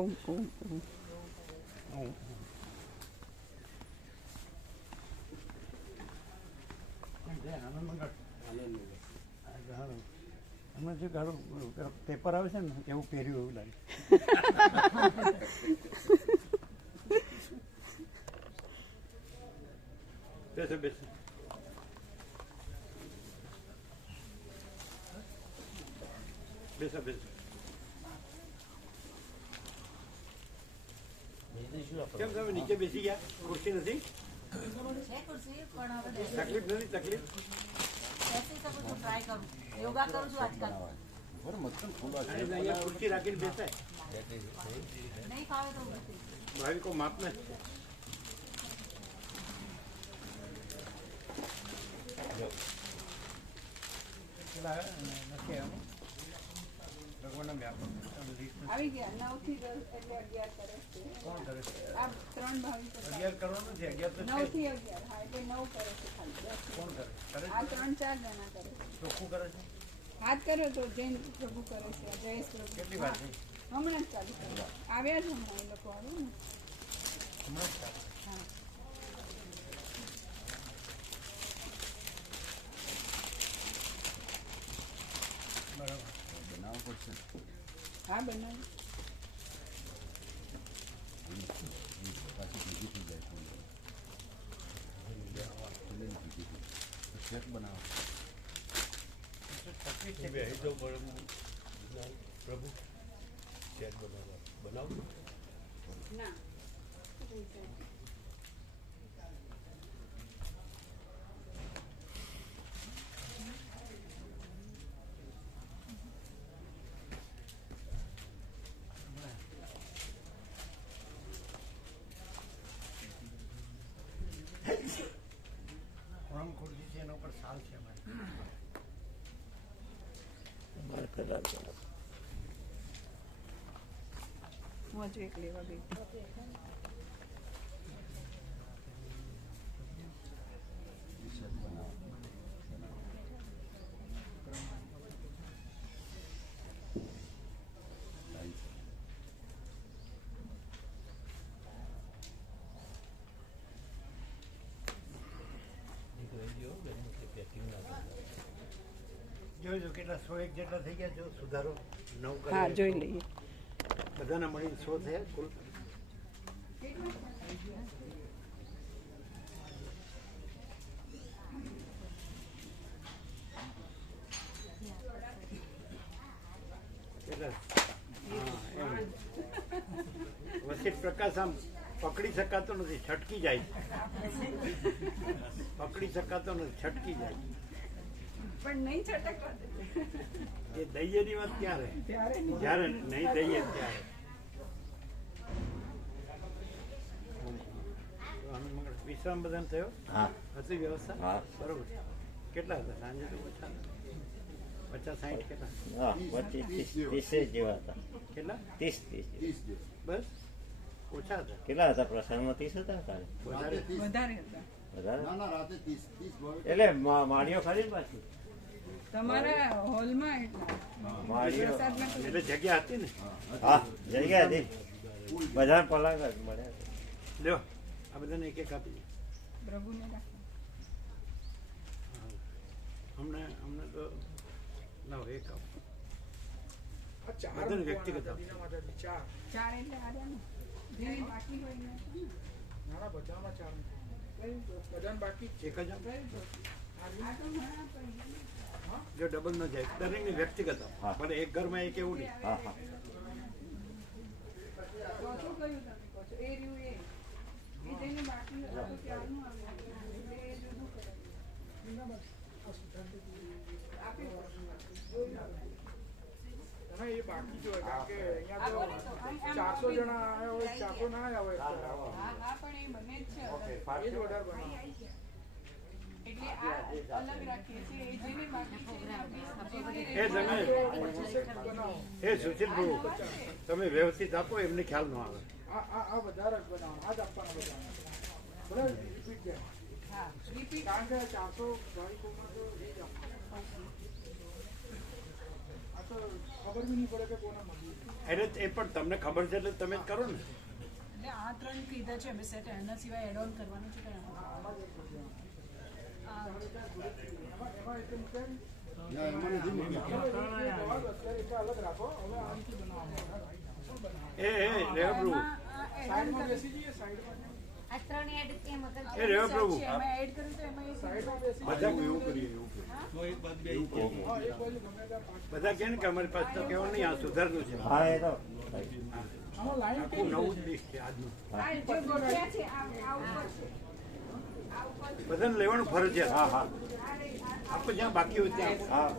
ઓમ ઓમ ઓમ. હમણાં જે ગાળું પેપર આવે છે ને એવું પહેર્યું એવું લાગે. બેસો બેસો. બેસો બેસો. કેમ તમે નીચે બેસી ગયા? ખુરશી નથી? તકલીફ નથી? તકલીફ યોગા કરું છું આજકાલ. અહીંયા ખુરશી રાખીને બેસાય. નહીં ફાવે તો ભાવિકો માપના જ છે. આવી ગયા 9 થી 10 એટલે 11 કરે છે. કોણ કરે છે? આ 3 ભાવિકો 11 કરવાનું છે. 11 તો 9 થી 11. હા એટલે 9 કરે છે ખાલી. કોણ કરે? કરે આ 3-4 જણા કરે છે. ચોખ્ખું કરે છે? હાથ કર્યો તો જૈન પ્રભુ કરે છે. જયેશ પ્રભુ. કેટલી વાર થઈ? હમણાં જ ચાલુ કર્યું. આવ્યા જ હમણાં એ લોકો આવ્યું ને. હમણાં જ ચાલે. હા. બરાબર. બનાવવું પડશે. હા બનાવ્યું. પાછી ભીગી થઈ જાય શેક બનાવો. તકલીફ છે બે પ્રભુ શેક બનાવો. ના. કોણ ખુરશી છે એના ઉપર સાલ છે અમારી. હું હજુ એક લેવા ગઈ. શેક બનાવો. જોઈજો કેટલા 101 જેટલા થઈ ગયા. જો સુધારો 9 હા જોઈ લઈએ. બધાને મળીને 100 થયા કુલ. કેટલા? હા એમ. વચ્ચે પ્રકાશ આમ પકડી શકાતો નથી, છટકી જાય. પકડી શકાતો નથી, છટકી જાય. પણ નહીં છટકવા દે. એ દૈયની વાત ક્યારે? જ્યારે નહીં દઈએ ત્યારે. વિશ્રામ બધાને થયો? હા. હતી વ્યવસ્થા? હા. બરોબર. કેટલા હતા સાંજે? તો ઓછા 50-60 કેટલા? હા, 25-30 જેવા હતા. કેટલા? 30. બસ ઓછા હતા. કેટલા હતા પ્રસંગમાં? 30 હતા કાલે. વધારે વધારે હતા. વધારે? ના ના રાતે 30 એટલે માળીઓ ખરી ને પાછી? તમારા હોલમાં એટલા. માળીઓ. પ્રસાદમાં તો એટલે જગ્યા હતી ને. હા, જગ્યા હતી. બધા પલંગ જ મળ્યા. લ્યો આ બધાને એક એક આપી દે. પ્રભુને રાખો. અમને તો લાવો એક આપો. બધાને વ્યક્તિગત આપો. 4 એટલે આવ્યા ને. જેને બાકી હોય ને આપો ને. એક જ આપો. આ તો ઘણા પડી. જો ડબલ ન જાય દરેકને વ્યક્તિગત આપો. હા. ભલે એક ઘરમાં એક એવું નહીં. હા હા. ચોથું કયું તમે કહો છો? એ રહ્યું એ. એ જેને બાકી હોય તો ત્યારનું આવ્યું. એટલે એ જુદું કરે. આપી દો. જોઈ લો. એ બાકી જ હોય કારણ કે અહીંયા આપો તો ને તો. આમ 400 જણા આવ્યા હોય 400 ના આવ્યા હોય હા હા પણ એ બને જ છે. એ જ ઓર્ડર બનાવો. એટલે આ અલગ રાખીએ છીએ. એ જેને બાકી છે એને આપીએ. એ તમે 25 બનાવો. એ સુશીલ પ્રભુ તમે વ્યવસ્થિત આપો એમને ખ્યાલ ન આવે. આ વધારે જ બનાવો. આ જ આપવાના બધા બરાબર રિપીટ જાય હા રિપીટ. કારણ કે 400 ભાવિકોમાં તો એ જ આપવાનું. આ તો ખબર બી નહીં પડે કે કોને મળ્યું. એટલે એ પણ તમને ખબર છે એટલે તમે જ કરો ને. એટલે આ 3 કીધા છે અમે સેટ એના સિવાય એડ ઓન કરવાનું છે કયા એમાં એકદમ કેમ? ના, એમાં નથી મૂક્યા. અત્યારે એટલે અલગ રાખો. હવે આમથી બનાવવાનું. એ રેવ પ્રભુ, સાઈડમાં બેસી જઈએ, સાઈડમાં. આ 3 એડ કેમ અગર એ રેવ પ્રભુ, એમાં એડ કર્યું તો એમાં સાઈડમાં બેસી બધા એવું કરીએ એવું કરીએ. હા, એક બાજુ ગમે ત્યાં પાછું. બધા કહે ને કે અમારી પાસે તો કહેવાનું નહીં, આ સુધારનું છે. હા એ તો આમાં લાઈન આખું નવું જ લિસ્ટ છે આજનું. આ જે ગોઠવ્યા છે આ ઉપર છે. આ ઉપર છે. બધાને લેવાનું ફરજિયાત. હા હા આપણે જ્યાં બાકી હોય ત્યાં આપો. હા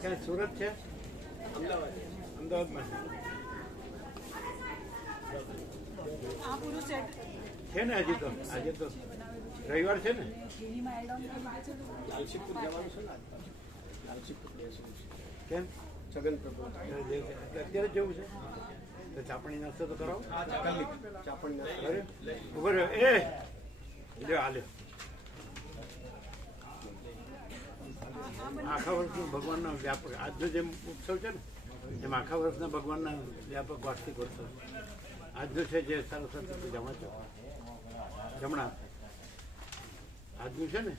ક્યાં સુરત છે? અમદાવાદમાં આ પૂરું સેટ છે ને હજી તો. આજે તો રવિવાર છે ને. એનીમાં એડ ઓન કરી છે કેમ? અત્યારે જ જવું છે તો ચાપણી નાસ્તો તો કરાવો. અરે, ઉભો રહ્યો. લ્યો આ લ્યો. આખા વર્ષનું ભગવાનનો વ્યાપક આજનો જેમ ઉત્સવ છે ને એમ આખા વર્ષના ભગવાનના વ્યાપક વાર્ષિક ઉત્સવ આજનું છે જે સરસ્વતી પૂજામાં છે જમણા આજનું છે ને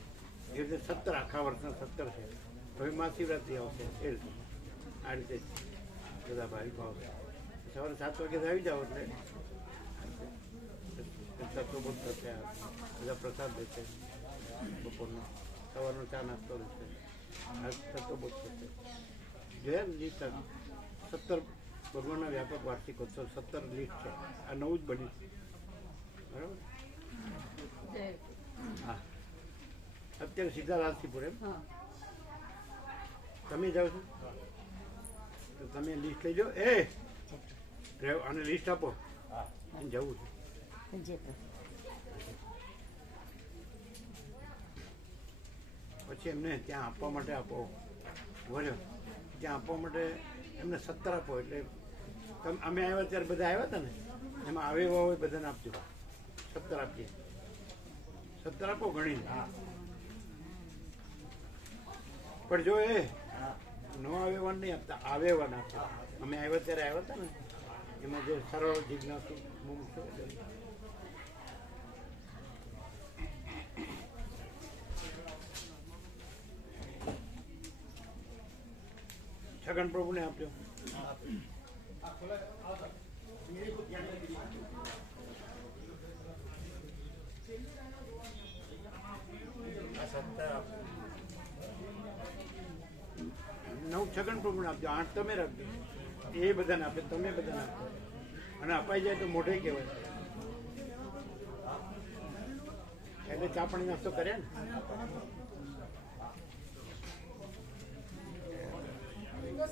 એ રીતે 17 આખા વર્ષના 17 છે. હવે મહાશિવરાત્રિ આવશે એ રીતે આ રીતે બધા ભાવિકો આવશે. સવારે 7 વાગે આવી જાઓ એટલે તત્વબોધ થશે, બધા પ્રસાદ રહેશે, બપોરનો સવારનો ચા નાસ્તો રહેશે, તત્વબોધ થશે. જોયા ને લિસ્ટ 17 ભગવાનના વ્યાપક વાર્ષિક ઉત્સવ 17 લિસ્ટ છે. આ નવું જ બન્યું બરાબર. હા અત્યારે સીધા લાલસીપુર એમ તમે જાઓ છો તો તમે લિસ્ટ લઈ જાઓ. આને લિસ્ટ આપો જવું છે. પછી એમને ત્યાં આપવા માટે આપો વર્યો ત્યાં આપવા માટે એમને 17 આપો એટલે તમે અમે આવ્યા ત્યારે બધા આવ્યા હતા ને એમાં આવે એવા હોય બધાને આપજો. 17 આપીએ. 17 આપો ગણીને. પણ જો એ ન આવેવાન નહીં આપતા, આવેવાન આપતા. અમે આવ્યા ત્યારે આવ્યા હતા ને એમાં જે સરળ જિજ્ઞાસુ મુમુક્ષુ છગન પ્રભુને આપજો. નવ છગન પ્રભુને આપજો. 8 તમે રાખજો. એ બધાને આપે, તમે બધાને આપો. અને અપાઈ જાય તો મોઢે કહેવાય. એટલે ચા પાણી નાસ્તો કર્યા ને.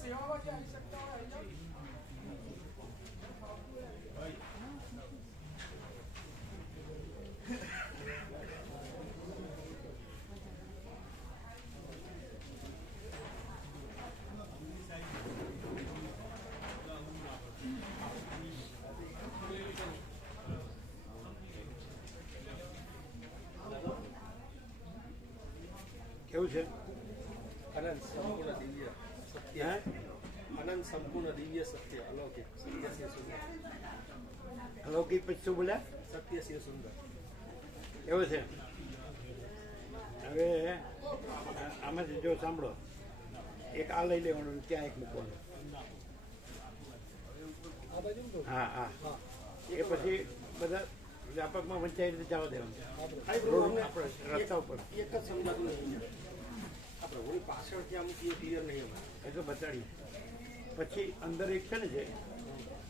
સેવામાં જે આવી શકતા હોય આવી જાઓ. કેવું છે? અનંત સંપૂર્ણ દિવ્ય સત્ય અનંત સંપૂર્ણ દિવ્ય સત્ય અલૌકિક સત્ય છે સુંદર અલૌકિક પછી શું બોલ્યા? સત્ય છે સુંદર એવું છે. હવે આમાંથી જો સાંભળો, એક આ લઈ લેવાનું, ત્યાં એક મૂકવાનું. આ બાજુ ને તો. હા હા એ પછી બધા વ્યાપકમાં વંચાઈ રીતે જવા દેવાનું. આપણે રસ્તા ઉપર એક જ સમજાતું નહીં આપણે ઓલી પાછળથી આમ ક્લિયર નહીં અમારે એ તો બતાડીએ. પછી અંદર એક છે ને જે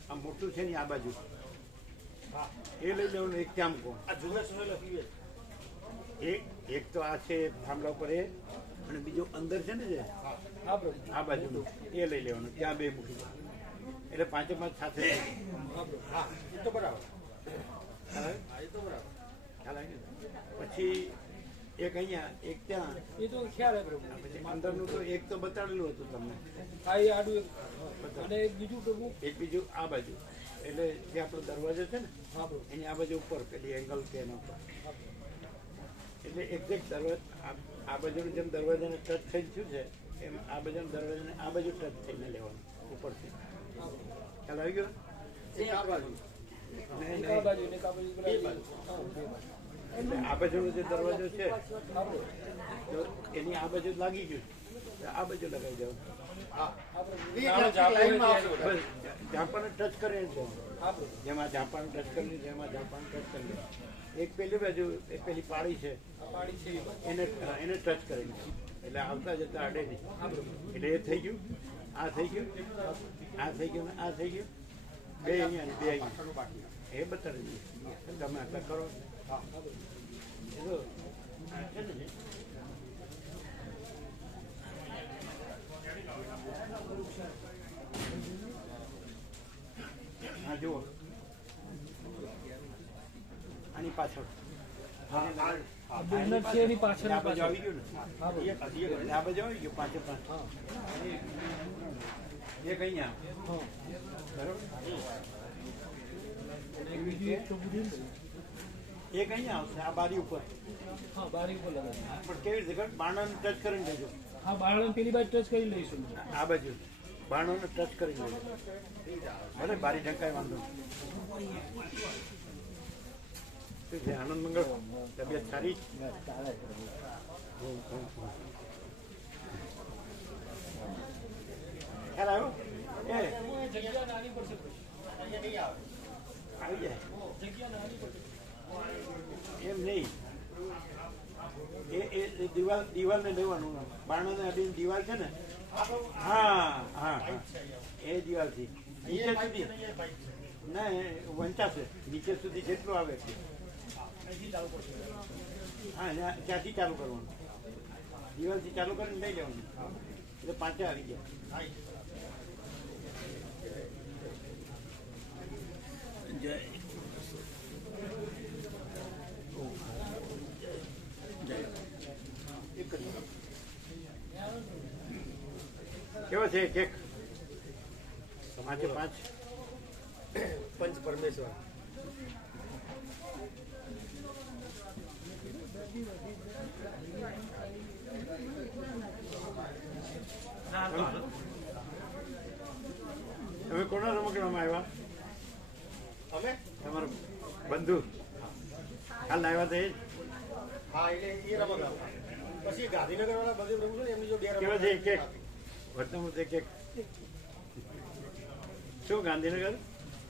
આ મોટું છે ને આ બાજુ એ લઈ લેવાનું, એક ત્યાં મૂકો. આ જુના સમય પીવે એક તો આ છે થાંભલા ઉપર એ, અને બીજું અંદર છે ને જે હા પ્રભુ. આ બાજુ એ લઈ લેવાનું, ત્યાં બે મૂકી દેવાનું. એટલે 5 સાથે હા એ તો બરાબર ખ્યાલ આવે? હા એ તો બરાબર ખ્યાલ આવે ને? પછી એક અહીંયા એક ત્યાં, એ તો ખ્યાલ હે પ્રભુ. પછી અંદરનું તો એક તો બતાડેલું હતું તમને, આ એ આડું એક. અને એક બીજું પ્રભુ. એક બીજું આ બાજુ. એટલે જે આપણો દરવાજો છે ને હા પ્રભુ. એની આ બાજુ ઉપર પેલી એંગલ કે એના ઉપર. એટલે એક્ઝેક્ટ દરવાજો આ બાજુનું જેમ દરવાજાને ટચ થઈ થયું છે એમ આ બાજુના દરવાજાને આ બાજુ ટચ થઈને લેવાનું ઉપરથી. ખ્યાલ આવી ગયો? એક આ બાજુ નહીં, એક આ નહીં. બાજુ ને એક આ બાજુ બે બાજુ. એટલે આ બાજુનો જે દરવાજો છે તો એની આ બાજુ લાગી ગયું તો આ બાજુ લગાવી દેવું. બસ જાપાને ટચ કરે એમ છે. જેમાં જાપાન ટચ કરી જેમાં જાપાન ટચ કરી એક પેલી બાજુ એક પેલી પાડી છે પાડી છે એને ટચ કરેલી એટલે આવતા જતા અડે નહીં. એટલે એ થઈ ગયું, આ થઈ ગયું, આ થઈ ગયું ને આ થઈ ગયું. બે અહીંયા ને બે અહીંયા એ બતાવી દઈએ. તમે આટલા કરો. એ તો આ છે ને હા જુઓ આની પાછળ આ બાજુ આવી ગયું ને આ બાજુ આવી ગયું પાંચે પાંચ એક અહીંયા બરોબર એક અહીંયા આવશે આ બારી ઉપર બારી ઉપર લગાવી પણ કેવી રીતે બારણાને ટચ કરીને દેજો. હા બારણાને પેલી બાજુ ટચ કરી લઈશું આ બાજુ બારણાને ટચ કરી દેજો. ભલે બારી ઢંકાય વાંધો નહીં. શું છે આનંદ મંગળ તબિયત સારી? ખ્યાલ આવ્યો? એ જગ્યા નાની પડશે આવી જાય એમ નહીં. એ દિવાલને લેવાનું બારણાને અડીને દિવાલ છે ને હા હા એ દિવાલથી નીચે સુધી ના વંચાશે નીચે સુધી જેટલું આવે છે હા ત્યાંથી ચાલુ કરવાનું. દિવાલથી ચાલુ કરીને લઈ લેવાનું એટલે પાંચે આવી ગયા. જય કેવો છે કેક? પાંચે પાંચ પંચ પરમેશ્વર તમે કોના રમકડામાં આવ્યા? અમે તમારો બંધુ હાલ આવ્યા હતા એ જ? હા એટલે એ રમત પછી ગાંધીનગર વાળા બધે રમું છું ને એમની જો બે કેવો છે કેક? વર્તમાન છે કેક શું ગાંધીનગર?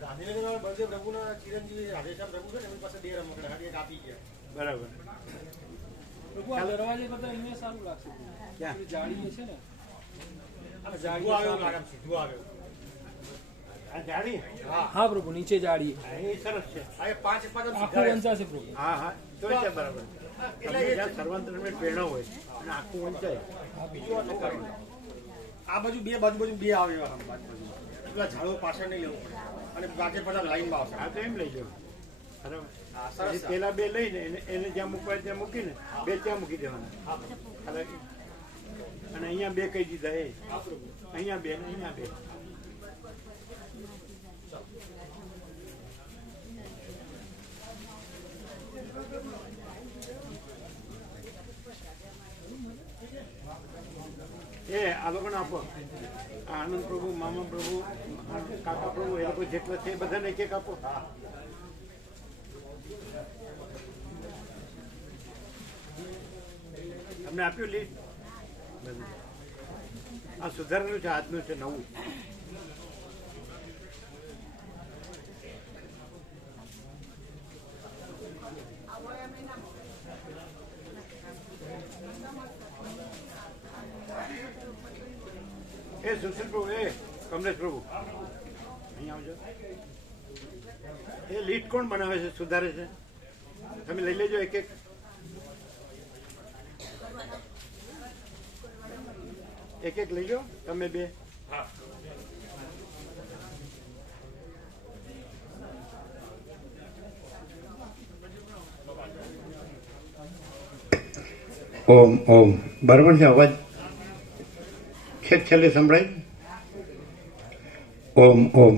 ગાંધીનગર વાળા બળદેવ રઘુના ચિરંજીવી રાધેશ્યામ રઘુ છે ને એમની પાસે બે રમકડા એક આપી ગયા. બરાબર. પ્રભુ આ દરવાજે કરતા અહીંયા સારું લાગશે. ક્યાં? જાળી છે ને આ જાળી આવ્યો મેડમ સીધું આવ્યો. આ જાળી હા પ્રભુ નીચે જાળી હા, એ સરસ છે. આ પાંચ પાંચ આખું વંચાશે પ્રભુ. હા હા તો છે બરાબર. તમને જ્યાં સર્વાંતરને પ્રેરણા હોય અને આખું વંચાય આ બાજુ બે બાજુ બે આવે એવા બાજુ એટલા ઝાડો પાછળ નહીં લેવું પડે અને બાકી બધા લાઈનમાં આવશે. આ તો એમ લઈ જાઓ બરાબર. હા, સરસ. પછી પેલા બે લઈને એને જ્યાં મૂકવા ત્યાં મૂકીને બે ત્યાં મૂકી દેવાના. અને અહીંયા બે કહી દીધા એ અહીંયા બે ને અહીંયા બે. એ આ લોકોને આપો. આનંદ પ્રભુ, મામા પ્રભુ, કાકા પ્રભુ એ લોકો જેટલા છે એ બધાને એક એક આપો. તમને આપ્યું લીસ્ટ? આ સુધારેલું છે, આજનું છે નવું. એ સુશીલ પ્રભુ, એ કમલેશ પ્રભુ અહીં આવજો. એ લીટ કોણ બનાવે છે, સુધારે છે? તમે લઈ લેજો એક એક. એક એક લઈ લો તમે બે. ઓમ ઓમ બરાબર છે અવાજ? છેક છેલ્લે સંભળાય. ઓમ ઓમ.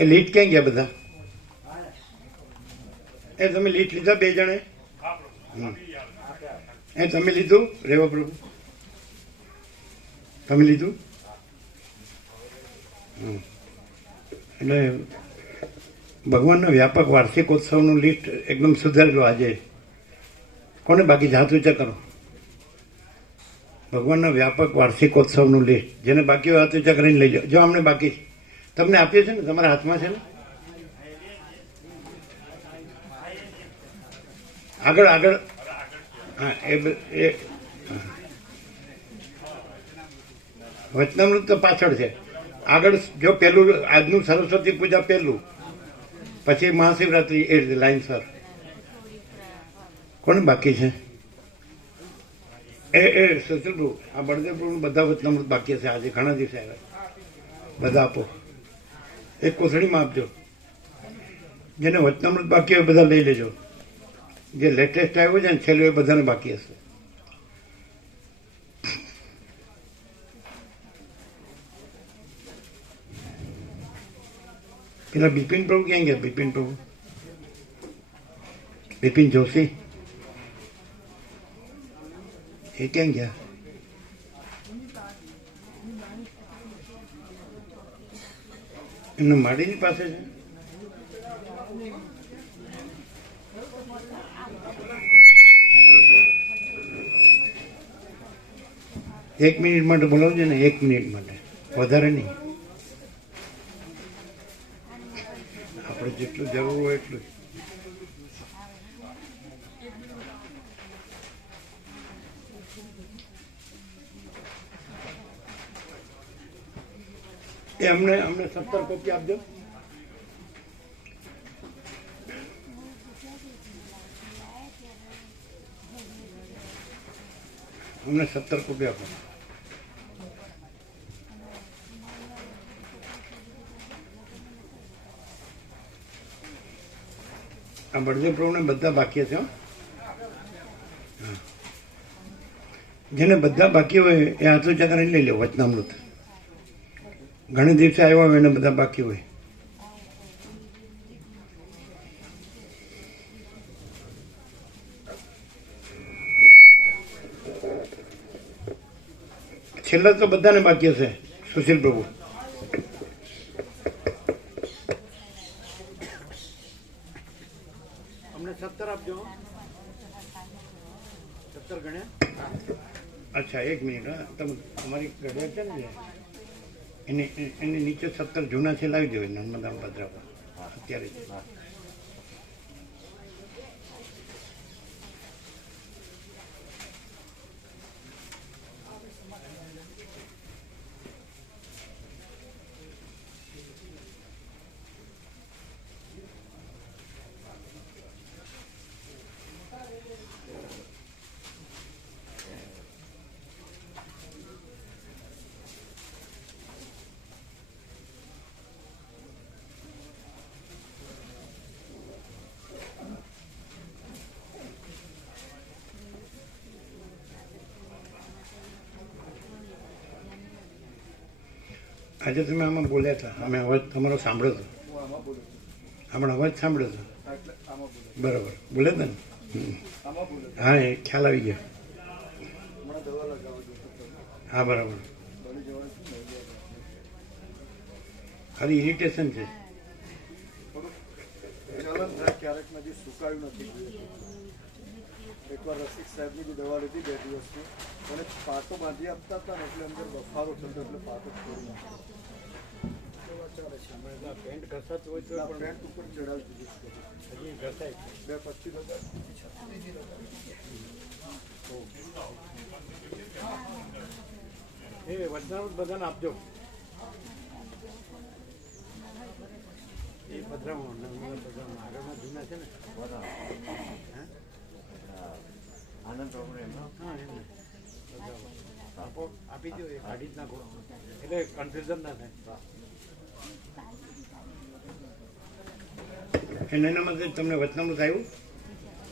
એ લીટ ક્યાં ગયા બધા? એ તમે લીટ લીધા બે જણે? એ તમે લીધું રેવા પ્રભુ? તમે લીધું? એટલે ભગવાનના વ્યાપક વાર્ષિકોત્સવનું લિસ્ટ એકદમ સુધારેલું આજે. કોને બાકી છે? હાથ ઊંચા કરો. ભગવાનના વ્યાપક વાર્ષિકોત્સવનું લિસ્ટ જેને બાકી હોય હાથ ઊંચા કરીને લઈ જાઓ. જો અમને બાકી છે, તમને આપ્યું છે ને, તમારા હાથમાં છે ને. આગળ આગળ. હા, એ વચનામૃત તો પાછળ છે. આગળ જો પેલું આજનું સરસ્વતી પૂજા પહેલું, પછી મહાશિવરાત્રી, એ રીતે લાઈન સર. કોને બાકી છે? એ સચિલપ્રભુ, આ બળદેવપ્રભુ બધા વચનામૃત બાકી છે. આજે ઘણા દિવસે આવ્યા, બધા આપો. એક કોથળીમાં આપજો. જેને વચનામૃત બાકી હોય બધા લઈ લેજો. જે લેટેસ્ટ આવ્યું છે ને છેલ્લું, એ બધાને બાકી હશે. પેલા બિપિન પ્રભુ ક્યાં ગયા? બિપિન પ્રભુ, બિપિન જોશી, એ ક્યાં ગયા? એમનું માડીની પાસે છે. એક મિનિટ માટે બોલાવજો ને, 1 મિનિટ માટે, વધારે નહીં. આપણે જેટલું જરૂર હોય એટલું. એ અમને 17 કોપી આપજો. અમને 17 કોપી આપો. આ બળદેવ પ્રભુને બધા બાકી છે. જેને બધા બાકી હોય એ હાથ ઊંચા કરીને લઈ લો વચનામૃત. ઘણા દિવસે આવ્યા હોય એને બધા બાકી હોય. છેલ્લા તો બધાને બાકી હશે. સુશીલ પ્રભુ, અમને 17 આપજો. 17 ગણ્યા. અચ્છા, 1 મિનિટ. હા, તમે તમારી ઘડિયાળ છે ને, એની નીચે 17 જૂના છે, લાવી દેવાય નર્મદા ભદ્રા અત્યારે. આજે તમે આમાં બોલ્યા હતા, અમે અવાજ તમારો સાંભળ્યો હતો. આપણે અવાજ સાંભળ્યો હતો. બરાબર બોલ્યા હતા ને? હા, એ ખ્યાલ આવી ગયો. હા, બરાબર. ખાલી ઇરિટેશન છે. ક્યારેક નથી સુકાયું નથી. એકવાર રસિક સાહેબની બી દવા લીધી 2 દિવસની, અને પાટો બાંધી આપતા હતા ને એટલે અંદર બફારો થતો, એટલે પાટો છોડી નાખ્યો. પેન્ટ ઘસાતું હોય તો પણ પેન્ટ ઉપર ચડાવી દીધું. હજી ઘસાય. 2-25 એ વચનામૃત બધાને આપજો. એ ભદ્રામાં આગળના જૂના છે ને. આનંદ પ્રભુ એમનો. હા, એમને આપો, આપી દો. એ કાઢી જ નાખો એટલે કન્ફ્યુઝન ના થાય. એના માટે તમને વચનામૃત આવ્યું.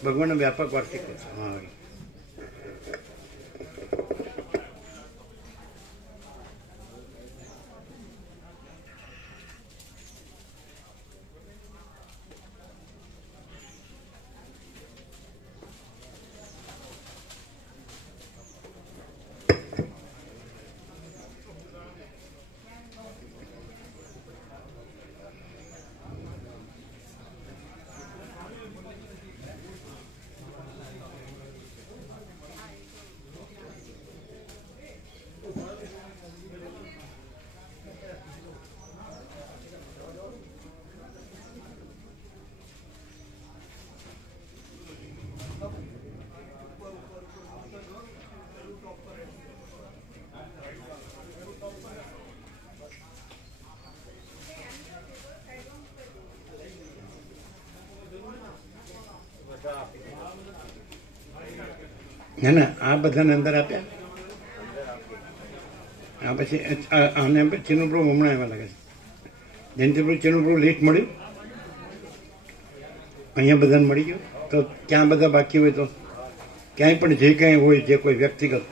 ભગવાનનો વ્યાપક વાર્ષિક. હા, ના ના, આ બધાને અંદર આપ્યા. આ પછી આને ચીનું પ્રભુ હમણાં આવ્યા લાગે છે. જયંતિભાઈ ચીનું પ્રભુ લિસ્ટ મળ્યું અહીંયા બધાને મળી ગયું. તો ક્યાં બધા બાકી હોય તો ક્યાંય પણ જે કાંઈ હોય જે કોઈ વ્યક્તિગત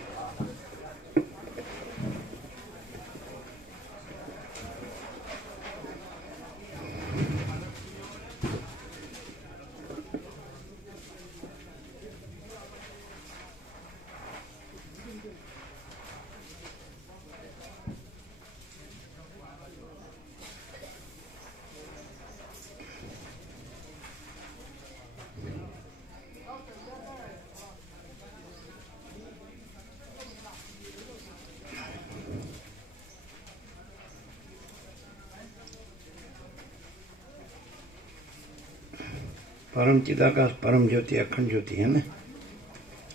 પરમ ચિદાકાશ પરમ જ્યોતિ અખંડ જ્યોતિ હે ને?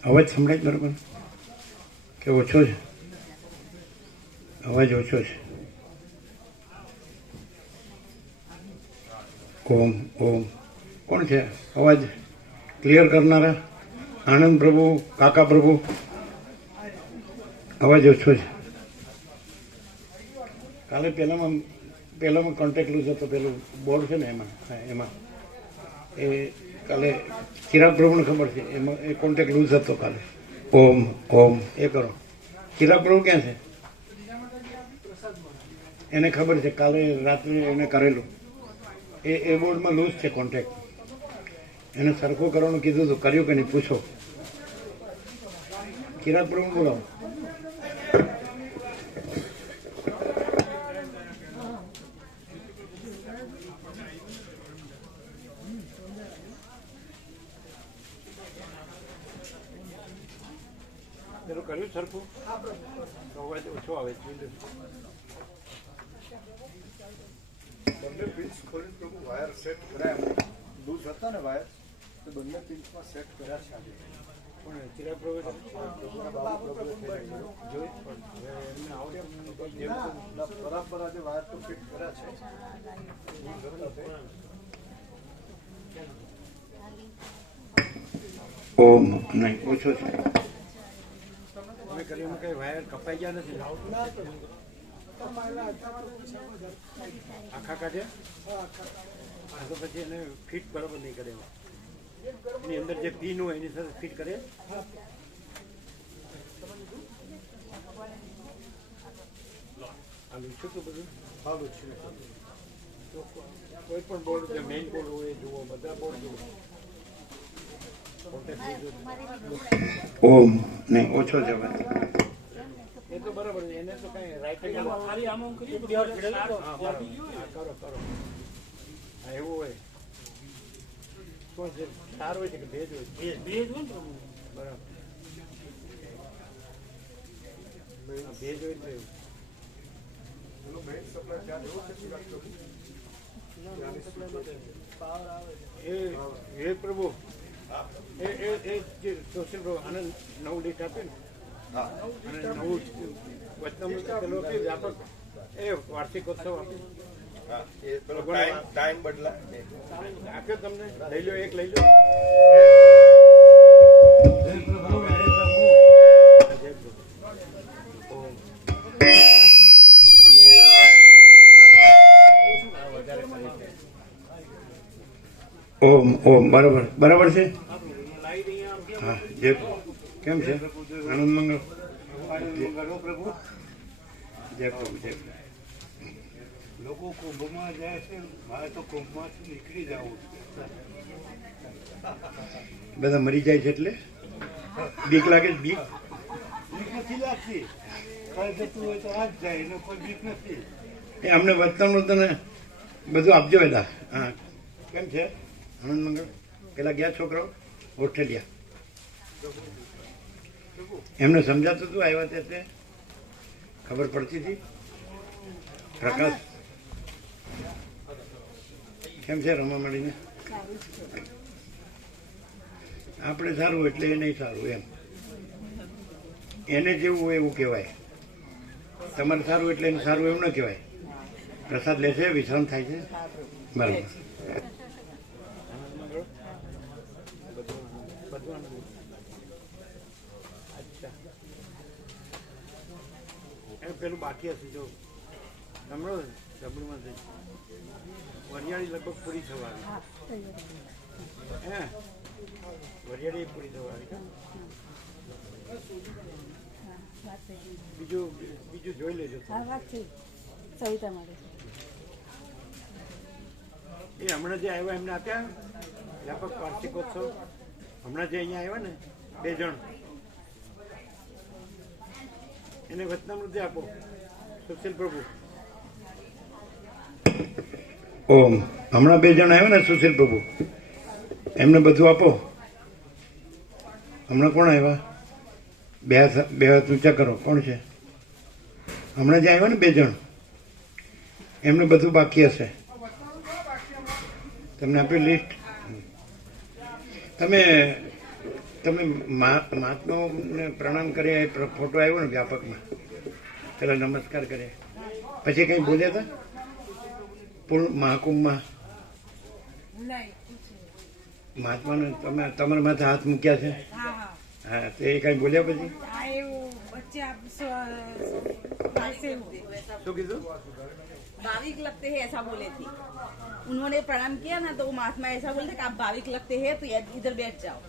અવાજ સંભળાય બરાબર કે ઓછો છે? અવાજ ઓછો છે. ઓમ ઓમ કોણ છે અવાજ ક્લિયર કરનારા? આનંદ પ્રભુ, કાકા પ્રભુ, અવાજ ઓછો છે. કાલે પહેલામાં કોન્ટેક્ટ લૂઝ હતો, પેલું બોર્ડ છે ને એમાં એ કાલે ચિરાગ પ્રભુને ખબર છે, એમાં એ કોન્ટેક્ટ લૂઝ હતો કાલે. ઓમ ઓમ એ કરો. ચિરાગ પ્રભુ ક્યાં છે? એને ખબર છે, કાલે રાત્રે એને કરેલું. એ બોર્ડમાં લૂઝ છે કોન્ટેક્ટ. એને સરખું કરવાનું કીધું હતું, કર્યું કે નહીં પૂછો. ચિરાગ પ્રભુ બોલાવો. પેલું કર્યું સરખું? અવાજ ઓછો આવે છે. બંને પિન્સ ખોલીને પ્રભુ વાયર સેટ કર્યા. એમ લૂઝ હતા ને વાયર, તો બંને પિન્સમાં સેટ કર્યા છે આજે. પણ ચિરાગ પ્રભુ બરાબર આજે વાયર તો ફિટ કર્યા છે. ઓમ નહીં, ઓછો છે. અમે કર્યું કઈ વાયર કપાઈ ગયા નથી? આખા કાઢ્યા તો પછી એને ફિટ બરાબર નહીં કરે. એની અંદર જે પિન હોય એની સાથે ફિટ કરે. આલું છું તો બધું સારું છે. કોઈ પણ બોર્ડ જે મેઇન બોર્ડ હોય જુઓ, બધા બોર્ડ જુઓ. ઓમ નહીં, ઓછો છે એ તો બરાબર છે. એને તો કઈ રાઈટ કરો કરો. હા એવું હોય. શું છે? સારું હોય છે કે ભેજ હોય? ભેજ હોય ને બરાબર. ભેજ હોય તો એનો મેઇન સપ્લાય ત્યાં એવો છે ચિરાગ પ્રભુ. એ પ્રભુ એ જે સોશિયલ પ્રભુ આનંદ નવું લિસ્ટ આપે ને, અને નવું વચનામૃત પેલું આપ્યું વ્યાપક, એ વાર્ષિકોત્સવ આપ્યો. ટાઈમ બદલા આપ્યો તમને. લઈ લો, એક લઈ લો. ઓમ ઓમ બરાબર બરાબર છે. હા જય કેમ છે? આનંદ મંગળ પ્રભુ. જય પ્રભુ જય પ્રભુ. લોકો કુંભમાં જાય છે, મારે તો કુંભમાંથી નીકળી જવું. બધા મરી જાય છે એટલે બીક લાગે છે? બીક નથી લાગતી. કઈ જતું હોય તો આ જ જાય, એને કોઈ બીક નથી. એ અમને વતનનું તને બધું આપજો બધા. હા કેમ છે આનંદ મંગળ? પેલા ગયા છોકરાઓ ઓસ્ટ્રેલિયા, એમને સમજાતું હતું આવ્યા તે ખબર પડતી હતી? પ્રકાશ કેમ છે? રમા મળીને આપણે સારું એટલે એ નહીં સારું એમ. એને જેવું હોય એવું કહેવાય. તમારે સારું એટલે એને સારું એવું ન કહેવાય. પ્રસાદ લે છે, વિશ્રામ થાય છે. બરાબર. એ પેલું બાકી હશે જો સાંભળો જબડીમાંથી વરિયાળી લગભગ પૂરી થવાની હે વરિયાળી પૂરી થવાની બીજું જોઈ લેજો સવિતા મળે એ હમણાં જે આવ્યા એમને આપ્યા વ્યાપક વાર્ષિકોત્સવ હમણાં જે અહીંયા આવ્યા ને 2 જણ એને વચનામૃતિ આપો સુશીલ પ્રભુ ઓમ હમણાં 2 જણ આવ્યા ને સુશીલ પ્રભુ એમને બધું આપો હમણાં કોણ આવ્યા બે હાથ ઊંચા કરો કોણ છે હમણાં જે આવ્યા ને 2 જણ એમને બધું બાકી હશે તમને આપ્યું લિસ્ટ તમે મહાત્માઓને પ્રણામ કર્યા એ ફોટો આવ્યો ને વ્યાપકમાં પેલા નમસ્કાર કર્યા પછી કંઈ બોલ્યા હતા પૂર્ણ મહાકુંભમાં મહાત્માને તમે તમારા માથે હાથ મૂક્યા છે હા તો એ કઈ બોલ્યા પછી શું કીધું भाविक लगते हैं ऐसा बोले थे उन्होंने प्रणाम किया ना तो महात्मा ऐसा बोलते कि आप भाविक लगते हैं तो इधर बैठ जाओ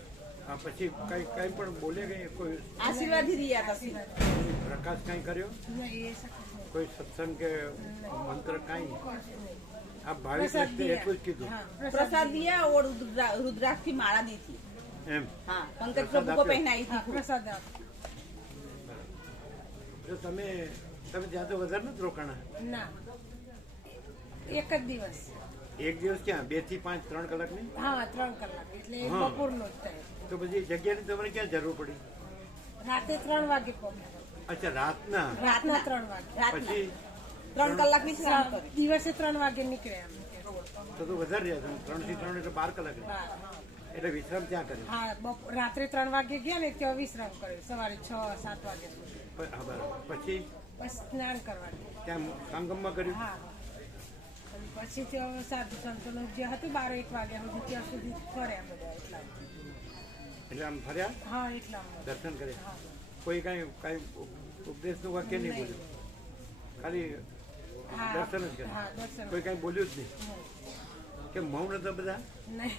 હા પછી કઈ પણ બોલે કઈ કોઈ आशीर्वाद ही दिया था પ્રકાશ કઈ કર્યો કોઈ સત્સંગ કે મંત્ર કઈ આ ભાવિક લગતે એટલું જ કીધું प्रसाद दिया और रुद्राक्ष की माला दी थी એમ हाँ पंकज प्रभु को पहनाई थी प्रसाद જો તમે ત્યાં તો વધારે નથી રોકાણા ના એક જ દિવસ 1 દિવસ ક્યાં 2 થી 5 3 કલાક ની હા 3 કલાક એટલે બપોરનો જ થાય તો પછી જગ્યાની તમારે ક્યાં જરૂર પડી રાતે 3 વાગે પહોંચ્યા અચ્છા રાતના 3 વાગે પછી 3 કલાક ની દિવસે 3 વાગે નીકળ્યા તો વધારે રહ્યા તમે 3 થી 3 એટલે 12 કલાક એટલે વિશ્રામ ત્યાં કર્યો હા રાત્રે 3 વાગે ગયા ને ત્યાં વિશ્રામ કર્યો સવારે 6-7 વાગે પછી સ્નાન કરવાનું ત્યાં સંગમમાં કર્યું હા પછી ત્યાં સાધુ સંતોનું જે હતું 12-1 વાગ્યા સુધી ત્યાં સુધી ફર્યા બધા એટલા એટલે આમ ફર્યા હા એટલા દર્શન કર્યા કોઈ કઈ ઉપદેશનું વાક્ય નહીં બોલ્યું ખાલી દર્શન જ કર્યા કોઈ કઈ બોલ્યું જ નહીં કે મૌન હતા બધા નહીં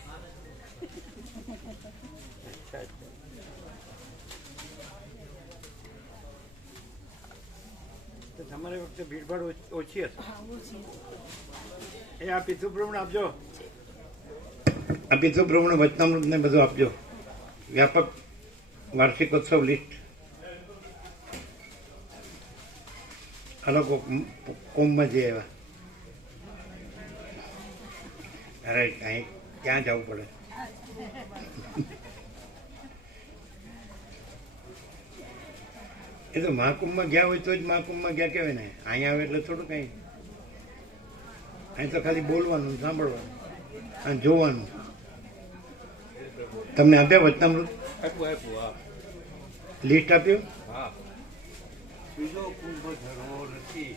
તમારી વખતે ભીડભાડ ઓછી હશે એ આ પિતૃ બ્રહ્મણ આપજો આ પિતૃ બ્રહ્મણ વચનામૃત ને બધું આપજો વ્યાપક વાર્ષિકોત્સવ લિસ્ટ આ લોકો કુંભમાં જઈ આવ્યા અરે અહીં ક્યાં જવું પડે એ તો મહાકુંભમાં ગયા હોય તો જ મહાકુંભમાં ગયા કહેવાય ને અહીંયા આવે એટલે થોડું કઈ અહીં તો ખાલી બોલવાનું સાંભળવાનું અને જોવાનું તમને આપ્યા વચનામૃત લિસ્ટ આપ્યું બીજો કુંભ ધરવો નથી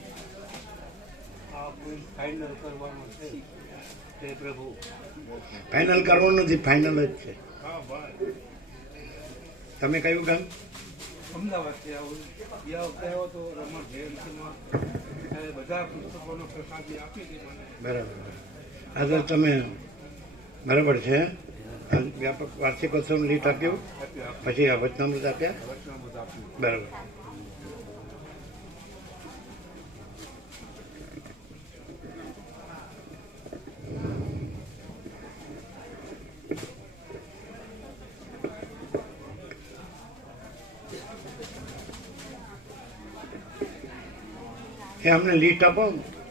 આ કુંભ ફાઇનલ કરવાનો છે તે પ્રભુ ફાઇનલ કરવાનું નથી ફાઇનલ જ છે હા ભાઈ તમે કયું ગામ અમદાવાદથી આવું ગયા વખતે આવ્યો તો રમણ જયંતિમાં ત્યારે બધા પુસ્તકોનો પ્રસાદી આપી હતી મને બરાબર આ તો તમે બરાબર છે વ્યાપક વાર્ષિકોત્સવ લીટ આપ્યું પછી આ વચનામૃત આપ્યા બરાબર એ અમને લીટ આપો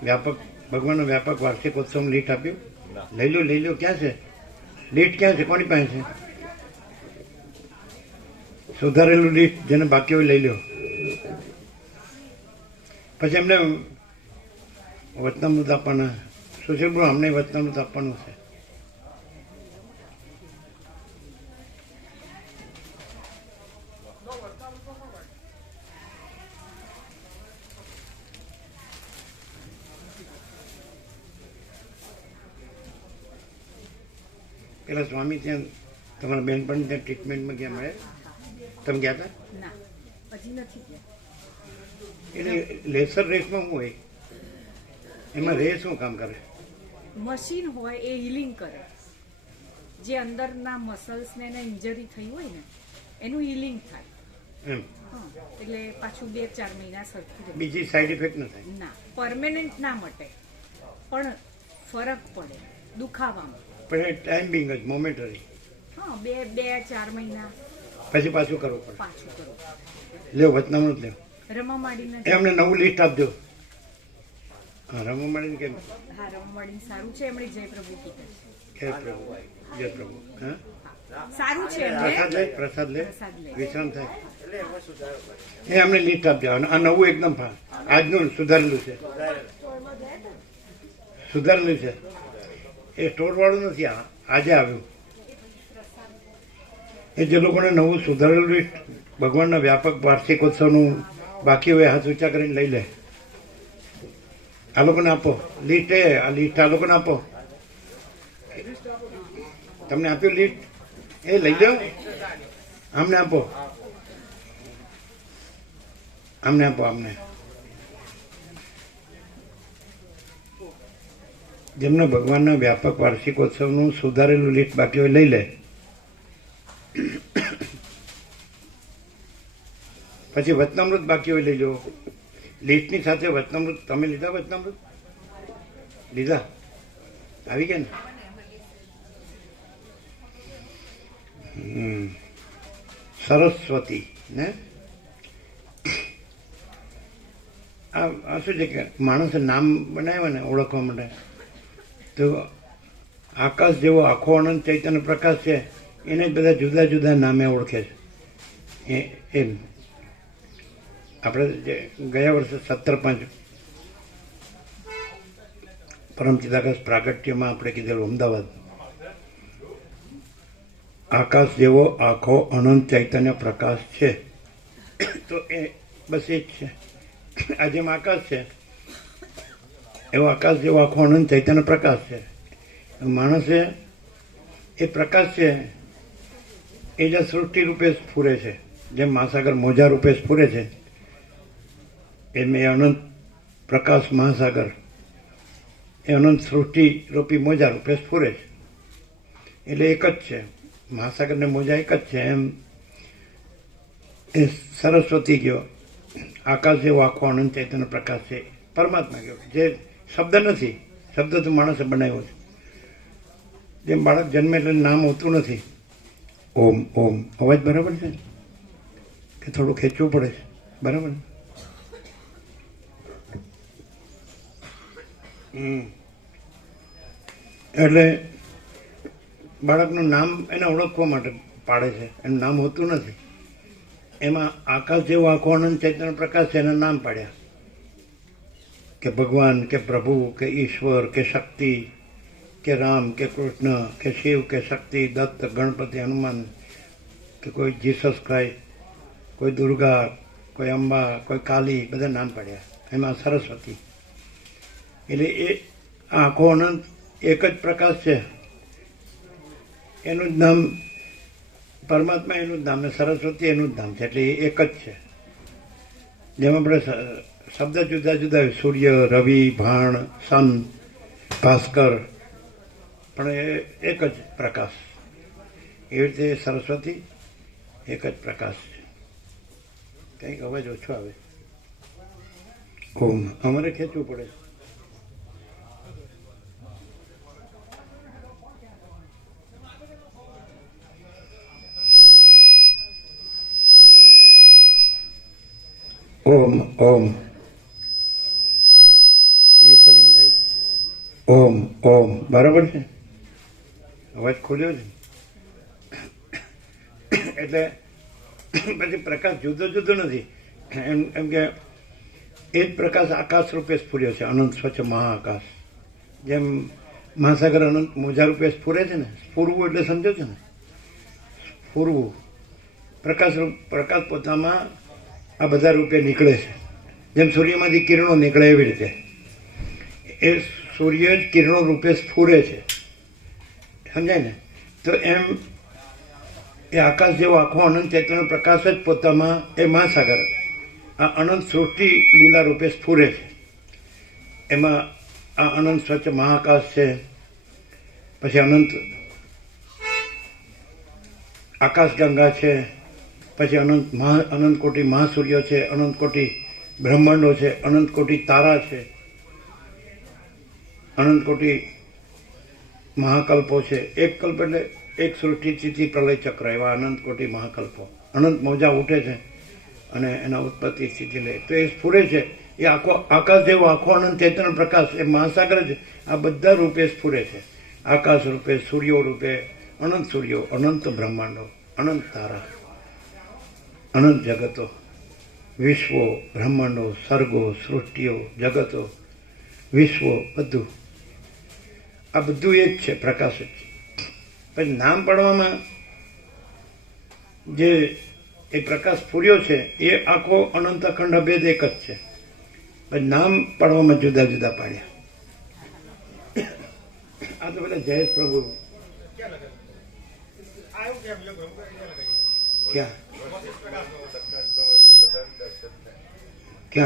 વ્યાપક ભગવાનનો વ્યાપક વાર્ષિકોત્સવ લીટ આપ્યું લઈ લો ક્યાં છે લીટ ક્યાં છે કોની પાસે છે સુધારેલું લીટ જેને બાકી હોય લઈ લો પછી એમને વચનામૃત આપવાના સુશીલ બ્રો અમને વચનામૃત આપવાનું છે પેલા સ્વામી ત્યાં તમારા બેનપણી ત્યાં ટ્રીટમેન્ટમાં ગયા મળે તમે ગયા હતા ના હજી નથી ગયા એટલે લેસર રેસમાં શું હોય? એમાં રે શું કામ કરે? મશીન હોય એ હિલિંગ કરે. જે અંદરના મસલ્સને એને ઇન્જરી થઈ હોય ને એનું હિલિંગ થાય. એમ હા, એટલે પાછું 2-4 મહિના સરખું રહે. બીજી સાઈડ ઇફેક્ટ ન થાય? ના, પરમેનન્ટ ના મટે, પણ ફરક પડે દુખાવામાં. પણ એ ટાઈમ બિંગ જ મોમેન્ટરી, હા, 2-4 મહિના પછી પાછું કરવું પડે. પાછું કરો. લ્યો વચનામૃત લ્યો. રમામાડીને એ અમને નવું લિસ્ટ આપજો. હા, રમામાડીને કેમ? હા, રમામાડીને સારું છે. એમણે જય પ્રભુ કીધું છે. જય પ્રભુ, જય પ્રભુ. હા, સારું છે પ્રસાદ લે, એમને. પ્રસાદ લે, પ્રસાદ લે. વિશ્રામ થાય. એ અમને લિસ્ટ આપજો. આ નવું એકદમ આજનું સુધારેલું છે, સુધારેલું છે. એ સ્ટોર વાળું નથી, આ આજે આવ્યું. એ જે લોકોને નવું સુધારેલું લિસ્ટ ભગવાનના વ્યાપક વાર્ષિકોત્સવનું બાકી હોય હાથ ઊંચા કરીને લઈ લે. આ લોકોને આપો લિસ્ટ. આ લિસ્ટ આ લોકોને આપો. તમને આપ્યું લિસ્ટ? એ લઈ જાઓ, અમને આપો, અમને આપો. અમને જેમને ભગવાનના વ્યાપક વાર્ષિકોત્સવનું સુધારેલું લિસ્ટ બાકી હોય લઈ લે. પછી વચનામૃત બાકી હોય લઈ લો. લિસ્ટની સાથે વચનામૃત. તમે લીધા વચનામૃત? લીધા? આવી ગયા ને? સરસ્વતી ને આ શું છે કે માણસે નામ બનાવ્યા ને ઓળખવા માટે, તો આકાશ જેવો આખો અનંત ચૈતન્ય પ્રકાશ છે એને જ બધા જુદા જુદા નામે ઓળખે છે. એમ આપણે જે ગયા વર્ષે 17/5 પરમ ચિદાકાશ પ્રાગટ્યમાં આપણે કીધેલું અમદાવાદ, આકાશ જેવો આખો અનંત ચૈતન્ય પ્રકાશ છે. તો એ બસ એ જ છે. આ જેમ આકાશ છે એવો આકાશ જેવો આખો અનંત ચૈતન્ય પ્રકાશ છે. માણસે એ પ્રકાશ છે એ જે સૃષ્ટિ રૂપે સ્ફુરે છે, જેમ મહાસાગર મોજા રૂપે સ્ફુરે છે, એમ એ અનંત પ્રકાશ મહાસાગર એ અનંત સૃષ્ટિ રૂપી મોજા રૂપે સ્ફુરે છે. એટલે એક જ છે, મહાસાગર ને મોજા એક જ છે. એમ એ સરસ્વતી ગયો આકાશ જેવો આખો અનંત ચૈતન્ય પ્રકાશ છે. પરમાત્મા ગયો જે શબ્દ નથી, શબ્દ તો માણસે બનાવ્યો છે. જેમ બાળક જન્મે એટલે નામ હોતું નથી. ઓમ ઓમ અવાજ બરાબર છે કે થોડું ખેંચવું પડે છે? બરાબર. એટલે બાળકનું નામ એને ઓળખવા માટે પાડે છે, એનું નામ હોતું નથી. એમાં આકાશ જેવો આખો અનંત ચૈતન્ય પ્રકાશ છે, એના નામ પાડ્યા કે ભગવાન કે પ્રભુ કે ઈશ્વર કે શક્તિ કે રામ કે કૃષ્ણ કે શિવ કે શક્તિ, દત્ત, ગણપતિ, હનુમાન કે કોઈ જીસસ ક્રાઇસ્ટ, કોઈ દુર્ગા, કોઈ અંબા, કોઈ કાલી, બધા નામ પાડ્યા. એમાં સરસ્વતી. એટલે એ આખો અનંત એક જ પ્રકાશ છે, એનું જ નામ પરમાત્મા, એનું જ નામ ને સરસ્વતી એનું જ નામ છે. એટલે એ એક જ છે. જેમ આપણે શબ્દ જુદા જુદા હોય, સૂર્ય, રવિ, ભાણ, સન, ભાસ્કર, પણ એ એક જ પ્રકાશ. એવી રીતે સરસ્વતી એક જ પ્રકાશ છે. કંઈક અવાજ ઓછો આવે. ઓમ અમારે ખેંચવું પડે. ઓમ ઓમ વિસલિંગ થાય. ઓમ ઓમ બરાબર છે, અવાજ ખોલ્યો છે. એટલે પછી પ્રકાશ જુદો જુદો નથી. એમ કે એ જ પ્રકાશ આકાશ રૂપે સ્ફુર્યો છે, અનંત સ્વચ્છ મહાઆકાશ. જેમ મહાસાગર અનંત મોજા રૂપે સ્ફુરે છે ને, સ્ફુરવું એટલે સમજો છો ને, સ્ફુરવું. પ્રકાશ પોતામાં આ બધા રૂપે નીકળે છે. જેમ સૂર્યમાંથી કિરણો નીકળે એવી રીતે એ સૂર્ય જ કિરણો રૂપે સ્ફુરે છે. સમજાય ને? તો એમ એ આકાશ જેવો આખો અનંત ચૈતન્ય પ્રકાશ જ પોતામાં એ મહાસાગર આ અનંત સૃષ્ટિ લીલા રૂપે સ્ફુરે છે. એમાં આ અનંત સ્વચ્છ મહાકાશ છે, પછી અનંત આકાશગંગા છે, પછી અનંત કોટી મહાસૂર્ય છે, અનંત કોટી બ્રહ્માંડો છે, અનંત કોટી તારા છે, અનંત કોટી મહાકલ્પો છે. એક કલ્પ એટલે એક સૃષ્ટિ ચિતિ પ્રલય ચક્ર, એવા અનંત કોટી મહાકલ્પો, અનંત મોજા ઉઠે છે અને એના ઉત્પત્તિ સ્થિતિ લે. તો એ સ્ફુરે છે. એ આખો આકાશ જેવો આખો અનંત ચૈતન્ય પ્રકાશ, એ મહાસાગર જ આ બધા રૂપે સ્ફુરે છે. આકાશ રૂપે, સૂર્યો રૂપે, અનંત સૂર્યો, અનંત બ્રહ્માંડો, અનંત તારા, અનંત જગતો, વિશ્વો, બ્રહ્માંડો, સર્ગો, સૃષ્ટિઓ, જગતો, વિશ્વો, બધું આ બધું એ જ છે, પ્રકાશ જ છે. પછી નામ પાડવામાં જે એ પ્રકાશ સ્ફુર્યો છે એ આખો અનંત અખંડ અભેદ એક જ છે. પછી નામ પાડવામાં જુદા જુદા પાડ્યા. આ તો પેલા જયેશ પ્રભુ ક્યાં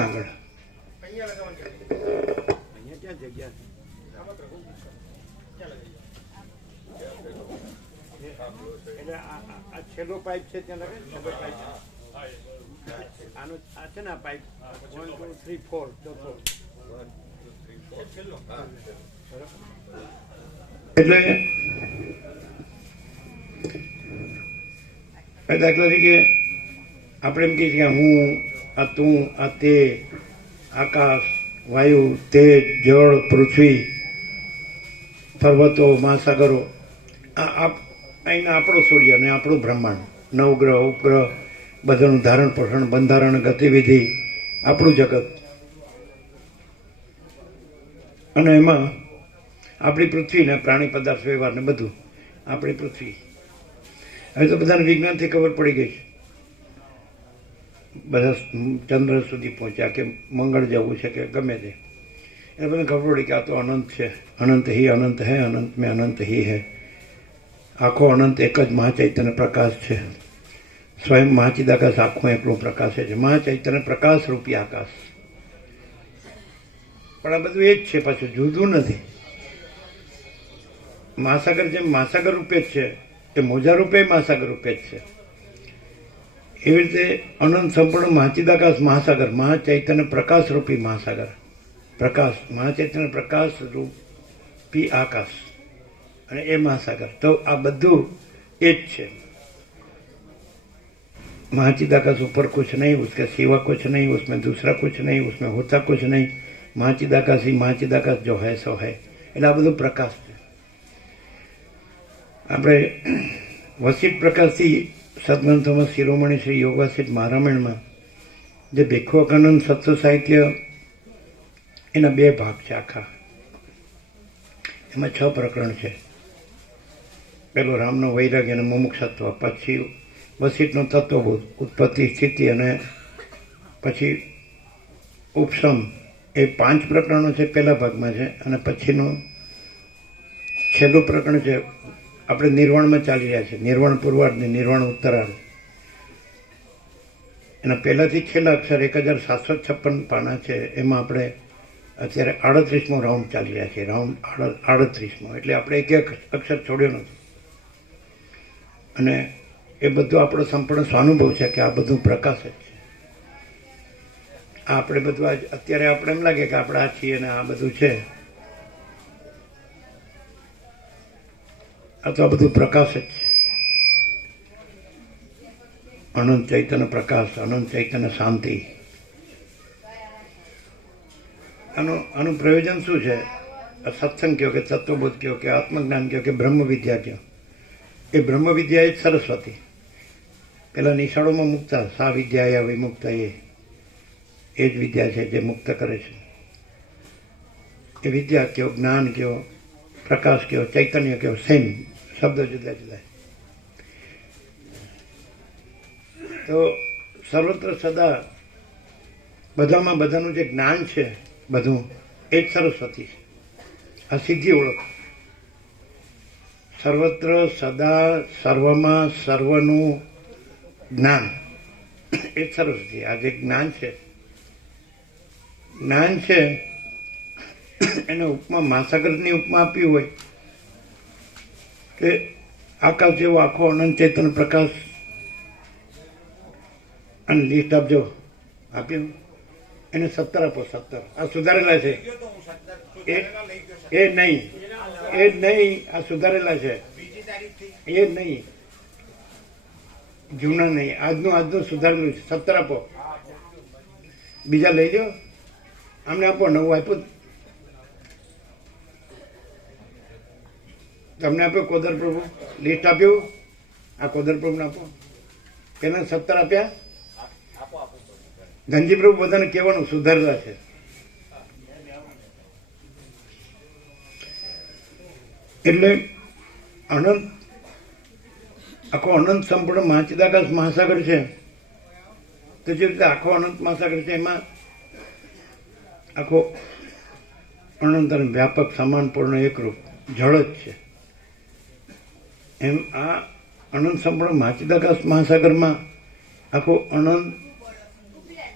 આગળ અહીંયા ક્યાં જગ્યા એટલે આ છેલ્લો પાઇપ છે ત્યાં લગે છેલ્લો પાઇપ આનો આ છે ને આ પાઇપ 1 2 3 4 એટલે દાખલા તરીકે આપણે એમ કહીએ કે હું, આ તું, આ તે, આકાશ, વાયુ, તેજ, જળ, પૃથ્વી, પર્વતો, મહાસાગરો, અહીંના આપણો સૂર્ય અને આપણું બ્રહ્માંડ, નવગ્રહ, ઉપગ્રહ, બધાનું ધારણ પોષણ, બંધારણ, ગતિવિધિ, આપણું જગત, અને એમાં આપણી પૃથ્વી ને પ્રાણી પદાર્થ વ્યવહાર ને બધું આપણી પૃથ્વી. હવે તો બધાને વિજ્ઞાનથી ખબર પડી ગઈ છે. બધા ચંદ્ર સુધી પહોંચ્યા કે મંગળ જવું છે કે ગમે તે, એટલે બધાને ખબર પડી કે આ તો અનંત છે. અનંત હી અનંત હૈ, અનંત મેં અનંત હી હૈ. આખો અનંત એક જ મહાચૈતન્ય પ્રકાશ છે. સ્વયં મહાચિદાકાશ આખું એકલું પ્રકાશ છે. મહાચૈતન્ય પ્રકાશ રૂપી આકાશ. પણ આ બધું એ જ છે, પાછું જુદું નથી. મહાસાગર જેમ મહાસાગર રૂપે જ છે, એ મોજા રૂપે મહાસાગર રૂપે જ છે. એવી રીતે અનંત સંપૂર્ણ મહાચિદાકાશ મહાસાગર, મહાચૈતન્ય પ્રકાશ રૂપી મહાસાગર, પ્રકાશ મહાચૈતન્ય પ્રકાશ રૂપી આકાશ, અને એ મહાસાગર. તો આ બધું એ જ છે. महाचिदाकाश ऊपर कुछ नहीं, उसके सिवा कुछ नहीं, उसमें दूसरा कुछ नहीं, उसमें होता कुछ नहीं. महाचिदाकाश ही महाचिदाकाश जो है सो है. એટલે આ બધું પ્રકાશ છે. આપણે વસિષ્ઠ પ્રકાશથી સદગ્રંથોમાં શિરોમણી શ્રી યોગ વસિષ્ઠ મહારામાયણમાં જે ભિક્ષુકાનંદ સત્વ સાહિત્ય, એના 2 ભાગ છે આખા. એમાં 6 પ્રકરણ છે. પેલો રામનો વૈરાગ્ય અને મુમુક્ષત્વ, પછી વસિષ્ઠનો તત્વબોધ, ઉત્પત્તિ, સ્થિતિ અને પછી ઉપશમ. એ 5 પ્રકરણો છે, પહેલા ભાગમાં છે. અને પછીનું છેલ્લું પ્રકરણ છે, આપણે નિર્વાણમાં ચાલી રહ્યા છે. નિર્વાણ પૂર્વાર્ધ ને નિર્વાણ ઉત્તરાર્ધ. એના પહેલાથી છેલ્લા અક્ષર 1756 પાના છે. એમાં આપણે અત્યારે 38મો રાઉન્ડ ચાલી રહ્યા છીએ. રાઉન્ડ 38મો, એટલે આપણે એક અક્ષર છોડ્યો નથી. અને એ બધું આપણો સંપૂર્ણ સ્વાનુભવ છે કે આ બધું પ્રકાશ જ છે. આપણે બધું અત્યારે આપણે એમ લાગે કે આપણે આ છીએ ને આ બધું છે. આ તો આ બધું પ્રકાશ જ છે. અનંત ચૈતન્ય પ્રકાશ, અનંત ચૈતન્ય શાંતિ. આનું પ્રયોજન શું છે? સત્સંગ કહો કે તત્વબોધ કહો કે આત્મજ્ઞાન કહો કે બ્રહ્મ વિદ્યા કહો, એ બ્રહ્મ વિદ્યા એ જ સરસ્વતી. પેલા નિશાળોમાં મુકતા સા વિદ્યા વિમુક્ત, એ જ વિદ્યા છે જે મુક્ત કરે છે. એ વિદ્યા કયો, જ્ઞાન કયો, પ્રકાશ કયો, ચૈતન્ય કયો, સેમ શબ્દો જુદા જુદા. તો સર્વત્ર સદા બધામાં બધાનું જે જ્ઞાન છે બધું એ જ સરસ્વતી છે. આ સીધી ઓળખ. સર્વત્ર સદા સર્વમાં સર્વનું જ્ઞાન એ સરસ છે. આ જે જ્ઞાન છે એને ઉપમા મહાસાગરની ઉપમા આપી હોય કે આકાશ જેવો આખો અનંત ચેતન પ્રકાશ, અને લિસ્ટ આપજો, આપ્યું એને 17 આપો. 17 આ સુધારેલા છે. એ નહીં, આ સુધારેલા છે. એ નહીં, જૂના નહીં, આજનું સુધારેલું છે. 17 આપો. બીજા લઈ લો, અમને આપો. 9 આપ્યું તમને, આપ્યો કોદર પ્રભુ, લિસ્ટ આપ્યું. આ કોદર પ્રભુને આપો. પેલા 17 આપ્યા. ધનજી પ્રભુ બધાને કહેવાનું સુધારેલા છે. એટલે અનંત, આખો અનંત સંપૂર્ણ મહાચિદાકાશ મહાસાગર છે. તો જે રીતે આખો અનંત મહાસાગર છે એમાં આખો અનંત અને વ્યાપક સમાન પૂર્ણ એકરૂપ જળ જ છે. એમ આ અનંત સંપૂર્ણ મહાચિદાકાશ મહાસાગરમાં આખો અનંત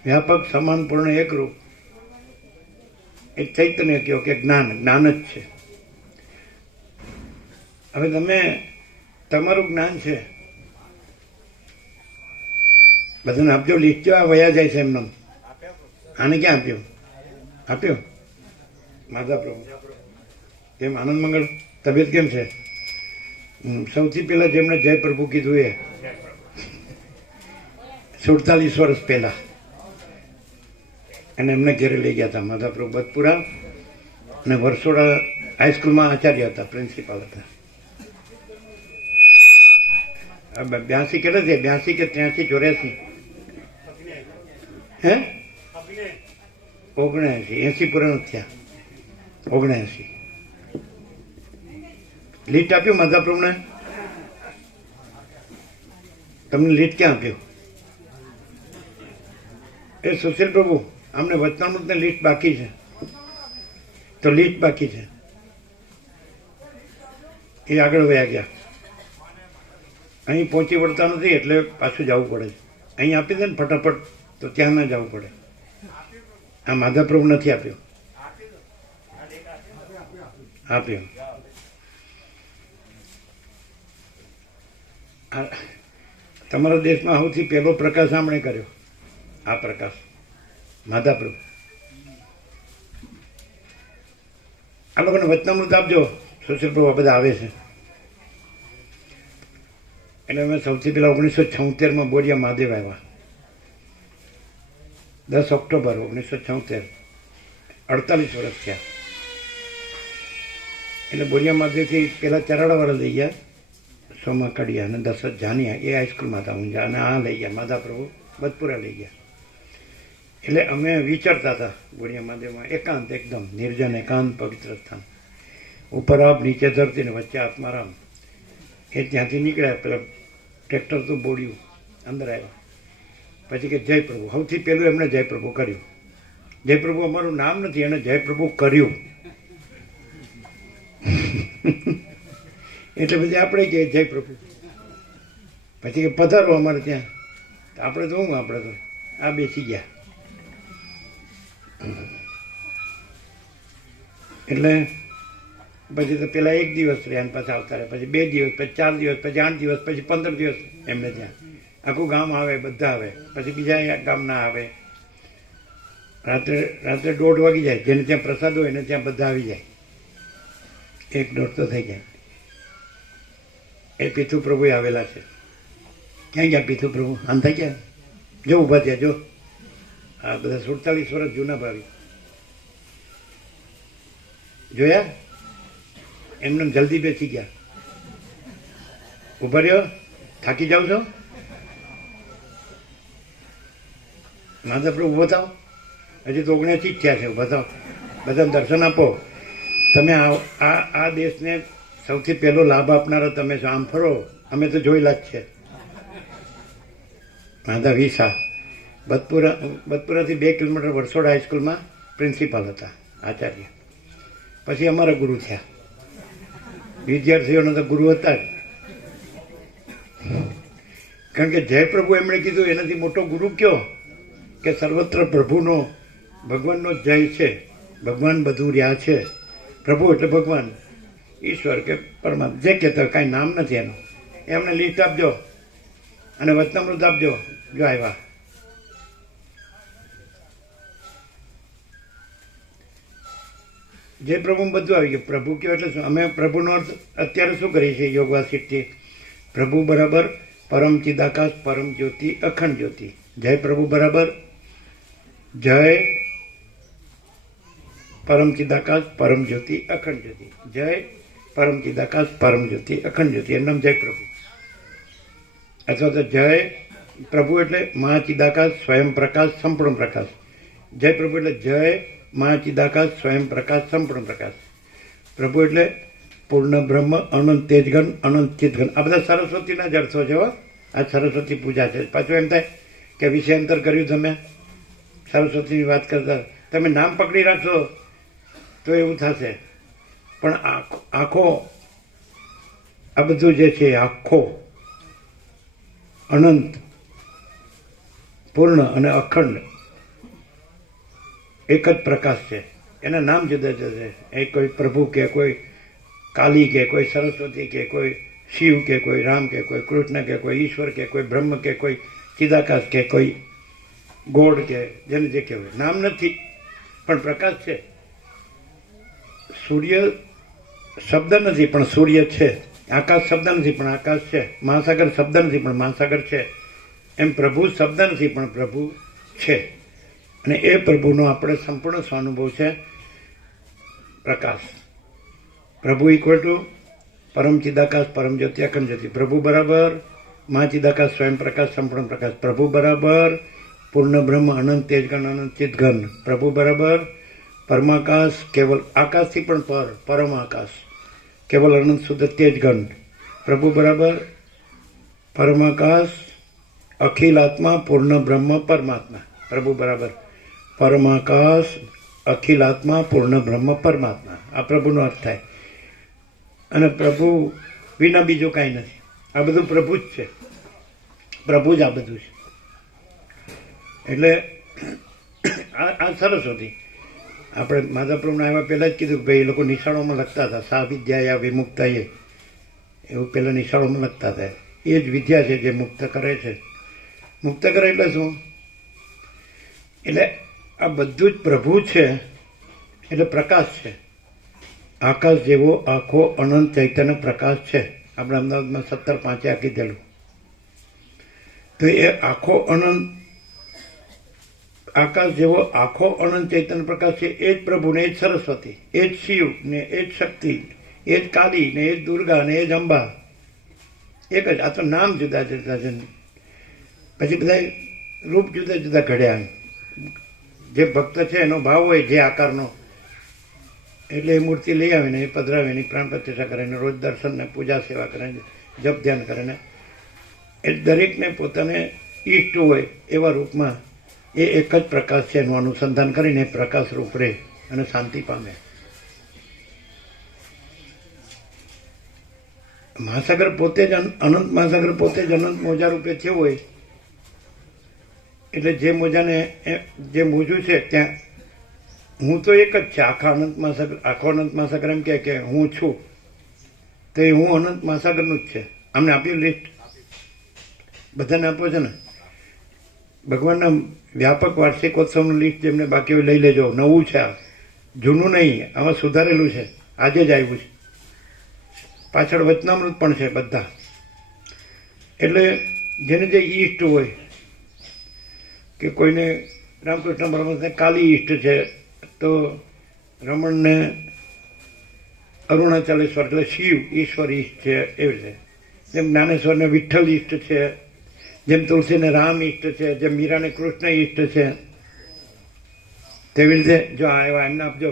વ્યાપક સમાન પૂર્ણ એકરૂપ એ ચૈતન્ય કહો કે જ્ઞાન જ છે. હવે તમે તમારું જ્ઞાન છે બધાને આપજો. લિસ્ટ જો આ વયા જાય છે એમને. આને ક્યાં આપ્યું? માધા પ્રભુ કેમ? આનંદ મંગળ, તબિયત કેમ છે? સૌથી પહેલા જેમણે જય પ્રભુ કીધું એ 47 વર્ષ પહેલા અને એમને ઘેરે લઈ ગયા હતા માધા પ્રભુ બતપુરા, અને વરસોડા હાઈસ્કૂલમાં આચાર્ય હતા, પ્રિન્સિપાલ હતા. 82 કેટલા છે? 82 કે 83, 84? હે 79, 80 પૂરા નથી થયા. 79 લીટ આપ્યું માધા પ્રભુને. તમને લીટ ક્યાં આપ્યું? એ સુશીલ પ્રભુ અમને વચનામૃતને લીટ બાકી છે, તો લીટ બાકી છે એ આગળ વયા ગયા. અહીં પહોંચી વળતા નથી એટલે પાછું જવું પડે. અહીં આપી દે ને ફટાફટ તો ત્યાં ના જવું પડે. આ માધા પ્રભુ નથી આપ્યો. તમારા દેશમાં સૌથી પહેલો પ્રકાશ આમણે કર્યો. આ પ્રકાશ માધા પ્રભુ. આ લોકોને વચનામૃત આપજો. સુશીલ પ્રભુ આ બધા આવે છે એટલે અમે સૌથી પહેલા 1976 બોરિયા મહાદેવ આવ્યા. 10 ઓક્ટોબર 1976, 48 વર્ષ થયા. એટલે બોરિયા મહાદેવથી પહેલા ચરાડાવાળા લઈ ગયા, સોમા કડિયા અને દશરથ જાનિયા, એ હાઈસ્કૂલમાં હતા ઊંઝા, અને આ લઈ ગયા માધા પ્રભુ બતપુરા લઈ ગયા. એટલે અમે વિચારતા હતા બોરિયા મહાદેવમાં એકાંત, એકદમ નિર્જન એકાંત પવિત્ર સ્થાન, ઉપર આપ નીચે ધરતી ને વચ્ચે આત્મારામ. એ ત્યાંથી નીકળ્યા, પેલા ટ્રેક્ટર તો બોડ્યું, અંદર આવ્યા. પછી કે જય પ્રભુ. સૌથી પહેલું એમણે જય પ્રભુ કર્યું. જય પ્રભુ અમારું નામ નથી, એણે જય પ્રભુ કર્યું. એટલે પછી આપણે કે જય પ્રભુ. પછી કે પધારો અમારે ત્યાં. આપણે તો આપણે તો આ બેસી ગયા. એટલે પછી તો પેલા 1 દિવસ રહ્યા, પાછા આવતા રહ્યા, પછી 2 દિવસ, પછી 4 દિવસ, પછી 8 દિવસ, પછી 15 દિવસ એમને ત્યાં. આખું ગામ આવે, બધા આવે, પછી બીજા ગામના આવે. રાત્રે 1:30 વાગી જાય. જેને ત્યાં પ્રસાદ હોય એને ત્યાં બધા આવી જાય. 1:30 તો થઈ જાય. એ પીથુ પ્રભુ આવેલા છે. ક્યાં ગયા પીથુ પ્રભુ? આમ થઈ ગયા, જો ઊભા થયા, જો આ બધા 47 વર્ષ જૂના ભાવી જોયા. એમને જલ્દી બેસી ગયા. ઉભા રહ્યો, થાકી જાવ છો? માધા પ્રભુ ઉભો થાવ. હજી તો 79 જ થયા છે. ઉભા થાવ, બધાને દર્શન આપો. તમે આ દેશને સૌથી પહેલો લાભ આપનારા તમે છો. આમ ફરો, અમે તો જોયેલા જ છે. માધા વિસા બતપુરાથી 2 કિલોમીટર વરસોડા હાઈસ્કૂલમાં પ્રિન્સિપાલ હતા, આચાર્ય. પછી અમારા ગુરુ થયા. વિદ્યાર્થીઓના તો ગુરુ હતા જ. કારણ કે જય પ્રભુ એમણે કીધું એનાથી મોટો ગુરુ કયો કે સર્વત્ર પ્રભુનો ભગવાનનો જય છે. ભગવાન બધું રહ્યા છે. પ્રભુ એટલે ભગવાન, ઈશ્વર કે પરમાત્મા જે કહેતા કાંઈ નામ નથી એનું. એમને લિસ્ટ આપજો અને વચનામૃત આપજો. જો આવ્યા. જે પ્રભુ બધું આવી ગયું. પ્રભુ કયો એટલે શું? અમે પ્રભુનો અર્થ અત્યારે શું કરીએ છીએ યોગવાસિકથી? પ્રભુ બરાબર પરમ ચિદાકાશ, પરમ જ્યોતિ, અખંડ જ્યોતિ. જય પ્રભુ બરાબર જય પરમ ચિદાકાશ, પરમ જ્યોતિ, અખંડ જ્યોતિ. જય પરમ ચિદાકાશ, પરમ જ્યોતિ, અખંડ જ્યોતિ. એનું નામ જય પ્રભુ. અથવા તો જય પ્રભુ એટલે મહાચિદાકાશ, સ્વયં પ્રકાશ, સંપૂર્ણ પ્રકાશ. જય પ્રભુ એટલે જય મહાચિદાકાશ, સ્વયં પ્રકાશ, સંપૂર્ણ પ્રકાશ. પ્રભુ એટલે પૂર્ણ બ્રહ્મ, અનંત તેજગન, અનંત ચિતગન. આ બધા સરસ્વતીના જ અર્થો છે. આ સરસ્વતી પૂજા છે. પાછું એમ થાય કે વિષયાંતર કર્યું તમે સરસ્વતીની વાત કરતા. તમે નામ પકડી રાખશો તો એવું થશે. પણ આખો આ બધું જે છે આખો અનંત, પૂર્ણ અને અખંડ એક જ પ્રકાશ છે. એના નામ જુદા જુદા છે. એ કોઈ પ્રભુ કે કોઈ કાલી કે કોઈ સરસ્વતી કે કોઈ શિવ કે કોઈ રામ કે કોઈ કૃષ્ણ કે કોઈ ઈશ્વર કે કોઈ બ્રહ્મ કે કોઈ ચિદાકાશ કે કોઈ ગોડ કે જેને જે કહેવાય. નામ નથી પણ પ્રકાશ છે. સૂર્ય શબ્દ નથી પણ સૂર્ય છે. આકાશ શબ્દ નથી પણ આકાશ છે. મહાસાગર શબ્દ નથી પણ મહાસાગર છે. એમ પ્રભુ શબ્દ નથી પણ પ્રભુ છે. અને એ પ્રભુનો આપણે સંપૂર્ણ સ્વાનુભવ છે પ્રકાશ. પ્રભુ ઇક્વલ ટુ પરમ ચિદાકાશ, પરમ જ્યોતિ, અખંડ જ્યોતિ. પ્રભુ બરાબર મહાચિદાકાશ, સ્વયં પ્રકાશ, સંપૂર્ણ પ્રકાશ. પ્રભુ બરાબર પૂર્ણ બ્રહ્મ, અનંત તેજગન, અનંત ચિતગન. પ્રભુ બરાબર પરમાકાશ, કેવલ આકાશથી પણ પરમ આકાશ, કેવલ અનંત શુદ્ધ તેજગન. પ્રભુ બરાબર પરમાકાશ, અખિલ આત્મા, પૂર્ણ બ્રહ્મ, પરમાત્મા. પ્રભુ બરાબર પરમાકાશ, અખિલ આત્મા, પૂર્ણ બ્રહ્મ, પરમાત્મા. આ પ્રભુનો અર્થ થાય. અને પ્રભુ વિના બીજું કાંઈ નથી. આ બધું પ્રભુ જ છે. પ્રભુ જ આ બધું છે. એટલે આ સરસ્વતી આપણે માધવ પ્રભુને આવ્યા પહેલાં જ કીધું કે ભાઈ એ લોકો નિશાળોમાં લખતા હતા સા વિદ્યા યા વિમુક્તા એવું પહેલાં નિશાળોમાં લખતા હતા. એ જ વિદ્યા છે જે મુક્ત કરે છે. મુક્ત કરે એટલે શું? એટલે આ બધું જ પ્રભુ છે એટલે પ્રકાશ છે. આકાશ જેવો આખો અનંત ચૈતન્ય પ્રકાશ છે. આપણે અમદાવાદમાં 17 આ કીધેલું. તો એ આખો અનંત આકાશ જેવો આખો અનંત ચૈતન્ય પ્રકાશ છે. એ જ પ્રભુ ને એ જ સરસ્વતી, એ જ શિવ ને એ જ શક્તિ, એ જ કાલી ને એ જ દુર્ગા ને એ જ અંબા. એક જ. આ તો નામ જુદા જુદા છે. પછી બધા રૂપ જુદા જુદા ઘડ્યા. જે ભક્ત છે એનો ભાવ હોય જે આકારનો, એટલે એ મૂર્તિ લઈ આવીને એ પધરાવે, એની પ્રાણ પ્રતિષ્ઠા કરે, રોજ દર્શન ને પૂજા સેવા કરે, જપ ધ્યાન કરે ને એ દરેકને પોતાને ઈષ્ટ હોય એવા રૂપમાં એ એક જ પ્રકાશ છે એનું અનુસંધાન કરીને પ્રકાશ રૂપ રહે અને શાંતિ પામે. મહાસાગર પોતે જ અનંત, મહાસાગર પોતે જ અનંત મોજા રૂપે થયો હોય એટલે જે મોજાને જે મોજું છે ત્યાં હું તો એક જ છે. આખો અનંત મહાસાગર એમ કે હું છું તો એ હું અનંત મહાસાગરનું જ છે. અમને આપ્યું લિસ્ટ, બધાને આપો છે ને. ભગવાનના વ્યાપક વાર્ષિકોત્સવનું લિસ્ટ જેમને બાકી હોય લઈ લેજો. નવું છે આ, જૂનું નહીં. આમાં સુધારેલું છે, આજે જ આવ્યું છે. પાછળ વચનામૃત પણ છે બધા. એટલે જેને જે ઈષ્ટ હોય કે કોઈને રામકૃષ્ણ પરમહંસને કાલી ઈષ્ટ છે તો રમણને અરુણાચલેશ્વર એટલે શિવ ઈશ્વર ઈષ્ટ છે. એવી રીતે જેમ જ્ઞાનેશ્વરને વિઠ્ઠલ ઈષ્ટ છે, જેમ તુલસીને રામ ઈષ્ટ છે, જેમ મીરાને કૃષ્ણ ઈષ્ટ છે, તેવી રીતે જો આવ્યા એમને આપજો.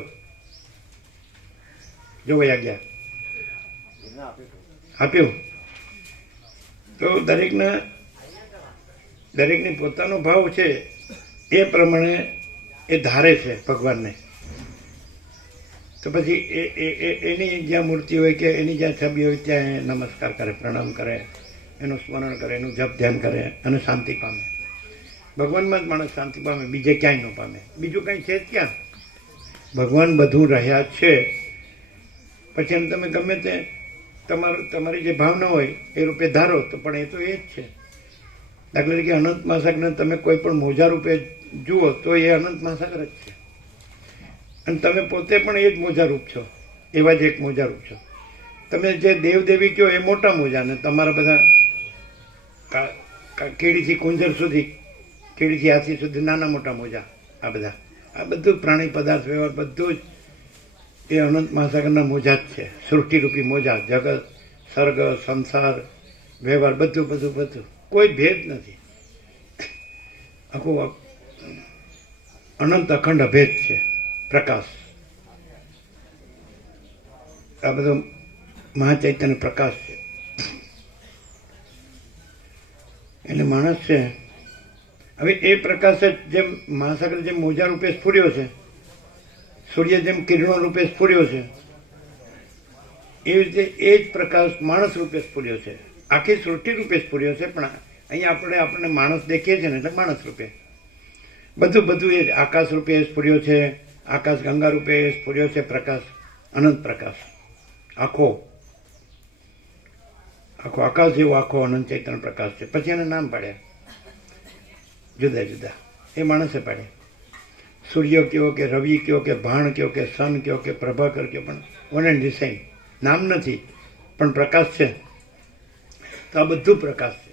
જો વયા ગયા આપ્યું તો દરેકને પોતાનો ભાવ છે એ પ્રમાણે એ ધારે છે ભગવાનને. તો પછી એની જ્યાં મૂર્તિ હોય કે એની જ્યાં છબી હોય ત્યાં નમસ્કાર કરે, પ્રણામ કરે, એનું સ્મરણ કરે, એનું જપ ધ્યાન કરે અને શાંતિ પામે. ભગવાનમાં જ માણસ શાંતિ પામે, બીજે ક્યાંય ન પામે. બીજું કંઈ છે જ ક્યાં? ભગવાન બધું રહ્યા છે. પછી એને તમે ગમે તે તમારી જે ભાવના હોય એ રૂપે ધારો તો પણ એ તો એ જ છે. દાખલા તરીકે અનંત મહાસાગરને તમે કોઈ પણ મોજા રૂપે જુઓ તો એ અનંત મહાસાગર જ છે. અને તમે પોતે પણ એ જ મોજારૂપ છો, એવા જ એક મોજારૂપ છો. તમે જે દેવદેવી કહો એ મોટા મોજા, ને તમારા બધા કીડીથી કુંજર સુધી, કીડીથી હાથી સુધી નાના મોટા મોજા. આ બધું પ્રાણી પદાર્થ વ્યવહાર બધું જ એ અનંત મહાસાગરના મોજા જ છે. સૃષ્ટિરૂપી મોજા, જગત, સર્ગ, સંસાર, વ્યવહાર બધું કોઈ ભેદ નથી. આખું અનંત અખંડ અભેદ છે, પ્રકાશ. આ બધો મહાચૈતન્ય પ્રકાશ છે. એટલે માણસ છે હવે એ પ્રકાશ જ જેમ મહાસાગર જેમ મોજા રૂપે સ્ફુર્યો છે, સૂર્ય જેમ કિરણો રૂપે સ્ફુર્યો છે, એવી રીતે એ જ પ્રકાશ માણસ રૂપે સ્ફુર્યો છે. આખી સૃષ્ટિ રૂપે સ્ફુર્યો છે, પણ અહીંયા આપણને માણસ દેખીએ છીએ ને એટલે માણસ રૂપે બધું એ આકાશ રૂપે સ્ફુર્યો છે. આકાશ ગંગા રૂપે સ્ફુર્યો છે પ્રકાશ, અનંત પ્રકાશ. આખો આકાશ જેવો આખો અનંત ચૈતન્ય પ્રકાશ છે. પછી એને નામ પાડ્યા જુદા જુદા, એ માણસે પાડ્યા. સૂર્ય કયો કે રવિ કયો કે ભાણ કયો કે સન કયો કે પ્રભાકર કયો, પણ વન એન્ડ ધી સેમ. નામ નથી પણ પ્રકાશ છે. તો આ બધું પ્રકાશ છે.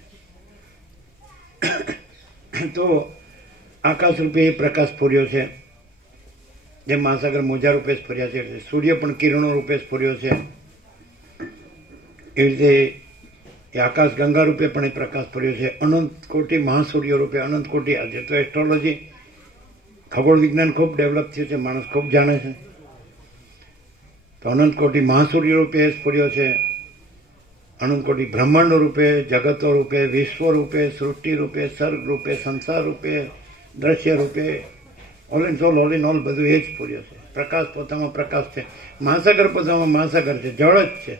તો આકાશ રૂપે એ પ્રકાશ સ્ફુર્યો છે, જેમ મહાસાગર મોજા રૂપે સ્ફુર્યા છે. સૂર્ય પણ કિરણો રૂપે સ્ફુર્યો છે. એવી રીતે એ આકાશ ગંગા રૂપે પણ એ પ્રકાશ સ્ફુર્યો છે. અનંત કોટી મહાસૂર્ય રૂપે અનંત કોટી. આજે તો એસ્ટ્રોલોજી, ખગોળ વિજ્ઞાન ખૂબ ડેવલપ થયું છે, માણસ ખૂબ જાણે છે. તો અનંત કોટી મહાસૂર્ય રૂપે સ્ફુર્યો છે. અનંત કોટી બ્રહ્માંડો રૂપે, જગતો રૂપે, વિશ્વ રૂપે, સૃષ્ટિ રૂપે, સર્ગ રૂપે, સંસાર રૂપે, દ્રશ્ય રૂપે, ઓલ ઇન ઓલ બધું એ જ સ્ફુર્યો છે. પ્રકાશ પોતામાં પ્રકાશ છે. મહાસાગર પોતામાં મહાસાગર છે, જળ જ છે.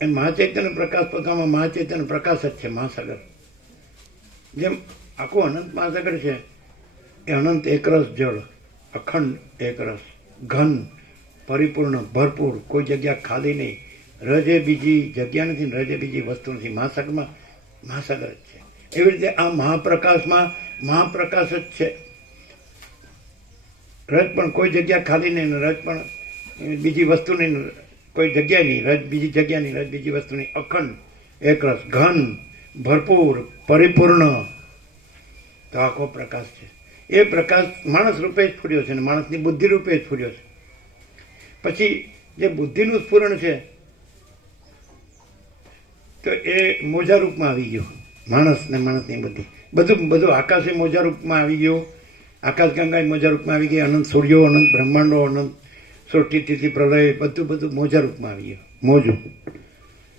એ મહાચૈતન્ય પ્રકાશ પોતામાં મહાચૈતન્ય પ્રકાશ જ છે, મહાસાગર. જેમ આખું અનંત મહાસાગર છે એ અનંત એકરસ જળ, અખંડ એકરસ, ઘન, પરિપૂર્ણ, ભરપૂર, કોઈ જગ્યા ખાલી નહીં. રજે બીજી જગ્યા નથી, રજે બીજી વસ્તુ નથી. મહાસાગરમાં મહાસાગર જ છે. એવી રીતે આ મહાપ્રકાશમાં મહાપ્રકાશ જ છે. રજ પણ કોઈ જગ્યા ખાલી નહીં, રજ પણ બીજી વસ્તુ નહીં, કોઈ જગ્યા નહીં, રજ બીજી જગ્યા નહીં, રજ બીજી વસ્તુ નહીં. અખંડ એકરસ, ઘન, ભરપૂર, પરિપૂર્ણ. તો આખો પ્રકાશ છે. એ પ્રકાશ માણસ રૂપે જ સ્ફુર્યો છે, અને માણસની બુદ્ધિ રૂપે જ સ્ફુર્યો છે. પછી જે બુદ્ધિનું સ્ફુરણ છે તો એ મોજા રૂપમાં આવી ગયું. માણસ ને માણસની બુદ્ધિ બધું આકાશે મોજા રૂપમાં આવી ગયું. આકાશ ગંગા મોજા રૂપમાં આવી ગઈ. અનંત સૂર્યો, અનંત બ્રહ્માંડો, અનંત સૃષ્ટિ તિથિ પ્રલય બધું મોજા રૂપમાં આવી ગયું. મોજું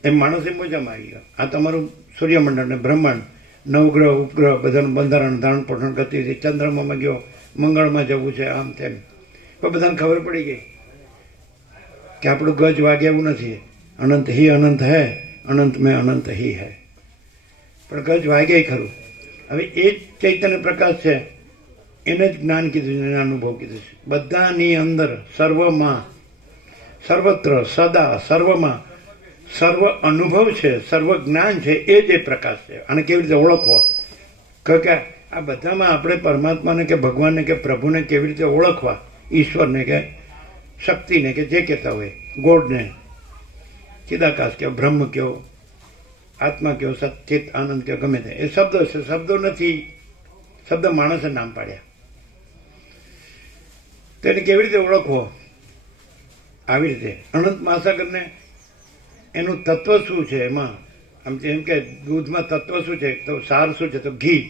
એમ માણસે મોજામાં આવી ગયો. આ તમારું સૂર્યમંડળ ને બ્રહ્માંડ, નવગ્રહ ઉપગ્રહ બધાનું બંધારણ, ધારણ પોષણ ગતિ, ચંદ્રમામાં ગયો, મંગળમાં જવું છે, આમ તેમ. પણ બધાને ખબર પડી ગઈ કે આપણું ગજ વાગે એવું નથી. અનંત હી અનંત હૈ, અનંત મેં અનંત હી હૈ. પણ ગજ વાગે ખરું. હવે એ જ ચૈતન્ય પ્રકાશ છે, એને જ જ્ઞાન કીધું છે, એને અનુભવ કીધું છે. બધાની અંદર, સર્વમાં, સર્વત્ર, સદા, સર્વમાં સર્વ અનુભવ છે, સર્વ જ્ઞાન છે. એ જ એ પ્રકાશ છે. અને કેવી રીતે ઓળખવો? કે આ બધામાં આપણે પરમાત્માને કે ભગવાનને કે પ્રભુને કેવી રીતે ઓળખવા? ઈશ્વરને કે શક્તિને કે જે કહેતા હોય, ગોડને, ચિદાકાશ કયો, બ્રહ્મ કયો, આત્મા કયો, સચિત આનંદ કયો, ગમે તે. એ શબ્દો છે. શબ્દો નથી, શબ્દ માણસે નામ પાડ્યા. તેને કેવી રીતે ઓળખવો? આવી રીતે અનંત મહાસાગરને એનું તત્વ શું છે? એમાં આમ એમ કે દૂધમાં તત્વ શું છે, તો સાર શું છે, તો ઘી.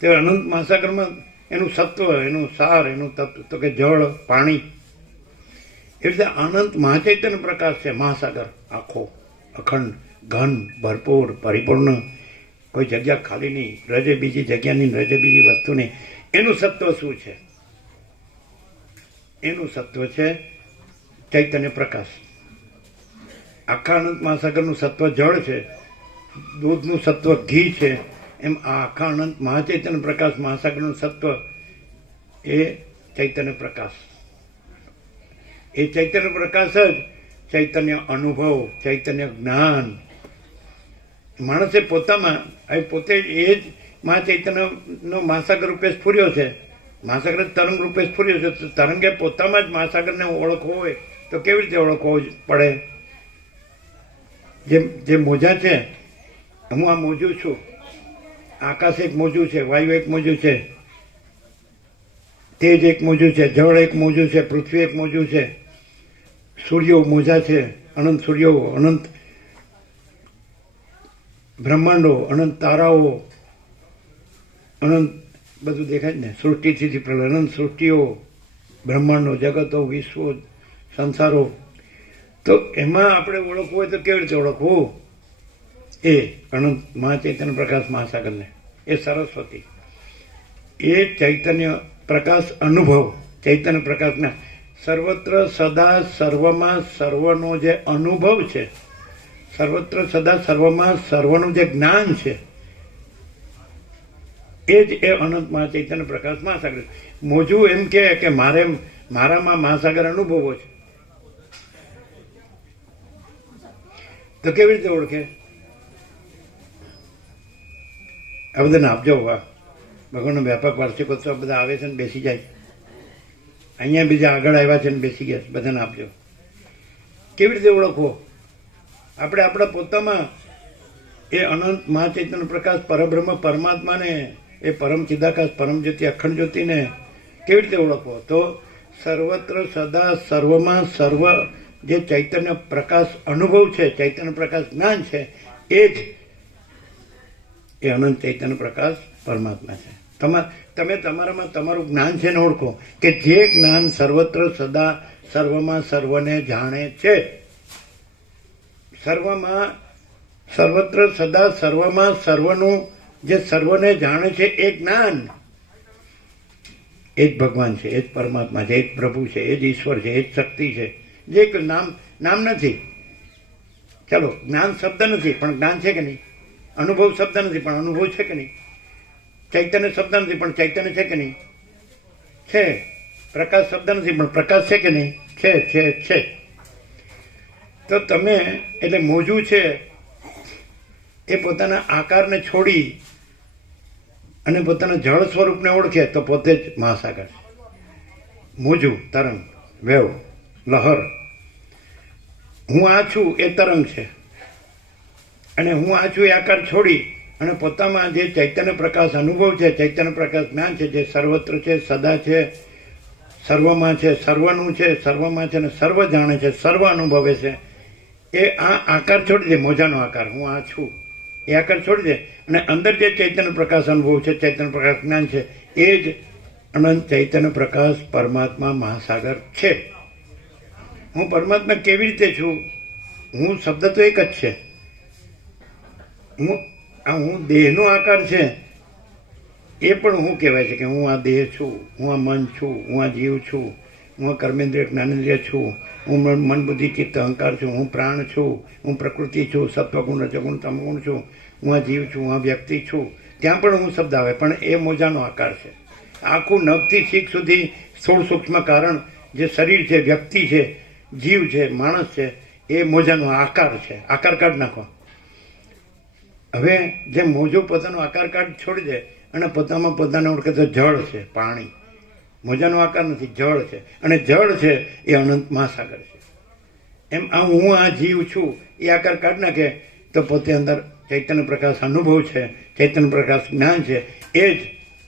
તે અનંત મહાસાગરમાં એનું સત્વ, એનું સાર, એનું તત્વ તો કે જળ, પાણી. એ રીતે અનંત મહાચૈતન્ય પ્રકાશ છે મહાસાગર. આખો અખંડ, ઘન, ભરપૂર, પરિપૂર્ણ, કોઈ જગ્યા ખાલી નહીં, રજે બીજી જગ્યા નહીં, રજે બીજી વસ્તુ નહીં. એનું સત્વ શું છે? એનું સત્વ છે ચૈતન્ય પ્રકાશ. આખા અનંત મહાસાગરનું સત્વ જળ છે, દૂધનું સત્વ ઘી છે, એમ આ આખા અનંત મહાચૈતન્ય પ્રકાશ મહાસાગરનું સત્વ એ ચૈતન્ય પ્રકાશ. એ ચૈતન્ય પ્રકાશ જ ચૈતન્ય અનુભવ, ચૈતન્ય જ્ઞાન. માણસે પોતામાં પોતે એ જ મહાચૈતન્યનો મહાસાગર રૂપે સ્ફુર્યો છે, મહાસાગર તરંગ રૂપે સ્ફુર્યો છે. તો તરંગે પોતામાં જ મહાસાગરને ઓળખવો હોય તો કેવી રીતે ઓળખવો પડે? જે મોજા છે, હું આ મોજું છું, આકાશ એક મોજું છે, વાયુ એક મોજું છે, તેજ એક મોજું છે, જળ એક મોજું છે, પૃથ્વી એક મોજું છે, સૂર્યો મોજા છે, અનંત સૂર્યો, અનંત બ્રહ્માંડો, અનંત તારાઓ, અનંત બધું દેખાય ને, સૃષ્ટિથી અનંત સૃષ્ટિઓ, બ્રહ્માંડો, જગતો, વિશ્વો, સંસારો. તો એમાં આપણે ઓળખવું હોય તો કેવી રીતે ઓળખવું? એ અનંત મહાચૈતન્ય પ્રકાશ મહાસાગરને, એ સરસ્વતી, એ ચૈતન્ય પ્રકાશ અનુભવ, ચૈતન્ય પ્રકાશના સર્વત્ર સદા સર્વમાં સર્વનો જે અનુભવ છે, સર્વત્ર સદા સર્વમાં સર્વનું જે જ્ઞાન છે, એ જ એ અનંત મહાચૈતન્ય પ્રકાશ મહાસાગર. મોજું એમ કે મારામાં મહાસાગર અનુભવો છે, તો કેવી રીતે ઓળખે? આ બધાને આપજો. ભગવાનનો વ્યાપક વાર્ષિકોત્સવ બધા આવે છે ને બેસી જાય, અહીંયા બીજા આગળ આવ્યા છે ને બેસી ગયા છે, બધાને આપજો. કેવી રીતે ઓળખવો? આપણે આપણા પોતામાં એ અનંત મહાચૈતન્ય પ્રકાશ પરબ્રહ્મ પરમાત્માને, એ પરમ ચિદાકાશ પરમ જ્યોતિ અખંડ જ્યોતિને કેવી રીતે ઓળખવો? તો સર્વત્ર સદા સર્વમાં સર્વ જે ચૈતન્ય પ્રકાશ અનુભવ છે, ચૈતન્ય પ્રકાશ જ્ઞાન છે, એ જ એ અનંત ચૈતન્ય પ્રકાશ પરમાત્મા છે. તમે તમારામાં તમારું જ્ઞાન છે ને ઓળખો, કે જે જ્ઞાન સર્વત્ર સદા સર્વમાં સર્વને જાણે છે. સર્વત્ર સદા સર્વમાં સર્વનું જે સર્વને જાણે છે એ જ્ઞાન, એ જ ભગવાન છે, એ જ પરમાત્મા છે, એ જ પ્રભુ છે, એ જ ઈશ્વર છે, એ જ શક્તિ છે. જે નામ નથી, ચાલો જ્ઞાન શબ્દ નથી પણ જ્ઞાન છે કે નહીં? અનુભવ શબ્દ નથી પણ અનુભવ છે કે નહીં? ચૈતન્ય શબ્દ નથી પણ ચૈતન્ય છે કે નહીં? છે. પ્રકાશ શબ્દ નથી પણ પ્રકાશ છે કે નહીં? છે. તો તમે એટલે મોજું છે એ પોતાના આકારને છોડી અને પોતાના જળ સ્વરૂપને ઓળખે તો પોતે જ મહાસાગર છે. મોજું, તરંગ, વેવ, લહર. હું આ છું એ તરંગ છે, અને હું આ છું એ આકાર છોડી અને પોતામાં જે ચૈતન્ય પ્રકાશ અનુભવ છે, ચૈતન્ય પ્રકાશ જ્ઞાન છે, જે સર્વત્ર છે, સદા છે, સર્વમાં છે, સર્વનું છે, સર્વમાં છે, અને સર્વ જાણે છે, સર્વ અનુભવે છે, એ આ આકાર છોડી દે, મોજાનો આકાર, હું આ છું એ આકાર છોડી દે, અને અંદર જે ચૈતન્ય પ્રકાશ અનુભવ છે, ચૈતન્ય પ્રકાશ જ્ઞાન છે, એ જ અનંત ચૈતન્ય પ્રકાશ પરમાત્મા મહાસાગર છે. હું પરમાત્મા કેવી રીતે છું? હું શબ્દ તો એક જ છે. હું દેહનો આકાર છે, એ પણ હું કહેવાય છે કે હું આ દેહ છું, હું આ મન છું, હું આ જીવ છું, હું આ કર્મેન્દ્રિય જ્ઞાનેન્દ્રિય છું, હું મન બુદ્ધિ ચિત્ત અહંકાર છું, હું પ્રાણ છું, હું પ્રકૃતિ છું, સત્વગુણ રજગુણ તમગુણ છું, હું આ જીવ છું, હું આ વ્યક્તિ છું. ત્યાં પણ હું શબ્દ આવે, પણ એ મોજાનો આકાર છે. આખું નખથી શીખ સુધી સ્થૂળ સૂક્ષ્મ કારણ જે શરીર છે, વ્યક્તિ છે, જીવ છે, માણસ છે, એ મોજાનો આકાર છે. આકાર કાઢ નાખો. હવે જે મોજો પોતાનો આકાર કાઢ છોડી દે અને પોતાને ઓળખે તો જળ છે, પાણી. મોજાનો આકાર નથી, જળ છે, અને જળ છે એ અનંત મહાસાગર છે. એમ હું આ જીવ છું એ આકાર કાઢ નાખે તો પોતે અંદર ચૈતન્ય પ્રકાશ અનુભવ છે, ચૈતન્ય પ્રકાશ જ્ઞાન છે, એ જ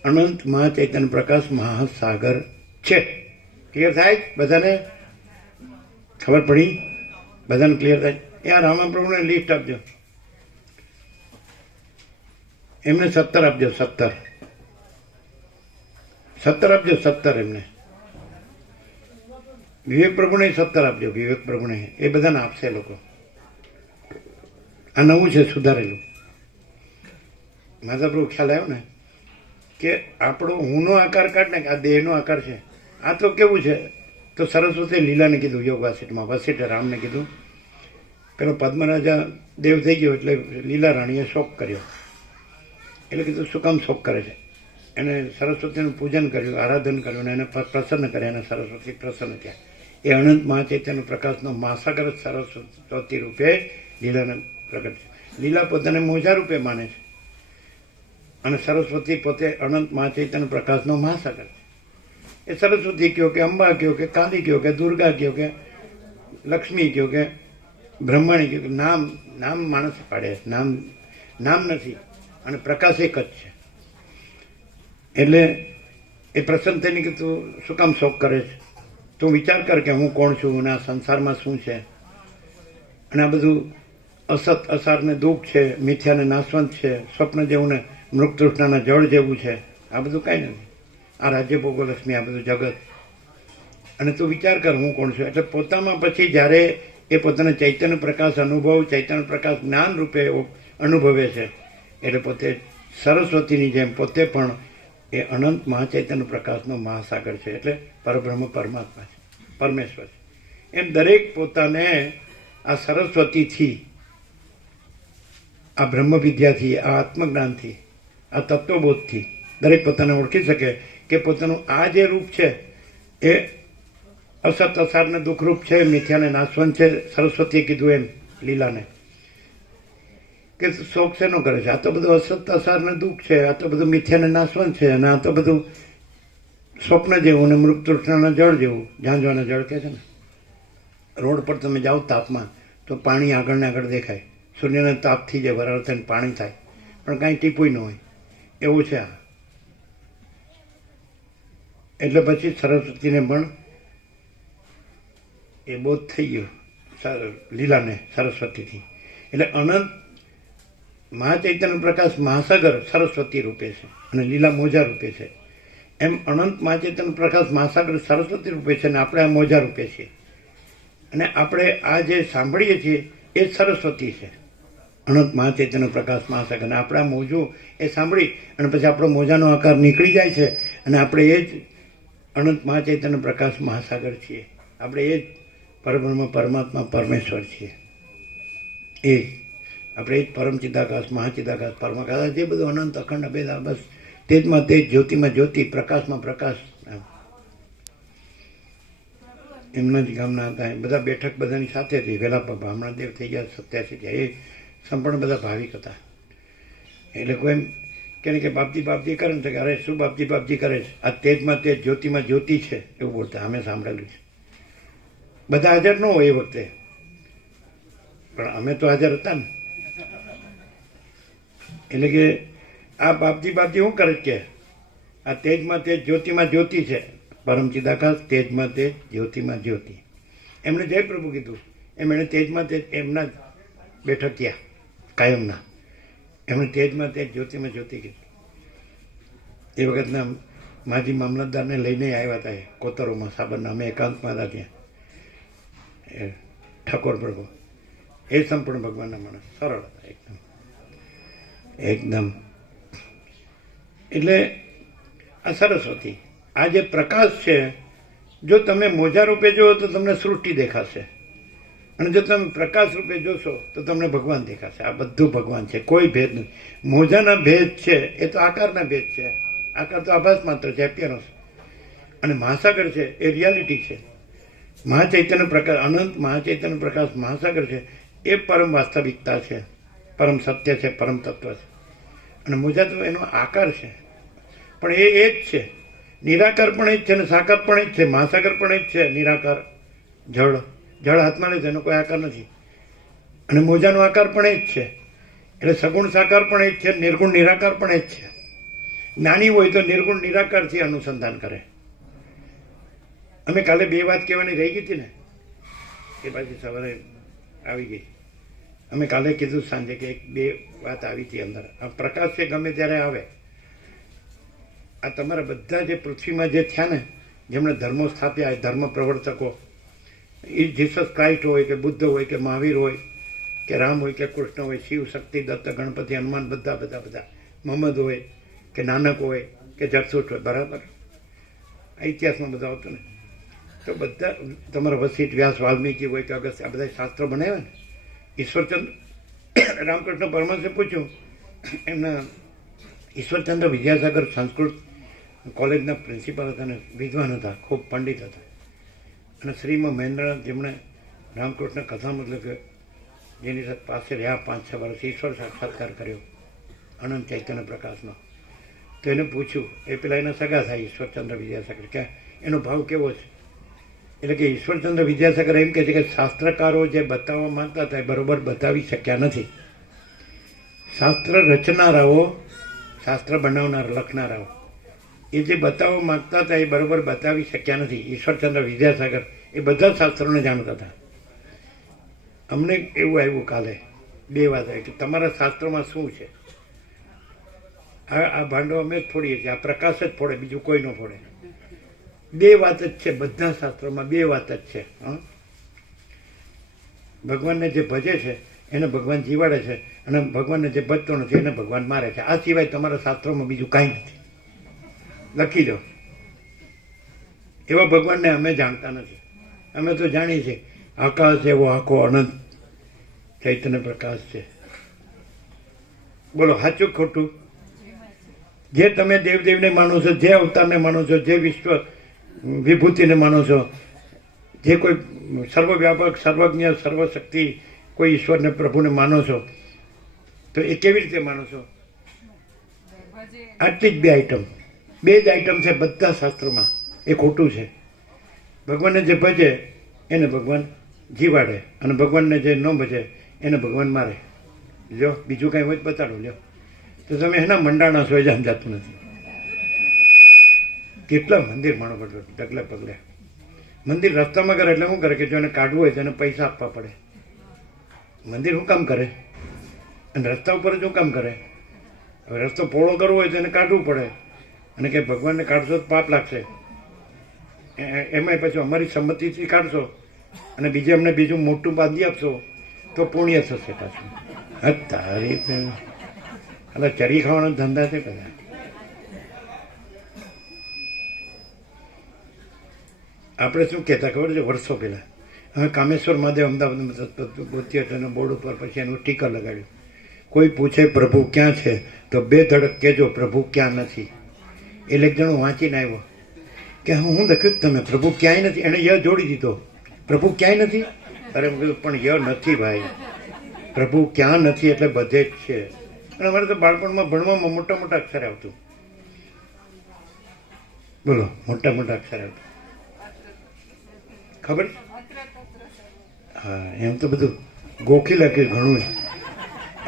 અનંત મહાચૈતન્ય પ્રકાશ મહાસાગર છે. ક્લિયર થાય? બધાને ખબર પડી? બધાને ક્લિયર થાય? આ રામાપ્રભુને લિસ્ટ આપજો, એમને 17 આપજો, 17 આપજો, 17 એમને. વિવેક પ્રભુને 17 આપજો, વિવેક પ્રભુને. એ બધાને આપશે લોકો. આ નવું છે, સુધારેલું. માતા પ્રભુ ખ્યાલ આવ્યો ને કે આપણો હુંનો આકાર કાઢ ને, આ દેહનો આકાર છે. આ તો કેવું છે? તો સરસ્વતી લીલાને કીધું યોગ વાસિટમાં, વસિષ્ઠ રામને કીધું પેલો પદ્મરાજા દેવ થઈ ગયો એટલે લીલા રાણીએ શોક કર્યો. એટલે કીધું શું કામ શોક કરે છે? એને સરસ્વતીનું પૂજન કર્યું, આરાધન કર્યું અને એને પ્રસન્ન કર્યા અને સરસ્વતી પ્રસન્ન થયા. એ અનંત મહાચૈતન્ય પ્રકાશનો મહાસાગર સરસ્વતી રૂપે લીલાને પ્રગટ છે. લીલા પોતાને મોજા રૂપે માને છે અને સરસ્વતી પોતે અનંત મહાચૈતન્ય પ્રકાશનો મહાસાગર છે. એ સરસ્વતી કહો કે અંબા કહો કે કાલી કહો કે દુર્ગા કહો કે લક્ષ્મી કહો કે બ્રહ્માણી કહો કે નામ માણસ પાડે છે, નામ નથી અને પ્રકાશ એક જ છે. એટલે એ પ્રસન્ન થઈને કે તું શું કામ શોક કરે છે? તું વિચાર કર કે હું કોણ છું અને આ સંસારમાં શું છે અને આ બધું અસત અસારને દુઃખ છે, મિથ્યાને નાશવંત છે, સ્વપ્ન જેવું ને મૃગતૃષ્ણાના જળ જેવું છે. આ બધું કાંઈ નથી. આ રાજ્ય ભોગોલક્ષ્મી, આ બધું જગત. અને તું વિચાર કર હું કોણ છું. એટલે પોતામાં પછી જ્યારે એ પોતાના ચૈતન્ય પ્રકાશ અનુભવ, ચૈતન્ય પ્રકાશ જ્ઞાન રૂપે અનુભવે છે એટલે પોતે સરસ્વતીની જેમ પોતે પણ એ અનંત મહાચૈતન્ય પ્રકાશનો મહાસાગર છે. એટલે પરબ્રહ્મ પરમાત્મા છે, પરમેશ્વર છે. એમ દરેક પોતાને આ સરસ્વતીથી, આ બ્રહ્મ વિદ્યાથી, આ આત્મજ્ઞાનથી, આ તત્વબોધથી દરેક પોતાને ઓળખી શકે કે પોતાનું આ જે રૂપ છે એ અસત અસારને દુઃખરૂપ છે, મિથ્યાને નાશવંત છે. સરસ્વતીએ કીધું એમ લીલાને કે શોક શેનો કરે છે? આ તો બધું અસત અસારને દુઃખ છે, આ તો બધું મિથ્યાને નાશવંત છે અને આ તો બધું સ્વપ્ન જેવું ને મૃગતૃષ્ણાના જળ જેવું. ઝાંઝવાના જળ કહે છે ને, રોડ પર તમે જાઓ તાપમાં તો પાણી આગળ ને આગળ દેખાય. સૂર્યના તાપથી જે વરાળ થઈને પાણી થાય પણ કાંઈ ટીપુય ન હોય એવું છે આ. એટલે પછી સરસ્વતીને પણ એ બોધ થઈ ગયો લીલાને સરસ્વતીથી. એટલે અનંત મહાચૈતન્ય પ્રકાશ મહાસાગર સરસ્વતી રૂપે છે અને લીલા મોજા રૂપે છે. એમ અનંત મહાચૈતન્ય પ્રકાશ મહાસાગર સરસ્વતી રૂપે છે અને આપણે આ મોજા રૂપે છીએ. અને આપણે આ જે સાંભળીએ છીએ એ સરસ્વતી છે, અનંત મહાચૈતન્ય પ્રકાશ મહાસાગર. અને આપણે આ મોજું એ સાંભળી અને પછી આપણો મોજાનો આકાર નીકળી જાય છે અને આપણે એ જ અનંત મહાચૈતન્ય પ્રકાશ મહાસાગર છીએ. આપણે એ જ પરબ્રહ્મ પરમાત્મા પરમેશ્વર છીએ. એ જ આપણે એ જ પરમ ચિદાકાશ, મહાચિદાકાશ, પરમાકાશ, જે બધું અનંત અખંડ અભેદ, બસ તેજમાં તેજ, જ્યોતિમાં જ્યોતિ, પ્રકાશમાં પ્રકાશ. એમના જ ગામના હતા. બધા બેઠક બધાની સાથે હતી. વેલા હમણાં દેવ થઈ ગયા 87 થયા. એ સંપૂર્ણ બધા ભાવિક હતા. એટલે કોઈ એમ કે બાપજી બાપજી કરે ને, અરે શું બાપજી બાપજી કરે છે? આ તેજમાં તેજ, જ્યોતિમાં જ્યોતિ છે એવું બોલતા અમે સાંભળેલું છે. બધા હાજર ન હોય એ વખતે પણ અમે તો હાજર હતા ને. એટલે કે આ બાપજી બાપજી શું કરે કે આ તેજમાં તેજ, જ્યોતિમાં જ્યોતિ છે, પરમ ચિદાકાશ, તેજમાં તેજ, જ્યોતિમાં જ્યોતિ. એમણે જય પ્રભુ કીધું એમ એણે તેજમાં તેજ એમના બેઠક થયા કાયમના. એમણે તેજમાં તેજ, જ્યોતિમાં જ્યોતિ કીધું. એ વખતના માજી મામલતદારને લઈને આવ્યા હતા એ કોતરોમાં સાબરના. અમે એકાંતમાં હતા ત્યાં. ઠાકોર પ્રભુ એ સંપૂર્ણ ભગવાનના માણસ, સરળ હતા એકદમ એકદમ. એટલે આ સરસ્વતી, આ જે પ્રકાશ છે, જો તમે મોજા રૂપે જુઓ તો તમને સૃષ્ટિ દેખાશે અને જો તમે પ્રકાશ રૂપે જોશો તો તમને ભગવાન દેખાશે. આ બધું ભગવાન છે, કોઈ ભેદ નથી. મોજાના ભેદ છે એ તો આકારના ભેદ છે. આકાર તો આભાસ માત્ર છે, એપિયરન્સ. અને મહાસાગર છે એ રિયાલિટી છે. મહાચૈતન્ય પ્રકાશ, અનંત મહાચૈતન્ય પ્રકાશ મહાસાગર છે એ પરમ વાસ્તવિકતા છે, પરમ સત્ય છે, પરમ તત્વ છે. અને મોજા તો એનો આકાર છે પણ એ જ છે. નિરાકાર પણ એ જ છે અને સાકાર પણ એ જ છે. મહાસાગર પણ એ જ છે. નિરાકાર જળ હાથમાં લે છે, એનો કોઈ આકાર નથી. અને મોજાનો આકાર પણ એ જ છે. એટલે સગુણ સાકાર પણ એ જ છે, નિર્ગુણ નિરાકાર પણ એ જ છે. જ્ઞાની હોય તો નિર્ગુણ નિરાકારથી અનુસંધાન કરે. અમે કાલે 2 વાત કહેવાની રહી ગઈ હતી ને, એ પાછી સવારે આવી ગઈ. અમે કાલે કીધું સાંજે કે 1-2 વાત આવી હતી અંદર. આ પ્રકાશ છે ગમે ત્યારે આવે. આ તમારા બધા જે પૃથ્વીમાં જે થયા ને, જેમણે ધર્મો સ્થાપ્યા, ધર્મ પ્રવર્તકો, એ જીસસ ક્રાઇસ્ટ હોય કે બુદ્ધ હોય કે મહાવીર હોય કે રામ હોય કે કૃષ્ણ હોય, શિવ, શક્તિ, દત્ત, ગણપતિ, હનુમાન, બધા મોહમ્મદ હોય કે નાનક હોય કે જગસૂટ હોય, બરાબર આ ઇતિહાસમાં બધા આવતું ને. તો બધા તમારા વસિષ્ઠ, વ્યાસ, વાલ્મીકી હોય કે અગસ્ત્ય, આ બધા શાસ્ત્રો બનાવ્યા ને, ઈશ્વરચંદ્ર રામકૃષ્ણ પરમહંસે પૂછ્યું, એમના ઈશ્વરચંદ્ર વિદ્યાસાગર સંસ્કૃત કોલેજના પ્રિન્સિપાલ હતા અને વિદ્વાન હતા, ખૂબ પંડિત હતા. અને શ્રીમાં મહેન્દ્રનાથ જેમણે રામકૃષ્ણ કથા મતલબ કે જેની પાસે રહ્યા 5-6 વર્ષ ઈશ્વર સાક્ષાત્કાર કર્યો અનંત ચૈતન્ય પ્રકાશનો. તો એને પૂછ્યું, એ પેલા એના સગા થાય ઈશ્વરચંદ્ર વિદ્યાસાગર, કે એનો ભાવ કેવો છે? એટલે કે ઈશ્વરચંદ્ર વિદ્યાસાગર એમ કહે છે કે શાસ્ત્રકારો જે બતાવવા માંગતા હતા એ બરોબર બતાવી શક્યા નથી. શાસ્ત્ર રચનારાઓ, શાસ્ત્ર બનાવનાર લખનારાઓ એ જે બતાવવા માંગતા હતા એ બરોબર બતાવી શક્યા નથી. ઈશ્વરચંદ્ર વિદ્યાસાગર એ બધા શાસ્ત્રોને જાણતા હતા. અમને એવું આવ્યું કાલે 2 વાત આવી કે તમારા શાસ્ત્રોમાં શું છે? આ ભાંડો અમે જ ફોડીએ છીએ, આ પ્રકાશ જ ફોડે, બીજું કોઈ ન ફોડે. 2 વાત જ છે બધા શાસ્ત્રોમાં, 2 વાત જ છે. ભગવાનને જે ભજે છે એને ભગવાન જીવાડે છે, અને ભગવાનને જે ભજતો નથી એને ભગવાન મારે છે. આ સિવાય તમારા શાસ્ત્રોમાં બીજું કાંઈ નથી. લખી દો. એવા ભગવાનને અમે જાણતા નથી. અમે તો જાણીએ છીએ આકાશ એવો આખો અનંત ચૈતન્ય પ્રકાશ છે. બોલો સાચું ખોટું? જે તમે દેવદેવને માનો છો, જે અવતારને માનો છો, જે વિશ્વ વિભૂતિને માનો છો, જે કોઈ સર્વવ્યાપક, સર્વજ્ઞ, સર્વશક્તિ કોઈ ઈશ્વરને, પ્રભુને માનો છો, તો એ કેવી રીતે માનો છો? આટલી જ 2 આઈટમ, 2 જ આઈટમ છે બધા શાસ્ત્રોમાં. એ ખોટું છે. ભગવાનને જે ભજે એને ભગવાન જીવાડે, અને ભગવાનને જે ન ભજે એને ભગવાન મારે. લ્યો, બીજું કાંઈ હોય તો બતાડો. લ્યો, તો તમે એના મંડાણા છો એ જ સમજાતું નથી. કેટલા મંદિર માણો પડે ડગલે પગલે. મંદિર રસ્તામાં કરે એટલે શું કરે કે જો એને કાઢવું હોય તો એને પૈસા આપવા પડે. મંદિર શું કામ કરે? અને રસ્તા ઉપર જ શું કામ કરે? હવે રસ્તો પહોળો કરવો હોય તો એને કાઢવું પડે, અને કે ભગવાનને કાઢશો તો પાપ લાગશે. એમાંય પછી અમારી સંમતિથી કાઢશો અને બીજે અમને બીજું મોટું બાંધી આપશો તો પુણ્ય થશે પાછું. તારી એટલે ચરી ખાવાના ધંધા છે બધા. આપણે શું કહેતા ખબર છે? વર્ષો પહેલાં હવે કામેશ્વર મહાદેવ અમદાવાદમાં ગોત્યો હતો, એના બોર્ડ ઉપર પછી એનું ટીકર લગાડ્યું. કોઈ પૂછે પ્રભુ ક્યાં છે તો 2 ધડક કહેજો પ્રભુ ક્યાં નથી. એટલે એક જણો વાંચીને આવ્યો કે હું લખ્યું તમે પ્રભુ ક્યાંય નથી. એણે ય જોડી દીધો, પ્રભુ ક્યાંય નથી. અરે મેં કીધું પણ ય નથી ભાઈ, પ્રભુ ક્યાં નથી એટલે બધે જ છે. અને અમારે તો બાળપણમાં ભણવામાં મોટા મોટા અક્ષર આવતું. બોલો, મોટા મોટા અક્ષર આવતું. ખબર? હા, એમ તો બધું ગોખી લખ્યું ઘણું.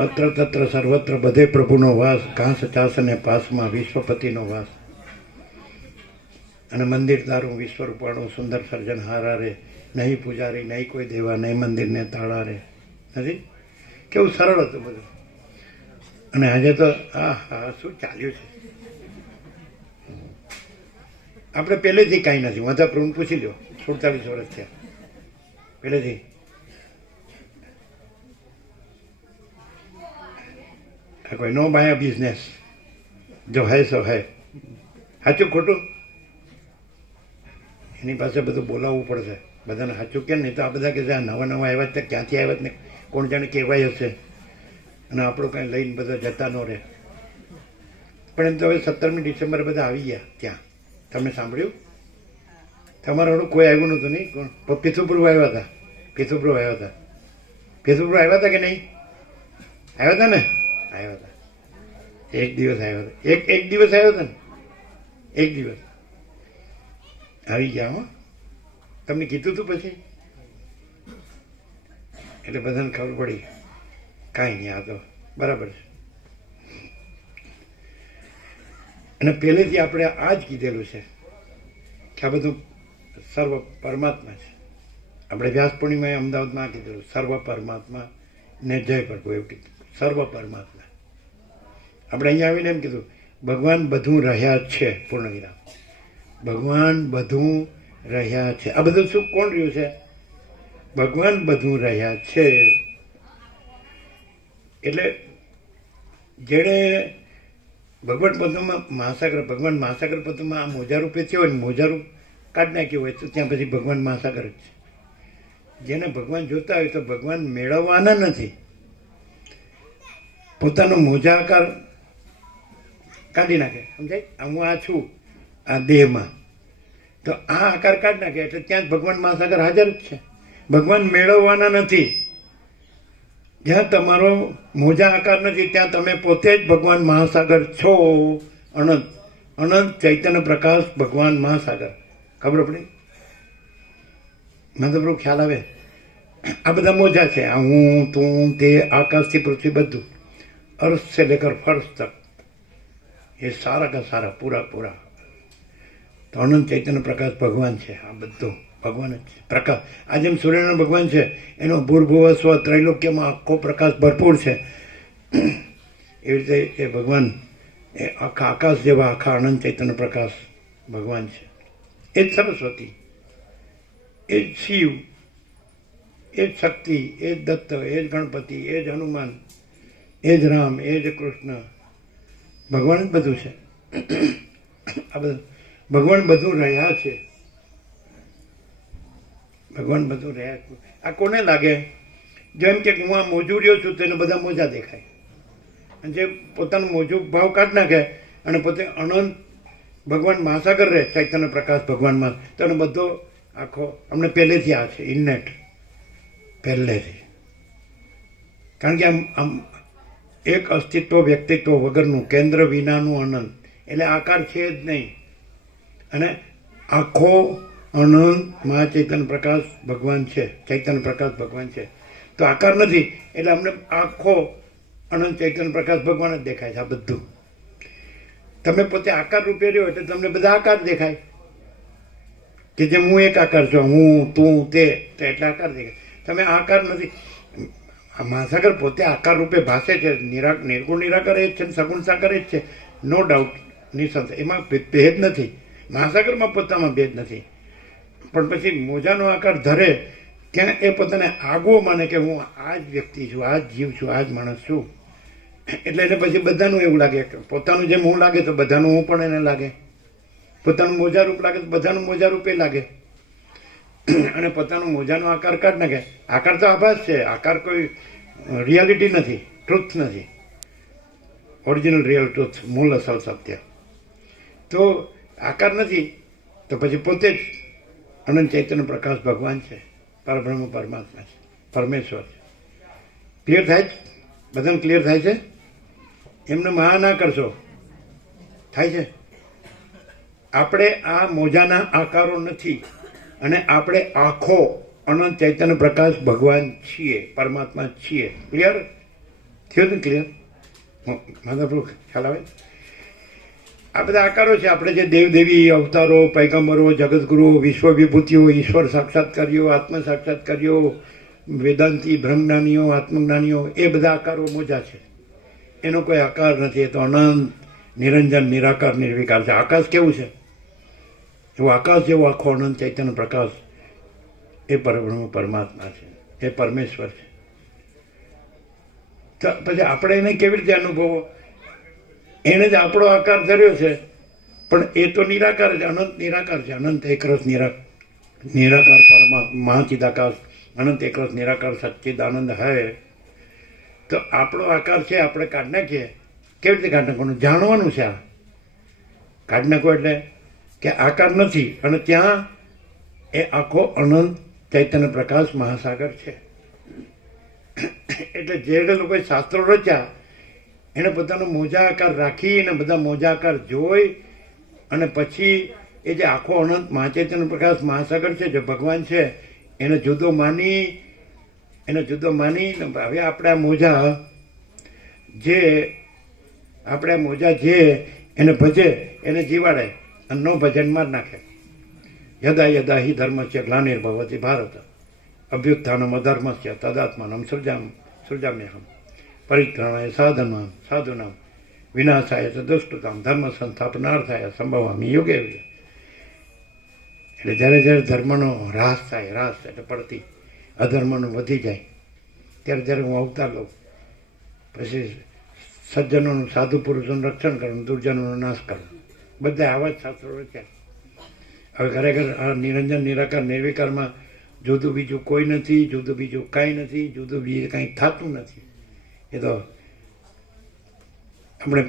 અત્ર તત્ર સર્વત્ર બધે પ્રભુનો વાસ, ઘાસ ચાસ અને પાસમાં વિશ્વપતિનો વાસ. અને મંદિર તારું વિશ્વ રૂપાણું, સુંદર સર્જન હારા રે, નહીં પૂજારી, નહીં કોઈ દેવા, નહીં મંદિરને તાળા રે. નથી? કેવું સરળ હતું બધું. અને આજે તો હા શું ચાલ્યું છે. આપણે પહેલેથી કાંઈ નથી. વાંધા પ્રભુ પૂછી લો, 47 વર્ષ થયા પહેલેથી. કોઈ નો બાયા બિઝનેસ, જો હૈ સો હૈ. સાચું ખોટું? એની પાસે બધું બોલાવવું પડશે બધાને. સાચું કેમ? નહીં તો આ બધા કે નવા નવા આવ્યા છે ક્યાંથી આવ્યા ને કોણ જાણે કહેવાય હશે, અને આપણું કાંઈ લઈને બધા જતા ન રહે. પણ એમ તો હવે 17મી ડિસેમ્બરે બધા આવી ગયા ત્યાં. તમે સાંભળ્યું? તમારા કોઈ આવ્યું નહોતું નહીં? કોણ? પિથુપ્રભુ આવ્યા હતા. પિથુપ્રભુ આવ્યા હતા. પિથુપ્રભુ આવ્યા હતા કે નહીં? આવ્યા હતા ને? આવ્યા હતા. એક દિવસ આવ્યા હતા. એક દિવસ આવ્યા હતા ને? એક દિવસ આવી ગયા. હો, તમને કીધું હતું પછી? એટલે બધાને ખબર પડી કાંઈ નહીં, આ તો બરાબર છે. અને પહેલેથી આપણે આ જ કીધેલું છે કે આ બધું સર્વ પરમાત્મા છે. આપણે વ્યાસ પૂર્ણિમાએ અમદાવાદમાં આ કીધેલું, સર્વ પરમાત્મા ને જય પ્રભુ, એવું કીધું. સર્વ પરમાત્મા. આપણે અહીંયા આવીને એમ કીધું ભગવાન બધું રહ્યા છે, પૂર્ણ વિરામ. ભગવાન બધું રહ્યા છે. આ બધું શું કોણ રહ્યું છે? ભગવાન બધું રહ્યા છે. એટલે જેણે ભગવત પદમાં મહાસાગર, ભગવાન મહાસાગર પદમાં આ મોજા રૂપે થયો હોય ને, મોજારૂપ કાઢી નાખ્યું હોય તો ત્યાં પછી ભગવાન મહાસાગર જ છે. જેને ભગવાન જોતા હોય તો ભગવાન મેળવવાના નથી. પોતાનો મોજા આકાર કાઢી નાખે, સમજાય? હું આ છું આ દેહમાં, તો આ આકાર કાઢી નાખે એટલે ત્યાં જ ભગવાન મહાસાગર હાજર જ છે. ભગવાન મેળવવાના નથી. જ્યાં તમારો મોજા આકાર નથી ત્યાં તમે પોતે જ ભગવાન મહાસાગર છો. અનંત અનંત ચૈતન્ય પ્રકાશ ભગવાન મહાસાગર. ખબર પડી? મને તો ખ્યાલ આવે. આ બધા મોજા છે, આ હું, તું, તે, આકાશથી પૃથ્વી, બધું અર્થ से लेकर फर्श तक ये सारा का सारा पूरा पूरा તો અનંત ચૈતન્ય પ્રકાશ ભગવાન છે. આ બધું ભગવાન જ છે, પ્રકાશ. આ જેમ સૂર્યનારાયણ ભગવાન છે એનો ભૂર્ભુવ સ્વ ત્રૈલોક્યમાં આખો પ્રકાશ ભરપૂર છે, એવી રીતે એ ભગવાન એ આખા આકાશ જેવા આખા અનંત ચૈતન્ય પ્રકાશ ભગવાન છે. એ જ સરસ્વતી, એ જ શિવ, એ જ શક્તિ, એ જ દત્ત, એ જ ગણપતિ, એ જ હનુમાન, એ જ રામ, એ જ કૃષ્ણ. ભગવાન જ બધું છે. આ બધું ભગવાન બધું રહ્યા છે. ભગવાન બધું રહ્યા છે. આ કોને લાગે? જેમ કે હું આ મોજુરીઓ છું તેને બધા મોજા દેખાય, અને જે પોતાનું મોજું ભાવ કાઢી નાખે અને પોતે અનંત ભગવાન મહાસાગર રહે, ચૈતન્ય પ્રકાશ ભગવાનમાં, તો એનો બધો આખો અમને પહેલેથી આ છે, ઇન્નેટ પહેલેથી. કારણ કે આમ એક અસ્તિત્વ વ્યક્તિત્વ વગરનું, કેન્દ્ર વિનાનું અનંત, એટલે આકાર છે જ નહીં. અને આખો અનંત મહા ચૈતન્ય પ્રકાશ ભગવાન છે, ચૈતન્ય પ્રકાશ ભગવાન છે. તો આકાર નથી એટલે અમને આખો અનંત ચૈતન્ય પ્રકાશ ભગવાન જ દેખાય છે. આ બધું તમે પોતે આકાર રૂપે રહ્યો એટલે તમને બધા આકાર દેખાય, કે જેમ હું એક આકાર છું, હું, તું, તે, એટલે આકાર દેખાય. તમે આકાર નથી. મહાસાગર પોતે આકાર રૂપે ભાષે છે. નિર્ગુણ નિરાકાર એ જ છે, સગુણ સાકાર એ જ છે, નો ડાઉટ, નિસંશય. એમાં ભેદ નથી. મહાસાગરમાં પોતામાં ભેદ નથી. પણ પછી મોજાનો આકાર ધરે ત્યાં એ પોતાને આગવો માને કે હું આ જ વ્યક્તિ છું, આ જ જીવ છું, આ જ માણસ છું. એટલે એને પછી બધાનું એવું લાગે કે પોતાનું જેમ હું લાગે તો બધાનું હું પણ એને લાગે. પોતાનું મોજા રૂપ લાગે તો બધાનું મોજા રૂપે લાગે. અને પોતાનો મોજાનો આકાર કાઢ નાખે. આકાર તો આભાસ છે. આકાર કોઈ રિયાલિટી નથી, ટ્રુથ નથી, ઓરિજિનલ રિયલ ટ્રુથ, મૂળ અસલ સત્ય. તો આકાર નથી તો પછી પોતે જ અનંત ચૈતન્ય પ્રકાશ ભગવાન છે, પરબ્રહ્મ પરમાત્મા છે, પરમેશ્વર છે. ક્લિયર થાય છે? બધાને ક્લિયર થાય છે? એમને મહા ના કરશો, થાય છે? આપણે આ મોજાના આકારો નથી, અને આપણે આખો અનંત ચૈતન્ય પ્રકાશ ભગવાન છીએ, પરમાત્મા છીએ. ક્લિયર થયું ને? ક્લિયર? માધવપ્રભુ ખ્યાલ આવે? આ બધા આકારો છે. આપણે જે દેવદેવી, અવતારો, પૈગંબરો, જગતગુરુ, વિશ્વ વિભૂતિઓ, ઈશ્વર સાક્ષાત્કારીઓ, આત્મ સાક્ષાત્કારીઓ, વેદાંતી, બ્રહ્મજ્ઞાનીઓ, આત્મજ્ઞાનીઓ, એ બધા આકારો મોજા છે. એનો કોઈ આકાર નથી. એ તો અનંત નિરંજન નિરાકાર નિર્વિકાર છે. આકાશ કેવું છે? એવું આકાશ જેવો આખો અનંત ચૈતન્ય પ્રકાશ એ પરબ્રહ્મ પરમાત્મા છે, એ પરમેશ્વર છે. તો પછી આપણે એને કેવી રીતે અનુભવો? એને જ આપણો આકાર ધર્યો છે, પણ એ તો નિરાકાર છે, અનંત નિરાકાર છે. અનંત એકરસ નિરાકાર પરમાત્મા મહાચિદાકાશ, અનંત એકરસ નિરાકાર સચ્ચિદ આનંદ હૈ. તો આપણો આકાર છે, આપણે કાઢી નાખીએ. કેવી રીતે કાઢી નાખવાનું? જાણવાનું છે. આ કાઢી નાખો એટલે કે આકાર નથી, અને ત્યાં એ આખો અનંત ચૈતન્ય પ્રકાશ મહાસાગર છે. એટલે જે લોકોએ શાસ્ત્રો રચ્યા એને પોતાનો મોજા આકાર રાખી અને બધા મોજા આકાર જોઈ અને પછી એ જે આખો અનંત મહાચૈતન્ય પ્રકાશ મહાસાગર છે, જે ભગવાન છે, એને જુદો માની હવે આપણે આ મોજા જે એને ભજે એને જીવાડે, અને ન ભજન માર નાખે. યદા યદા હિ ધર્મસ્ય ગ્લાનિર્ભવતિ ભારત અભ્યુત્થાનમ અધર્મસ્ય તદાત્માનમ સૃજામ્યહમ પરિત્રાણાય સાધુનામ વિનાશાય ચ દુષ્ટતામ ધર્મ સંસ્થાપનાર્થાય સંભવામિ યુગે. એટલે જ્યારે જ્યારે ધર્મનો હ્રાસ થાય, હ્રાસ એટલે પડતી, અધર્મનો વધી જાય, ત્યારે હું અવતાર લઉં. પછી સજ્જનોનું, સાધુ પુરુષોનું રક્ષણ કરવું, દુર્જનોનો નાશ કરવો. બધા આવા જ શાસ્ત્રો રચ્યા. હવે ખરેખર આ નિરંજન નિરાકાર નિર્વિકારમાં જુદું બીજું કોઈ નથી, જુદું બીજું કાંઈ નથી, જુદું બીજું કાંઈ થતું નથી. એ તો અમે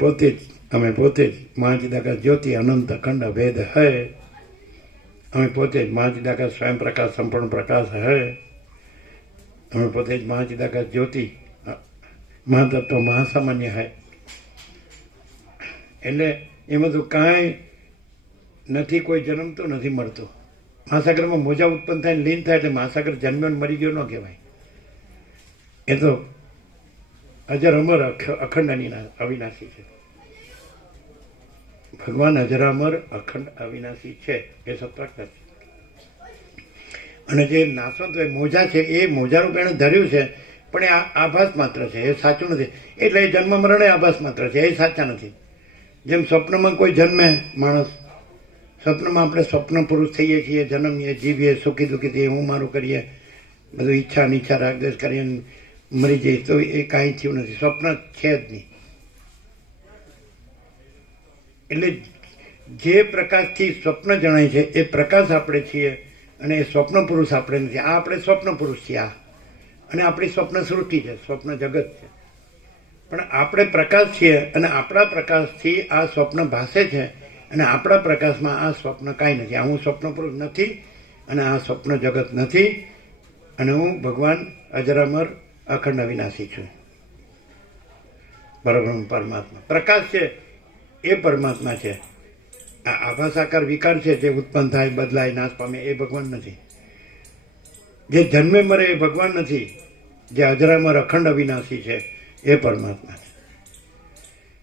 પોતે જ મહાચિદાકાશ જ્યોતિ અનંત અખંડ ભેદ હૈ. અમે પોતે જ મહાચિદાકાશ સ્વયં પ્રકાશ સંપૂર્ણ પ્રકાશ હૈ. અમે પોતે જ મહાચિદાકાશ જ્યોતિ મહાતત્વ મહાસામાન્ય હૈ. એટલે એમાં તો કાંઈ નથી, કોઈ જન્મ તો નથી મળતો. મહાસાગરમાં મોજા ઉત્પન્ન થાય લીન થાય એટલે મહાસાગર જન્મ્યો ને મરી ગયો ન કહેવાય. એ તો અજર અમર અખંડ અવિનાશી છે. ભગવાન અજરામર અખંડ અવિનાશી છે, એ સત્ય છે. અને જે નાશવંત મોજા છે એ મોજારૂપ એણે ધર્યું છે, પણ એ આભાસ માત્ર છે, એ સાચું નથી. એટલે એ જન્મ મરણ એ આભાસ માત્ર છે, એ સાચા નથી. જેમ સ્વપ્નમાં કોઈ જન્મે માણસ, સ્વપ્નમાં આપણે સ્વપ્ન પુરુષ થઈએ છીએ, જન્મીએ, જીવીએ, સુખી દુઃખી થઈએ, હું મારું કરીએ, બધું ઈચ્છા નીચ્છા રાગદેશ કરીએ મરી જઈએ, તો એ કાંઈ થયું નથી. સ્વપ્ન છે જ નહીં. એટલે જે પ્રકાશથી સ્વપ્ન જણાય છે એ પ્રકાશ આપણે છીએ, અને એ સ્વપ્ન પુરુષ આપણે નથી. આ આપણે સ્વપ્ન પુરુષ છીએ, આ અને આપણી સ્વપ્ન સૃષ્ટિ છે, સ્વપ્ન જગત છે. પણ આપણે પ્રકાશ છીએ, અને આપણા પ્રકાશથી આ સ્વપ્ન ભાસે છે, અને આપણા પ્રકાશમાં આ સ્વપ્ન કાંઈ નથી. આ હું સ્વપ્ન પુરુષ નથી, અને આ સ્વપ્ન જગત નથી, અને હું ભગવાન અજરામર અખંડ અવિનાશી છું. પરબ્રહ્મ પરમાત્મા પ્રકાશ છે, એ પરમાત્મા છે. આ આભાસાકાર વિકાર છે જે ઉત્પન્ન થાય, બદલાય, નાશ પામે, એ ભગવાન નથી. જે જન્મે મરે એ ભગવાન નથી. જે અજરામર અખંડ અવિનાશી છે એ પરમાત્મા છે.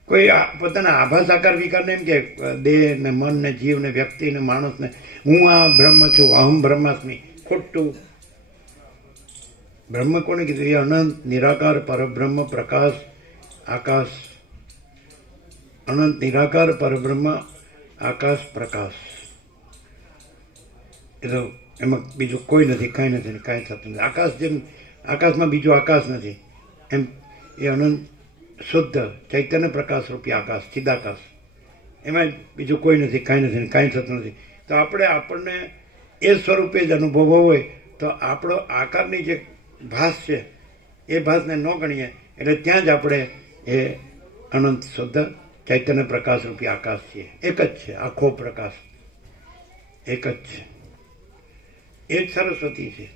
કોઈ પોતાના આભાસાકાર વિકારને એમ કે દેહ ને મન ને જીવ ને વ્યક્તિ ને માણસ ને હું આ બ્રહ્મ છું, અહમ બ્રહ્માસ્મિ, ખોટું. બ્રહ્મ કોને કીધું? એ અનંત નિરાકાર પરબ્રહ્મ પ્રકાશ આકાશ. અનંત નિરાકાર પરબ્રહ્મ આકાશ પ્રકાશ. એ તો એમાં બીજું કોઈ નથી, કાંઈ નથી, કાંઈ થતું નથી. આકાશ જેમ આકાશમાં બીજું આકાશ નથી, એમ એ અનંત શુદ્ધ ચૈતન્ય પ્રકાશ રૂપી આકાશ, ચિદાકાશ. એમાં બીજું કોઈ નથી, કાંઈ નથી, કાંઈ થતું નથી. તો આપણને એ સ્વરૂપે જ અનુભવ હોય તો આપણો આકારની જે ભાસ છે એ ભાસને ન ગણીએ, એટલે ત્યાં જ આપણે એ અનંત શુદ્ધ ચૈતન્ય પ્રકાશ રૂપી આકાશ છીએ. એક જ છે આખો પ્રકાશ, એક જ છે. એ જ સરસ્વતી છે,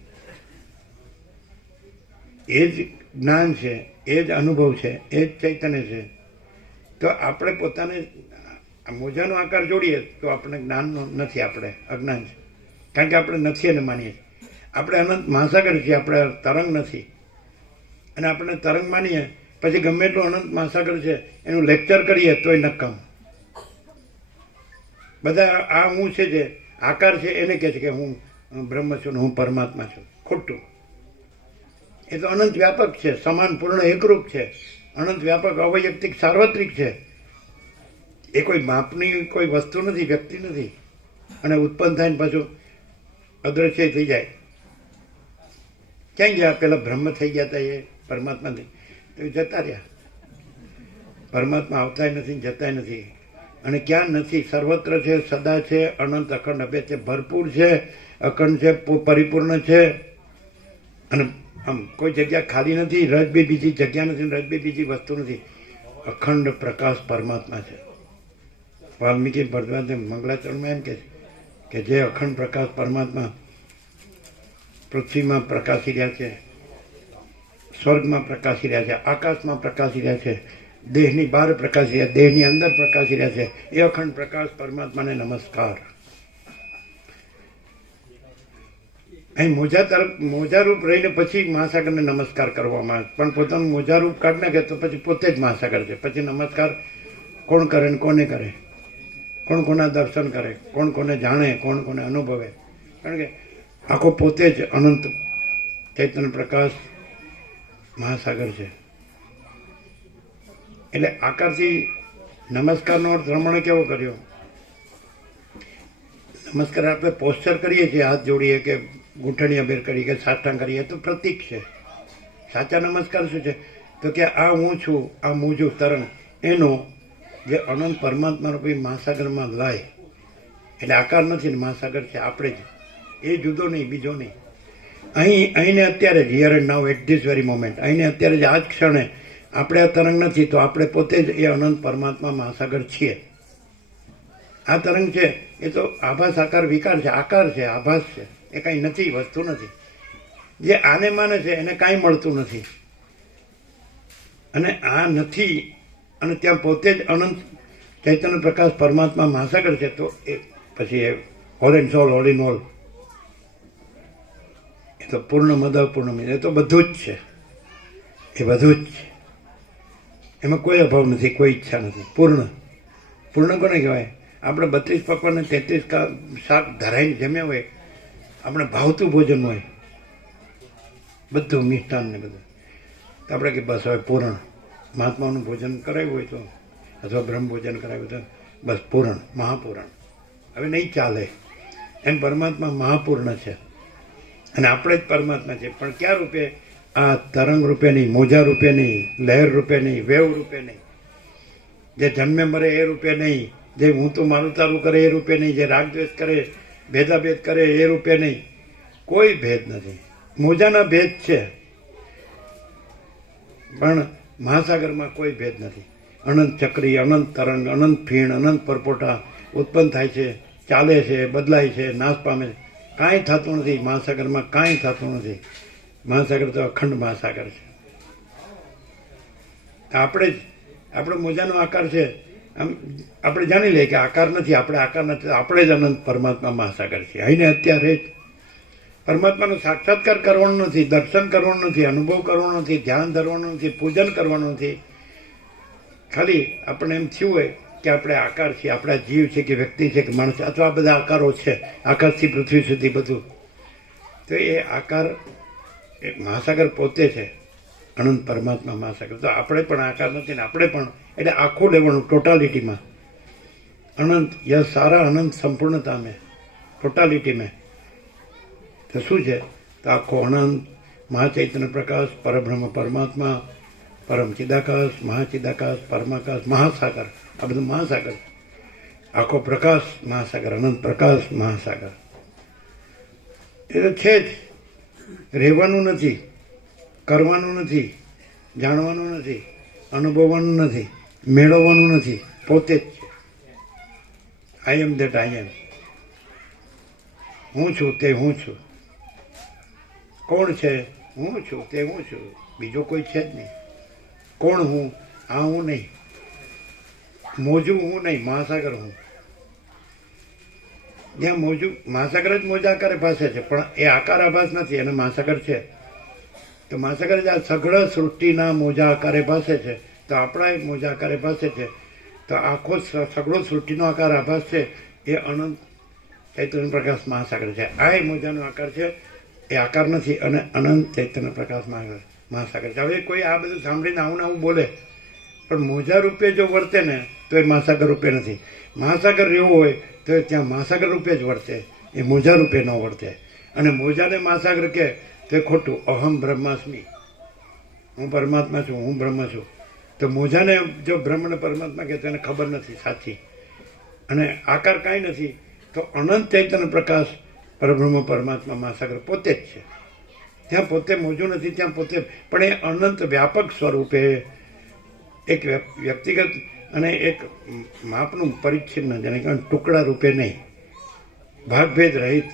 એ જ જ્ઞાન છે, એ જ અનુભવ છે, એ જ ચૈતન્ય છે. તો આપણે પોતાને મોજાનો આકાર જોડીએ તો આપણે જ્ઞાન નથી, આપણે અજ્ઞાન છે. કારણ કે આપણે નથી એને માનીએ. આપણે અનંત મહાસાગર છીએ, આપણે તરંગ નથી. અને આપણે તરંગ માનીએ પછી ગમે એટલું અનંત મહાસાગર છે એનું લેક્ચર કરીએ તોય નકામ. બધા આ હું છે જે આકાર છે એને કહે છે કે હું બ્રહ્મ છું ને હું પરમાત્મા છું. ખોટું. એ તો અનંત વ્યાપક છે, સમાન પૂર્ણ એકરૂપ છે, અનંત વ્યાપક અવૈયક્તિક સાર્વત્રિક છે. એ કોઈ માપની કોઈ વસ્તુ નથી, વ્યક્તિ નથી. અને ઉત્પન્ન થાય ને પાછું અદ્રશ્ય થઈ જાય. ક્યાંય ગયા? પેલા બ્રહ્મ થઈ ગયા હતા એ પરમાત્મા નહીં, તો જતા રહ્યા. પરમાત્મા આવતાય નથી, જતાય નથી. અને ક્યાં નથી? સર્વત્ર છે, સદા છે, અનંત અખંડ અભેદ છે, ભરપૂર છે, અખંડ છે, પરિપૂર્ણ છે. અને આમ કોઈ જગ્યા ખાલી નથી, રજબી બીજી જગ્યા નથી, રજબી બીજી વસ્તુ નથી. અખંડ પ્રકાશ પરમાત્મા છે. વાલ્મીકી ભરદ્વાજ મંગલાચરણમાં એમ કે જે અખંડ પ્રકાશ પરમાત્મા પૃથ્વીમાં પ્રકાશી રહ્યા છે, સ્વર્ગમાં પ્રકાશી રહ્યા છે, આકાશમાં પ્રકાશી રહ્યા છે, દેહની બહાર પ્રકાશી રહ્યા, દેહની અંદર પ્રકાશી રહ્યા છે, એ અખંડ પ્રકાશ પરમાત્માને નમસ્કાર. અહીં મોજારૂપ રહીને પછી મહાસાગરને નમસ્કાર કરવામાં આવે, પણ પોતાનું મોજારૂપ કાઢી નાખે તો પછી પોતે જ મહાસાગર છે. પછી નમસ્કાર કોણ કરે ને કોને કરે? કોણ કોના દર્શન કરે? કોણ કોને જાણે? કોણ કોને અનુભવે? કારણ કે આખો પોતે જ અનંત ચૈતન્ય પ્રકાશ મહાસાગર છે. એટલે આકારથી નમસ્કારનો અર્થ રમણે કેવો કર્યો? નમસ્કાર આપણે પોસ્ચર કરીએ છીએ, હાથ જોડીએ કે ગૂંઠણી અબેર કરીએ કે સાષ્ટાંગ કરીએ, તો પ્રતીક છે. સાચા નમસ્કાર શું છે? તો કે આ હું છું, આ મુજુ તરંગ, એનો જે અનંત પરમાત્મા રૂપી મહાસાગરમાં લાય. એટલે આકાર નથી ને મહાસાગર છે આપણે જ. એ જુદો નહીં, બીજો નહીં. અહીંને અત્યારે જ here and now at this very moment, અહીંને અત્યારે જ આ જ ક્ષણે આપણે આ તરંગ નથી તો આપણે પોતે જ એ અનંત પરમાત્મા મહાસાગર છીએ. આ તરંગ છે એ તો આભાસ આકાર વિકાર છે, આકાર છે, આભાસ છે, એ કાંઈ નથી, વસ્તુ નથી. જે આને માને છે એને કાંઈ મળતું નથી. અને આ નથી અને ત્યાં પોતે જ અનંત ચૈતન્ય પ્રકાશ પરમાત્મા મહાસાગર છે, તો એ પછી એ all and soul, all in all, એ તો પૂર્ણ મદ પૂર્ણ, એ તો બધું જ છે, એ બધું જ છે. એમાં કોઈ અભાવ નથી, કોઈ ઈચ્છા નથી. પૂર્ણ, પૂર્ણ કોને કહેવાય? આપણે 32 પકવાન ને 33 શાક ધરાઈને જમ્યા હોય, આપણે ભાવતું ભોજન હોય, બધું મિષ્ટાન ને બધું, તો આપણે કે બસ હવે પૂર્ણ. મહાત્માનું ભોજન કરાવ્યું હોય તો, અથવા બ્રહ્મ ભોજન કરાવ્યું તો બસ પૂર્ણ, મહાપૂર્ણ, હવે નહીં ચાલે. એમ પરમાત્મા મહાપૂર્ણ છે અને આપણે જ પરમાત્મા છે. પણ ક્યાં રૂપે? આ તરંગ રૂપે નહીં, મોજા રૂપે નહીં, લહેર રૂપે નહીં, વેવ રૂપે નહીં, જે જન્મે મરે એ રૂપે નહીં, જે હું તો મારું તારું કરે એ રૂપે નહીં, જે રાગદ્વેષ કરે, ભેદાભેદ કરે એ રૂપે નહીં. કોઈ ભેદ નથી. મોજાના ભેદ છે પણ મહાસાગરમાં કોઈ ભેદ નથી. અનંત ચક્રી, અનંત તરંગ, અનંત ફીણ, અનંત પરપોટા ઉત્પન્ન થાય છે, ચાલે છે, બદલાય છે, નાશ પામે છે. કાંઈ થતું નથી મહાસાગરમાં, કાંઈ થતું નથી. મહાસાગર તો અખંડ મહાસાગર છે. આપણે જ આપણો મોજાનો આકાર છે, આમ આપણે જાણી લઈએ કે આકાર નથી, આપણે આકાર નથી, આપણે જ અનંત પરમાત્મા મહાસાગર છીએ. અહીંને અત્યારે જ પરમાત્માનો સાક્ષાત્કાર કરવાનો નથી, દર્શન કરવાનું નથી, અનુભવ કરવાનો નથી, ધ્યાન ધરવાનું નથી, પૂજન કરવાનું નથી. ખાલી આપણે એમ થયું હોય કે આપણે આકાર છીએ, આપણા જીવ છે કે વ્યક્તિ છે કે માણસ, અથવા બધા આકારો છે, આકાશથી પૃથ્વી સુધી બધું, તો એ આકાર એ મહાસાગર પોતે છે, અનંત પરમાત્મા મહાસાગર. તો આપણે પણ આકાર નથી ને આપણે પણ, એટલે આખું લેવાનું ટોટાલિટીમાં. અનંત યહ સારા અનંત સંપૂર્ણતા મેં, ટોટાલિટી મેં. તો શું છે? તો આખો અનંત મહાચૈતન્ય પ્રકાશ, પરબ્રહ્મ પરમાત્મા, પરમ ચિદાકાશ, મહાચિદાકાશ, પરમાકાશ, મહાસાગર, આ બધું મહાસાગર. આખો પ્રકાશ મહાસાગર, અનંત પ્રકાશ મહાસાગર. એ તો છે જ. રહેવાનું નથી, કરવાનું નથી, જાણવાનું નથી, અનુભવવાનું નથી, મેળવવાનું નથી, પોતે જ છે. આઈ એમ ધેટ આઈ એમ. હું છું તે હું છું. કોણ છે? હું છું તે હું છું, બીજો કોઈ છે જ નહીં. કોણ હું? આ હું નહીં. મોજું હું નહીં, મહાસાગર હું. જ્યાં મોજું, મહાસાગર જ મોજા આકારે ભાસે છે, પણ એ આકાર આભાસ નથી, એને મહાસાગર છે. તો મહાસાગર જ આ સઘળ સૃષ્ટિના મોજા આકારે ભાસે છે, તો આપણા એક મોજા આકારે ભાસે છે. તો આખો સઘળો સૃષ્ટિનો આકાર આભાસ છે, એ અનંત ચૈતન્ય પ્રકાશ મહાસાગર છે. આ એ મોજાનો આકાર છે, એ આકાર નથી, અને અનંત ચૈતન્ય પ્રકાશ મહાસાગર છે. હવે કોઈ આ બધું સાંભળીને આવું ને આવું બોલે, પણ મોજા રૂપે જો વર્તે ને તો એ મહાસાગર રૂપે નથી. મહાસાગર રહેવો હોય તો ત્યાં મહાસાગર રૂપે જ વર્તે, એ મોજા રૂપે ન વર્તે. અને મોજાને મહાસાગર કહે તો એ ખોટું. અહમ બ્રહ્માસ્મિ, હું પરમાત્મા છું, હું બ્રહ્મ છું. તો મોજાને જો બ્રહ્મને પરમાત્મા કહે તો એને ખબર નથી સાચી. અને આકાર કાંઈ નથી, તો અનંત ચૈતન્ય પ્રકાશ પરબ્રહ્મ પરમાત્મા મહાસાગર પોતે જ છે. ત્યાં પોતે મોજું નથી, ત્યાં પોતે, પણ એ અનંત વ્યાપક સ્વરૂપે એક વ્યક્તિગત અને એક માપનું પરિચ્છિન્ન, જેને કહેવાય ટુકડા રૂપે નહીં, ભાગભેદ રહિત,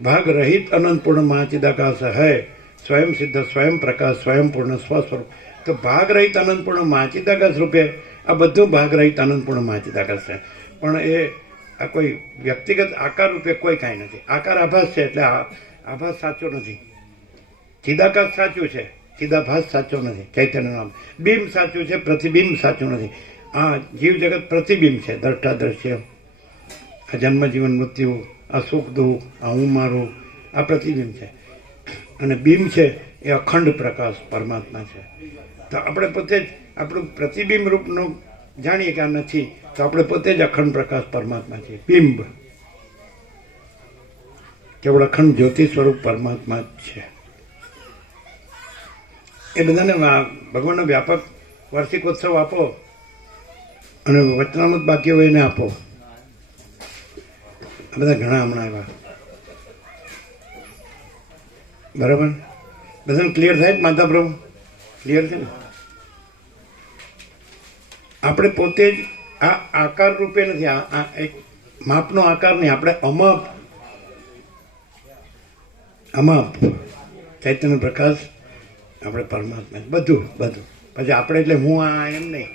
ભાગ રહિત અનંત પૂર્ણ મહાચિદાકાશ હૈ, સ્વયં સિદ્ધ, સ્વયં પ્રકાશ, સ્વયં પૂર્ણ સ્વસ્વરૂપ. તો ભાગ રહિત અનંત પૂર્ણ મહાચિદાકાશ રૂપે આ બધું ભાગ રહિત અનંત પૂર્ણ મહાચિદાકાશ છે. પણ એ આ કોઈ વ્યક્તિગત આકાર રૂપે કોઈ કાંઈ નથી. આકાર આભાસ છે, એટલે આભાસ સાચો નથી. ચિદાકાશ સાચું છે, ચિદાભાસ સાચો નથી. ચૈતન્ય નામ બિંબ સાચું છે, પ્રતિબિંબ સાચું નથી. આ જીવ જગત પ્રતિબિંબ છે, દ્રષ્ટા દ્રશ્ય. આ જન્મ જીવન મૃત્યુ, આ સુખ દુઃખ, આ હું મારું, આ પ્રતિબિંબ છે. અને બિંબ છે એ અખંડ પ્રકાશ પરમાત્મા છે. તો આપણે પોતે જ આપણું પ્રતિબિંબ રૂપનું જાણીએ કે આ નથી, તો આપણે પોતે જ અખંડ પ્રકાશ પરમાત્મા છીએ. બિંબ કેવળ અખંડ જ્યોતિ સ્વરૂપ પરમાત્મા જ છે. એ બધાને ભગવાનનો વ્યાપક વાર્ષિકોત્સવ આપો, અને વચનામૃત બાકી હોય એને આપો. આ બધા ઘણા હમણાં આવ્યા. બરાબર, બધાને ક્લિયર થાય માતા પ્રભુ? ક્લિયર છે ને? આપણે પોતે જ આ આકાર રૂપે નથી, આ એક માપનો આકાર નહીં, આપણે અમાપ ચૈતન્ય પ્રકાશ, આપણે પરમાત્મા, બધું બધું. પછી આપણે એટલે હું આ એમ નહીં,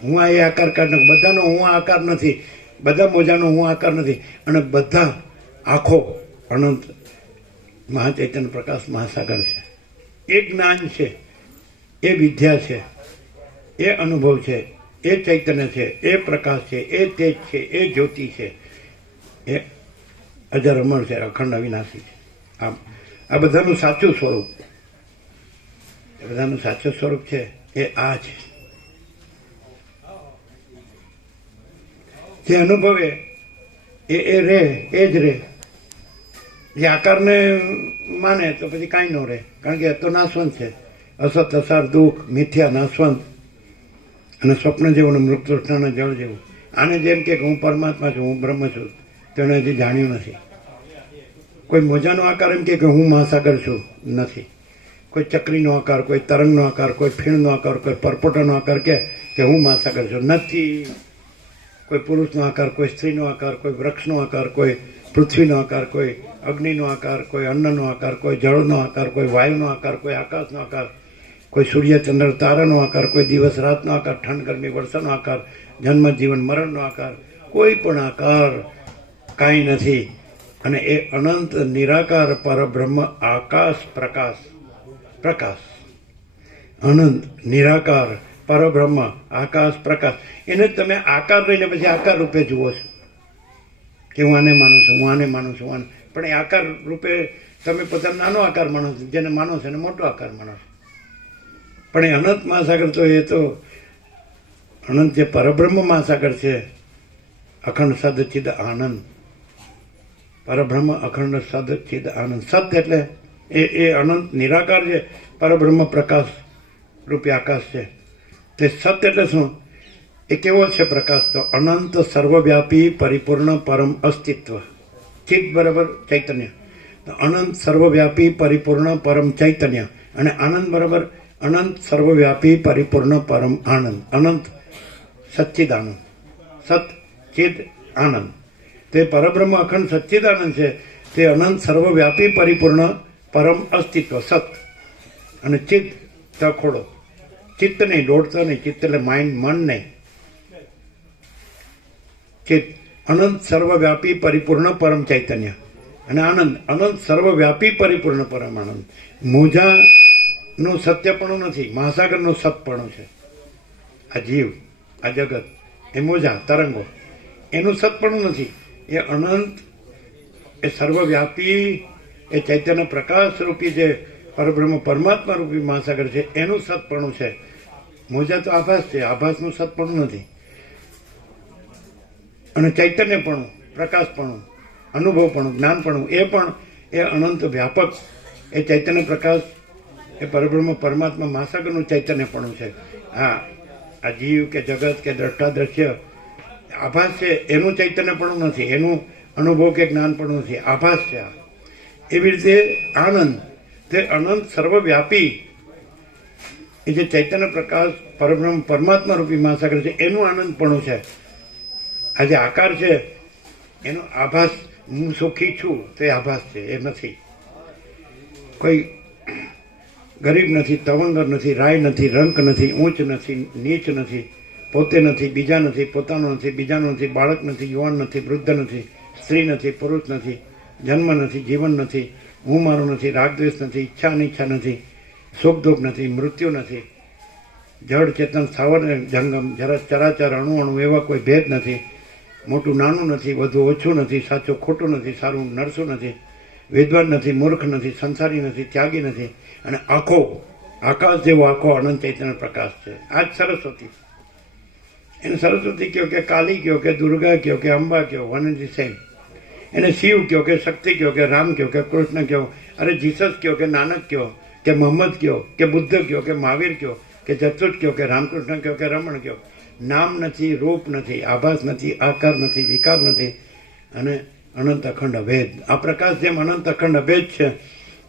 હું આ એ આકાર કાઢ નાખું. બધાનો હું આ આકાર નથી, બધા મોજાનો હું આકાર નથી, અને બધા આખો અનંત મહાચૈતન્ય પ્રકાશ મહાસાગર છે. એ જ્ઞાન છે, એ વિદ્યા છે, એ અનુભવ છે, એ ચૈતન્ય છે, એ પ્રકાશ છે, એ તેજ છે, એ જ્યોતિ છે, એ અજર અમર છે, અખંડ અવિનાશી છે. આ બધાનું સાચું સ્વરૂપ, એ બધાનું સાચું સ્વરૂપ છે એ આ છે. જે અનુભવે એ રહે, એ જ રહે. જે આકારને માને તો પછી કાંઈ ન રહે, કારણ કે એ તો નાશવંત છે. અસત, અસાર, દુઃખ, મિથ્યા, નાશવંત અને સ્વપ્ન જેવું, મૃત તૃષ્ણાના જળ જેવું. આને જેમ કે હું પરમાત્મા છું, હું બ્રહ્મ છું, તેણે હજી જાણ્યું નથી. કોઈ મોજાનો આકાર એમ કે હું મહાસાગર છું, નથી. કોઈ ચક્રીનો આકાર, કોઈ તરંગનો આકાર, કોઈ ફીણનો આકાર, કોઈ પરપોટાનો આકાર કે હું મહાસાગર છું, નથી. કોઈ પુરુષનો આકાર, કોઈ સ્ત્રીનો આકાર, કોઈ વૃક્ષનો આકાર, કોઈ પૃથ્વીનો આકાર, કોઈ અગ્નિનો આકાર, કોઈ અન્નનો આકાર, કોઈ જળનો આકાર, કોઈ વાયુનો આકાર, કોઈ આકાશનો આકાર, કોઈ સૂર્ય ચંદ્ર તારાનો આકાર, કોઈ દિવસ રાતનો આકાર, ઠંડ ગરમી વર્ષાનો આકાર, જન્મ જીવન મરણનો આકાર, કોઈ પણ આકાર કાંઈ નથી. અને એ અનંત નિરાકાર પરબ્રહ્મ આકાશ પ્રકાશ, પ્રકાશ, અનંત નિરાકાર પરબ્રહ્મ આકાશ પ્રકાશ, એને તમે આકાર લઈને પછી આકાર રૂપે જુઓ છો કે હું આને માનું છું, હું આને માનું છું, પણ એ આકાર રૂપે તમે પોતાનો નાનો આકાર માનો છો, જેને માનો છો એને મોટો આકાર માનો છો. પણ એ અનંત મહાસાગર તો એ તો અનંત જે પરબ્રહ્મ મહાસાગર છે, અખંડ સદચિદ આનંદ, પરબ્રહ્મ અખંડ સદચિદ આનંદ. સત એટલે એ અનંત નિરાકાર છે, પરબ્રહ્મ પ્રકાશ રૂપી આકાશ છે. તે સત એટલે શું? એ કેવો છે પ્રકાશ? તો અનંત સર્વવ્યાપી પરિપૂર્ણ પરમ અસ્તિત્વ. ચિત્ત બરાબર ચૈતન્ય, તો અનંત સર્વવ્યાપી પરિપૂર્ણ પરમ ચૈતન્ય, અને આનંદ બરાબર અનંત સર્વવ્યાપી પરિપૂર્ણ પરમ આનંદ. અનંત સચ્ચિદાનંદ, સત ચિદ આનંદ. તે પરબ્રહ્મ અખંડ સચ્ચિદાનંદ છે, તે અનંત સર્વવ્યાપી પરિપૂર્ણ પરમ અસ્તિત્વ સત. અને ચિત્ત તખોડો, ચિત્ત નહીં, દોડતો નહીં, ચિત્ત એટલે માઇન્ડ, મન નહીં. ચિત્ત અનંત સર્વવ્યાપી પરિપૂર્ણ પરમ ચૈતન્ય, અને આનંદ અનંત સર્વવ્યાપી પરિપૂર્ણ પરમ આનંદ. મોજાનું સત્યપણું નથી, મહાસાગરનું સતપણું છે. આ જીવ, આ જગત, એ મોજા તરંગો, એનું સતપણું નથી. એ અનંત, એ સર્વવ્યાપી, એ ચૈતન્ય પ્રકાશ રૂપી જે પરબ્રહ્મ પરમાત્મા રૂપી મહાસાગર છે, એનું સતપણું છે. મોજા તો આભાસ છે, આભાસનું સતપણું નથી. અને ચૈતન્યપણું, પ્રકાશપણું, અનુભવપણું, જ્ઞાનપણું, એ પણ એ અનંત વ્યાપક, એ ચૈતન્ય પ્રકાશ, એ પરબ્રહ્મ પરમાત્મા મહાસાગરનું ચૈતન્યપણું છે. હા, આ જીવ કે જગત કે દ્રષ્ટા દ્રશ્ય આભાસ છે, એનું ચૈતન્યપણું નથી, એનું અનુભવ કે જ્ઞાનપણું નથી, આભાસ છે. આ એવી રીતે આનંદ, તે અનંત સર્વવ્યાપી, એ જે ચૈતન્ય પ્રકાશ પરબ્રહ્મ પરમાત્મા રૂપી મહાસાગર છે, એનું આનંદપણું છે. આ જે આકાર છે એનો આભાસ, હું સુખી છું તો એ આભાસ છે, એ નથી. કોઈ ગરીબ નથી, તવંગર નથી, રાય નથી, રંક નથી, ઊંચ નથી, નીચ નથી, પોતે નથી, બીજા નથી, પોતાનું નથી, બીજાનું નથી, બાળક નથી, યુવાન નથી, વૃદ્ધ નથી, સ્ત્રી નથી, પુરુષ નથી, જન્મ નથી, જીવન નથી, હું મારું નથી, રાગદ્વેષ નથી, ઈચ્છા અનિચ્છા નથી, સુખ દુઃખ નથી, મૃત્યુ નથી, જળ ચેતન સ્થાવર જંગમ જરા ચરાચર અણુ અણુ એવા કોઈ ભેદ નથી, મોટું નાનું નથી, વધુ ઓછું નથી, સાચું ખોટું નથી, સારું નરસું નથી, વિદ્વાન નથી, મૂર્ખ નથી, સંસારી નથી, ત્યાગી નથી, અને આખો આકાશ જેવો આખો અનંત ચૈતન્ય પ્રકાશ છે. આ જ સરસ્વતી. એને સરસ્વતી કહો કે કાલી કહો કે દુર્ગા કહો કે અંબા કહો, વન ઇઝ ધી સેમ. એને શિવ કહો કે શક્તિ કહો કે રામ કહો કે કૃષ્ણ કહો, અરે જીસસ કહો કે નાનક કહો કે મોહમ્મદ કહો કે બુદ્ધ કહો કે મહાવીર કહો કે જતુત કહો કે રામકૃષ્ણ કહો કે રમણ કહો, નામ નથી, રૂપ નથી, આભાસ નથી, આકાર નથી, વિકાર નથી, અને અનંત અખંડ અભેદ. આ પ્રકાશ જેમ અનંત અખંડ અભેદ છે,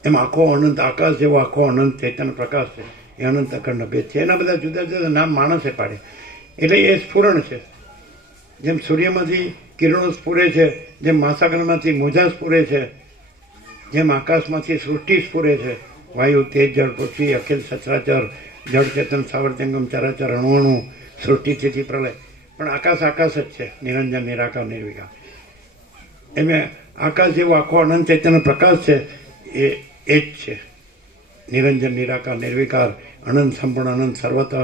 એમ આખો અનંત આકાશ જેવો આખો અનંત ચૈતન્ય પ્રકાશ છે એ અનંત અખંડ ભેદ છે. એના બધા જુદા જુદા નામ માણસે પાડે. એટલે એ સ્ફુરણ છે. જેમ સૂર્યમાંથી કિરણો સ્ફુરે છે, જેમ મહાસાગરમાંથી મોજા સ્ફુરે છે, જેમ આકાશમાંથી સૃષ્ટિ સ્ફુરે છે, વાયુ, તેજ, જળ, પૃથ્વી, અખિલ સચરાચર, જળ, ચેતન, સાવર્જંગમ, ચરાચર, અણુઅણુ, સૃષ્ટિ, સ્થિતિ, પ્રલય. પણ આકાશ આકાશ જ છે, નિરંજન, નિરાકાર, નિર્વિકાર. એમ આકાશ જેવો આખો અનંત ચૈતન્ય પ્રકાશ છે એ જ છે. નિરંજન, નિરાકાર, નિર્વિકાર, અનંત, સંપૂર્ણ, અનંત, સર્વતઃ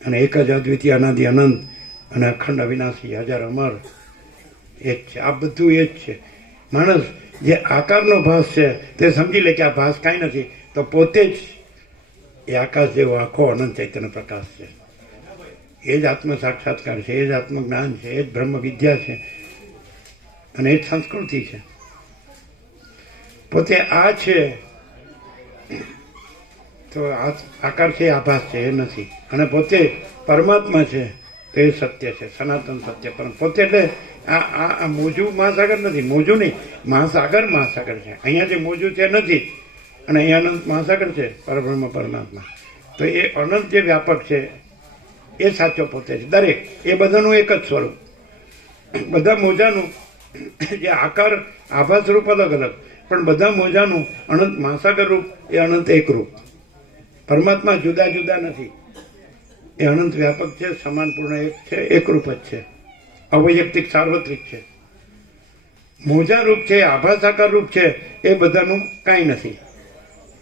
અને એક જ અદ્વિતીય, અનાદિ, અનંત અને અખંડ, અવિનાશી, હજાર, અમર એ જ છે. આ બધું એ જ છે. માણસ જે આકારનો ભાસ છે તે સમજી લે કે આ ભાસ કાંઈ નથી, તો પોતે જ એ આકાશ જેવો આખો અનંત ચૈતન્ય પ્રકાશ છે. એ જ આત્મ સાક્ષાત્કાર છે, એ જ આત્મજ્ઞાન છે, એ જ બ્રહ્મ વિદ્યા છે અને એ જ સંસ્કૃતિ છે. પોતે આ છે તો આકાર છે, આભાસ છે, એ નથી. અને પોતે પરમાત્મા છે તો એ સત્ય છે, સનાતન સત્ય. પણ પોતે એટલે આ મોજું મહાસાગર નથી, મોજું નહીં, મહાસાગર છે. અહીંયા જે મોજું છે નથી અને અહીંયા અનંત મહાસાગર છે, પરબ્રહ્મ પરમાત્મા. તો એ અનંત જે વ્યાપક છે એ સાચો પોતે છે. દરેક એ બધાનું એક જ સ્વરૂપ. બધા મોજાનું જે આકાર આભાસ રૂપ અલગ અલગ, પણ બધા મોજાનું અનંત મહાસાગર રૂપ એ અનંત એક રૂપ. પરમાત્મા જુદા જુદા નથી, એ અનંત વ્યાપક છે, સમાનપૂર્ણ એક છે, એકરૂપ જ છે, અવૈયક્તિક, સાર્વત્રિક છે. મોજા રૂપ છે, આભાસાકાર રૂપ છે, એ બધાનું કાંઈ નથી.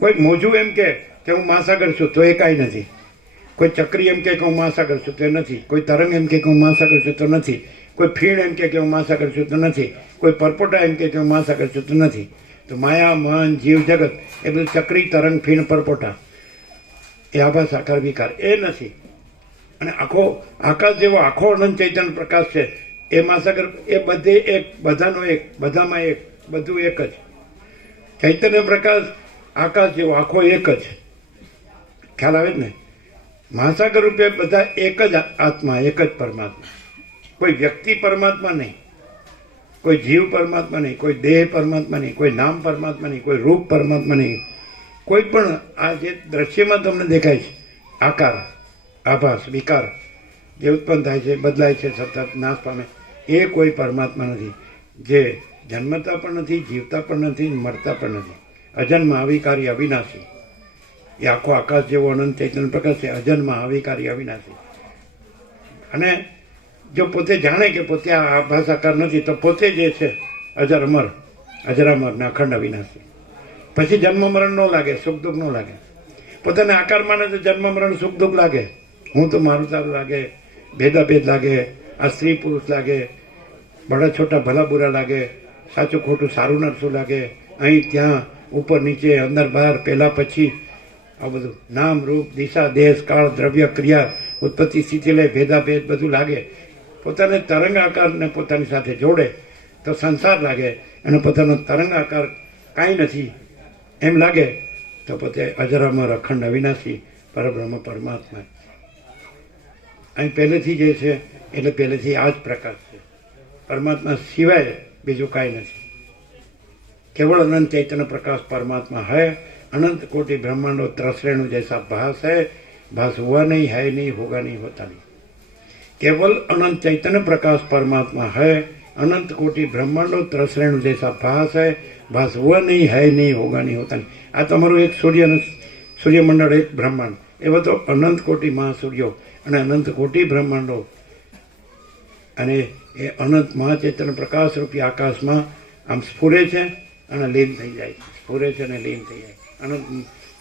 કોઈ મોજું એમ કે હું મહાસાગર છું તો એ કાંઈ નથી. કોઈ ચક્રી એમ કે હું મહાસાગર છું તો એ નથી. કોઈ તરંગ એમ કે હું મહાસાગર છું તો નથી. કોઈ ફીણ એમ કે હું મહાસાગર છું તો નથી. કોઈ પરપોટા એમ કે હું મહાસાગર છું તો નથી. તો માયા, મન, જીવ, જગત એ બધું ચક્રી, તરંગ, ફીણ, પરપોટા એ આભાસ, આકાર, વિકાર એ નથી. અને આખો આકાશ જેવો આખો અનંત ચૈતન્ય પ્રકાશ છે એ મહાસાગર, એ બધે એક, બધાનો એક, બધામાં એક, બધું એક જ. ચૈતન્ય પ્રકાશ આકાશ જેવો આખો એક જ. ખ્યાલ આવે જ ને? મહાસાગર રૂપે બધા એક જ આત્મા, એક જ પરમાત્મા. કોઈ વ્યક્તિ પરમાત્મા નહીં, કોઈ જીવ પરમાત્મા નહીં, કોઈ દેહ પરમાત્મા નહીં, કોઈ નામ પરમાત્મા નહીં, કોઈ રૂપ પરમાત્મા નહીં. કોઈ પણ આ જે દ્રશ્યમાં તમને દેખાય છે આકાર, આભાસ, વિકાર જે ઉત્પન્ન થાય છે, બદલાય છે, સતત નાશ પામે, એ કોઈ પરમાત્મા નથી. જે જન્મતા પણ નથી, જીવતા પણ નથી, મરતા પણ નથી. અજન્મ, અવિકારી, અવિનાશી. એ આખો આકાશ જેવો અનંત ચૈતન્ય પ્રકાશ છે, અજન્મ, અવિકારી, અવિનાશી. અને જો પોતે જાણે કે પોતે આ આભાસ આકાર નથી, તો પોતે જે છે અજર અમર, અજરામર ને અખંડ, અવિનાશી. પછી જન્મ મરણ ન લાગે, સુખ દુઃખ ન લાગે. પોતાને આકાર માને તો જન્મ મરણ સુખ દુઃખ લાગે. હું તો મારું તારું લાગે, ભેદાભેદ લાગે, આ સ્ત્રી પુરુષ લાગે, બડા છોટા ભલા બુરા લાગે, સાચું ખોટું સારું નરસું લાગે, અહીં ત્યાં, ઉપર નીચે, અંદર બહાર, પહેલા પછી, આ બધું નામ, રૂપ, દિશા, દેશ, કાળ, દ્રવ્ય, ક્રિયા, ઉત્પત્તિ, સ્થિતિ લય, ભેદાભેદ બધું લાગે. પોતાને તરંગ આકારને પોતાની સાથે જોડે તો સંસાર લાગે, અને પોતાનો તરંગ આકાર કાંઈ નથી એમ લાગે તો પોતે અજરામર, અખંડ, અવિનાશી, પરબ્રહ્મ પરમાત્મા. અહીં પહેલેથી જે છે એટલે પહેલેથી આ જ પ્રકાશ છે. પરમાત્મા સિવાય બીજું કાંઈ નથી. केवल अनंत चैतन्य प्रकाश परमात्मा है. अनंत कोटि ब्रह्मांडों त्रसरेणु जैसा भास है. भास हुआ नहीं, है नहीं, होगा नहीं, होता नहीं. केवल अनंत चैतन्य प्रकाश परमात्मा है. अनंत कोटि ब्रह्मांडों त्रसरेणु जैसा भास है. भास हुआ नहीं, है नहीं, होगा नहीं, होता नहीं. आ तमारू एक सूर्यमंडल, एक ब्रह्मांड, एवं तो अनंत कोटि महासूर्यो અને અનંત કોટી બ્રહ્માંડો અને એ અનંત મહાચૈતન્ય પ્રકાશ રૂપી આકાશમાં આમ સ્ફુરે છે અને લીન થઈ જાય છે, સ્ફુરે છે અને લીન થઈ જાય. અનંત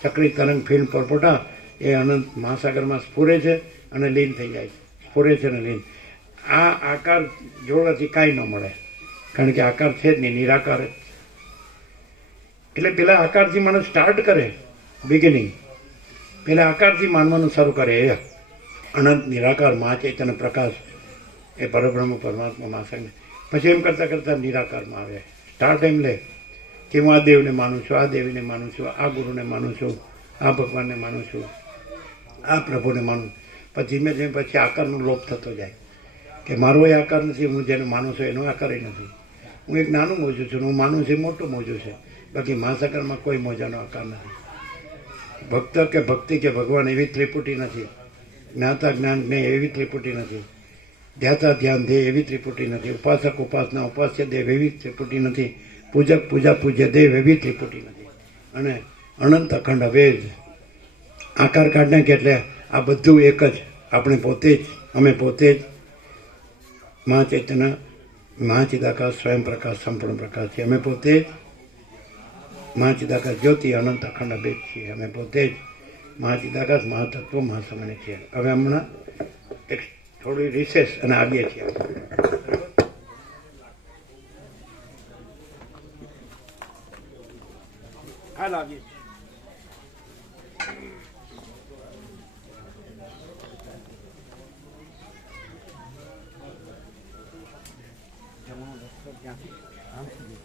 ચક્રી તરંગ ફિલ્મ પરપોટા એ અનંત મહાસાગરમાં સ્ફુરે છે અને લીન થઈ જાય છે, સ્ફુરે છે અને લીન. આ આકાર જોડવાથી કાંઈ ન મળે, કારણ કે આકાર છે જ નહીં, નિરાકાર જ. એટલે પેલા આકારથી માણસ સ્ટાર્ટ કરે, બિગિનિંગ પેલા આકારથી માનવાનું શરૂ કરે. એ અનંત નિરાકાર મહાચૈતન્ય પ્રકાશ એ પરબ્રહ્મ પરમાત્મા મહાસંગ. પછી એમ કરતાં કરતાં નિરાકારમાં આવે. સ્ટાર્ટ એમ લે કે હું આ દેવને માનું છું, આ દેવીને માનું છું, આ ગુરુને માનું છું, આ ભગવાનને માનું છું, આ પ્રભુને માનું. પછી ધીમે ધીમે પછી આકારનો લોપ થતો જાય કે મારો એ આકાર નથી, હું જેને માનું છું એનો આકાર નથી. હું એક નાનું મોજું છું, હું માનું છું મોટું મોજું છે. બાકી મહાસાગરમાં કોઈ મોજાનો આકાર નથી. ભક્ત કે ભક્તિ કે ભગવાન એવી ત્રિપુટી નથી. જ્ઞાતા જ્ઞાન જ્ઞેય એવી ત્રિપુટી નથી. ધ્યાતા ધ્યાન ધ્યેય એવી ત્રિપુટી નથી. ઉપાસક ઉપાસના ઉપાસ્ય દેવ એવી ત્રિપુટી નથી. પૂજક પૂજા પૂજ્ય દેવ એવી ત્રિપુટી નથી. અને અનંત અખંડ અભેદ આકાર કાઢને કે એટલે આ બધું એક જ. આપણે પોતે જ, અમે પોતે જ મહાચૈતન્ય મહાચિદાકાશ સ્વયં પ્રકાશ સંપૂર્ણ પ્રકાશ છીએ. અમે પોતે જ મહાચિદાકાશ જ્યોતિ અનંત અખંડ અભેદ છીએ. અમે પોતે જ મહાચિદાકાશ મહાતત્વ મહાસમય છીએ. હવે હમણાં એક થોડી રિસેસ અને આવીએ છીએ. હાલ આવીએ છીએ. જમણો રસ્તો ક્યાંથી આમ સુધી.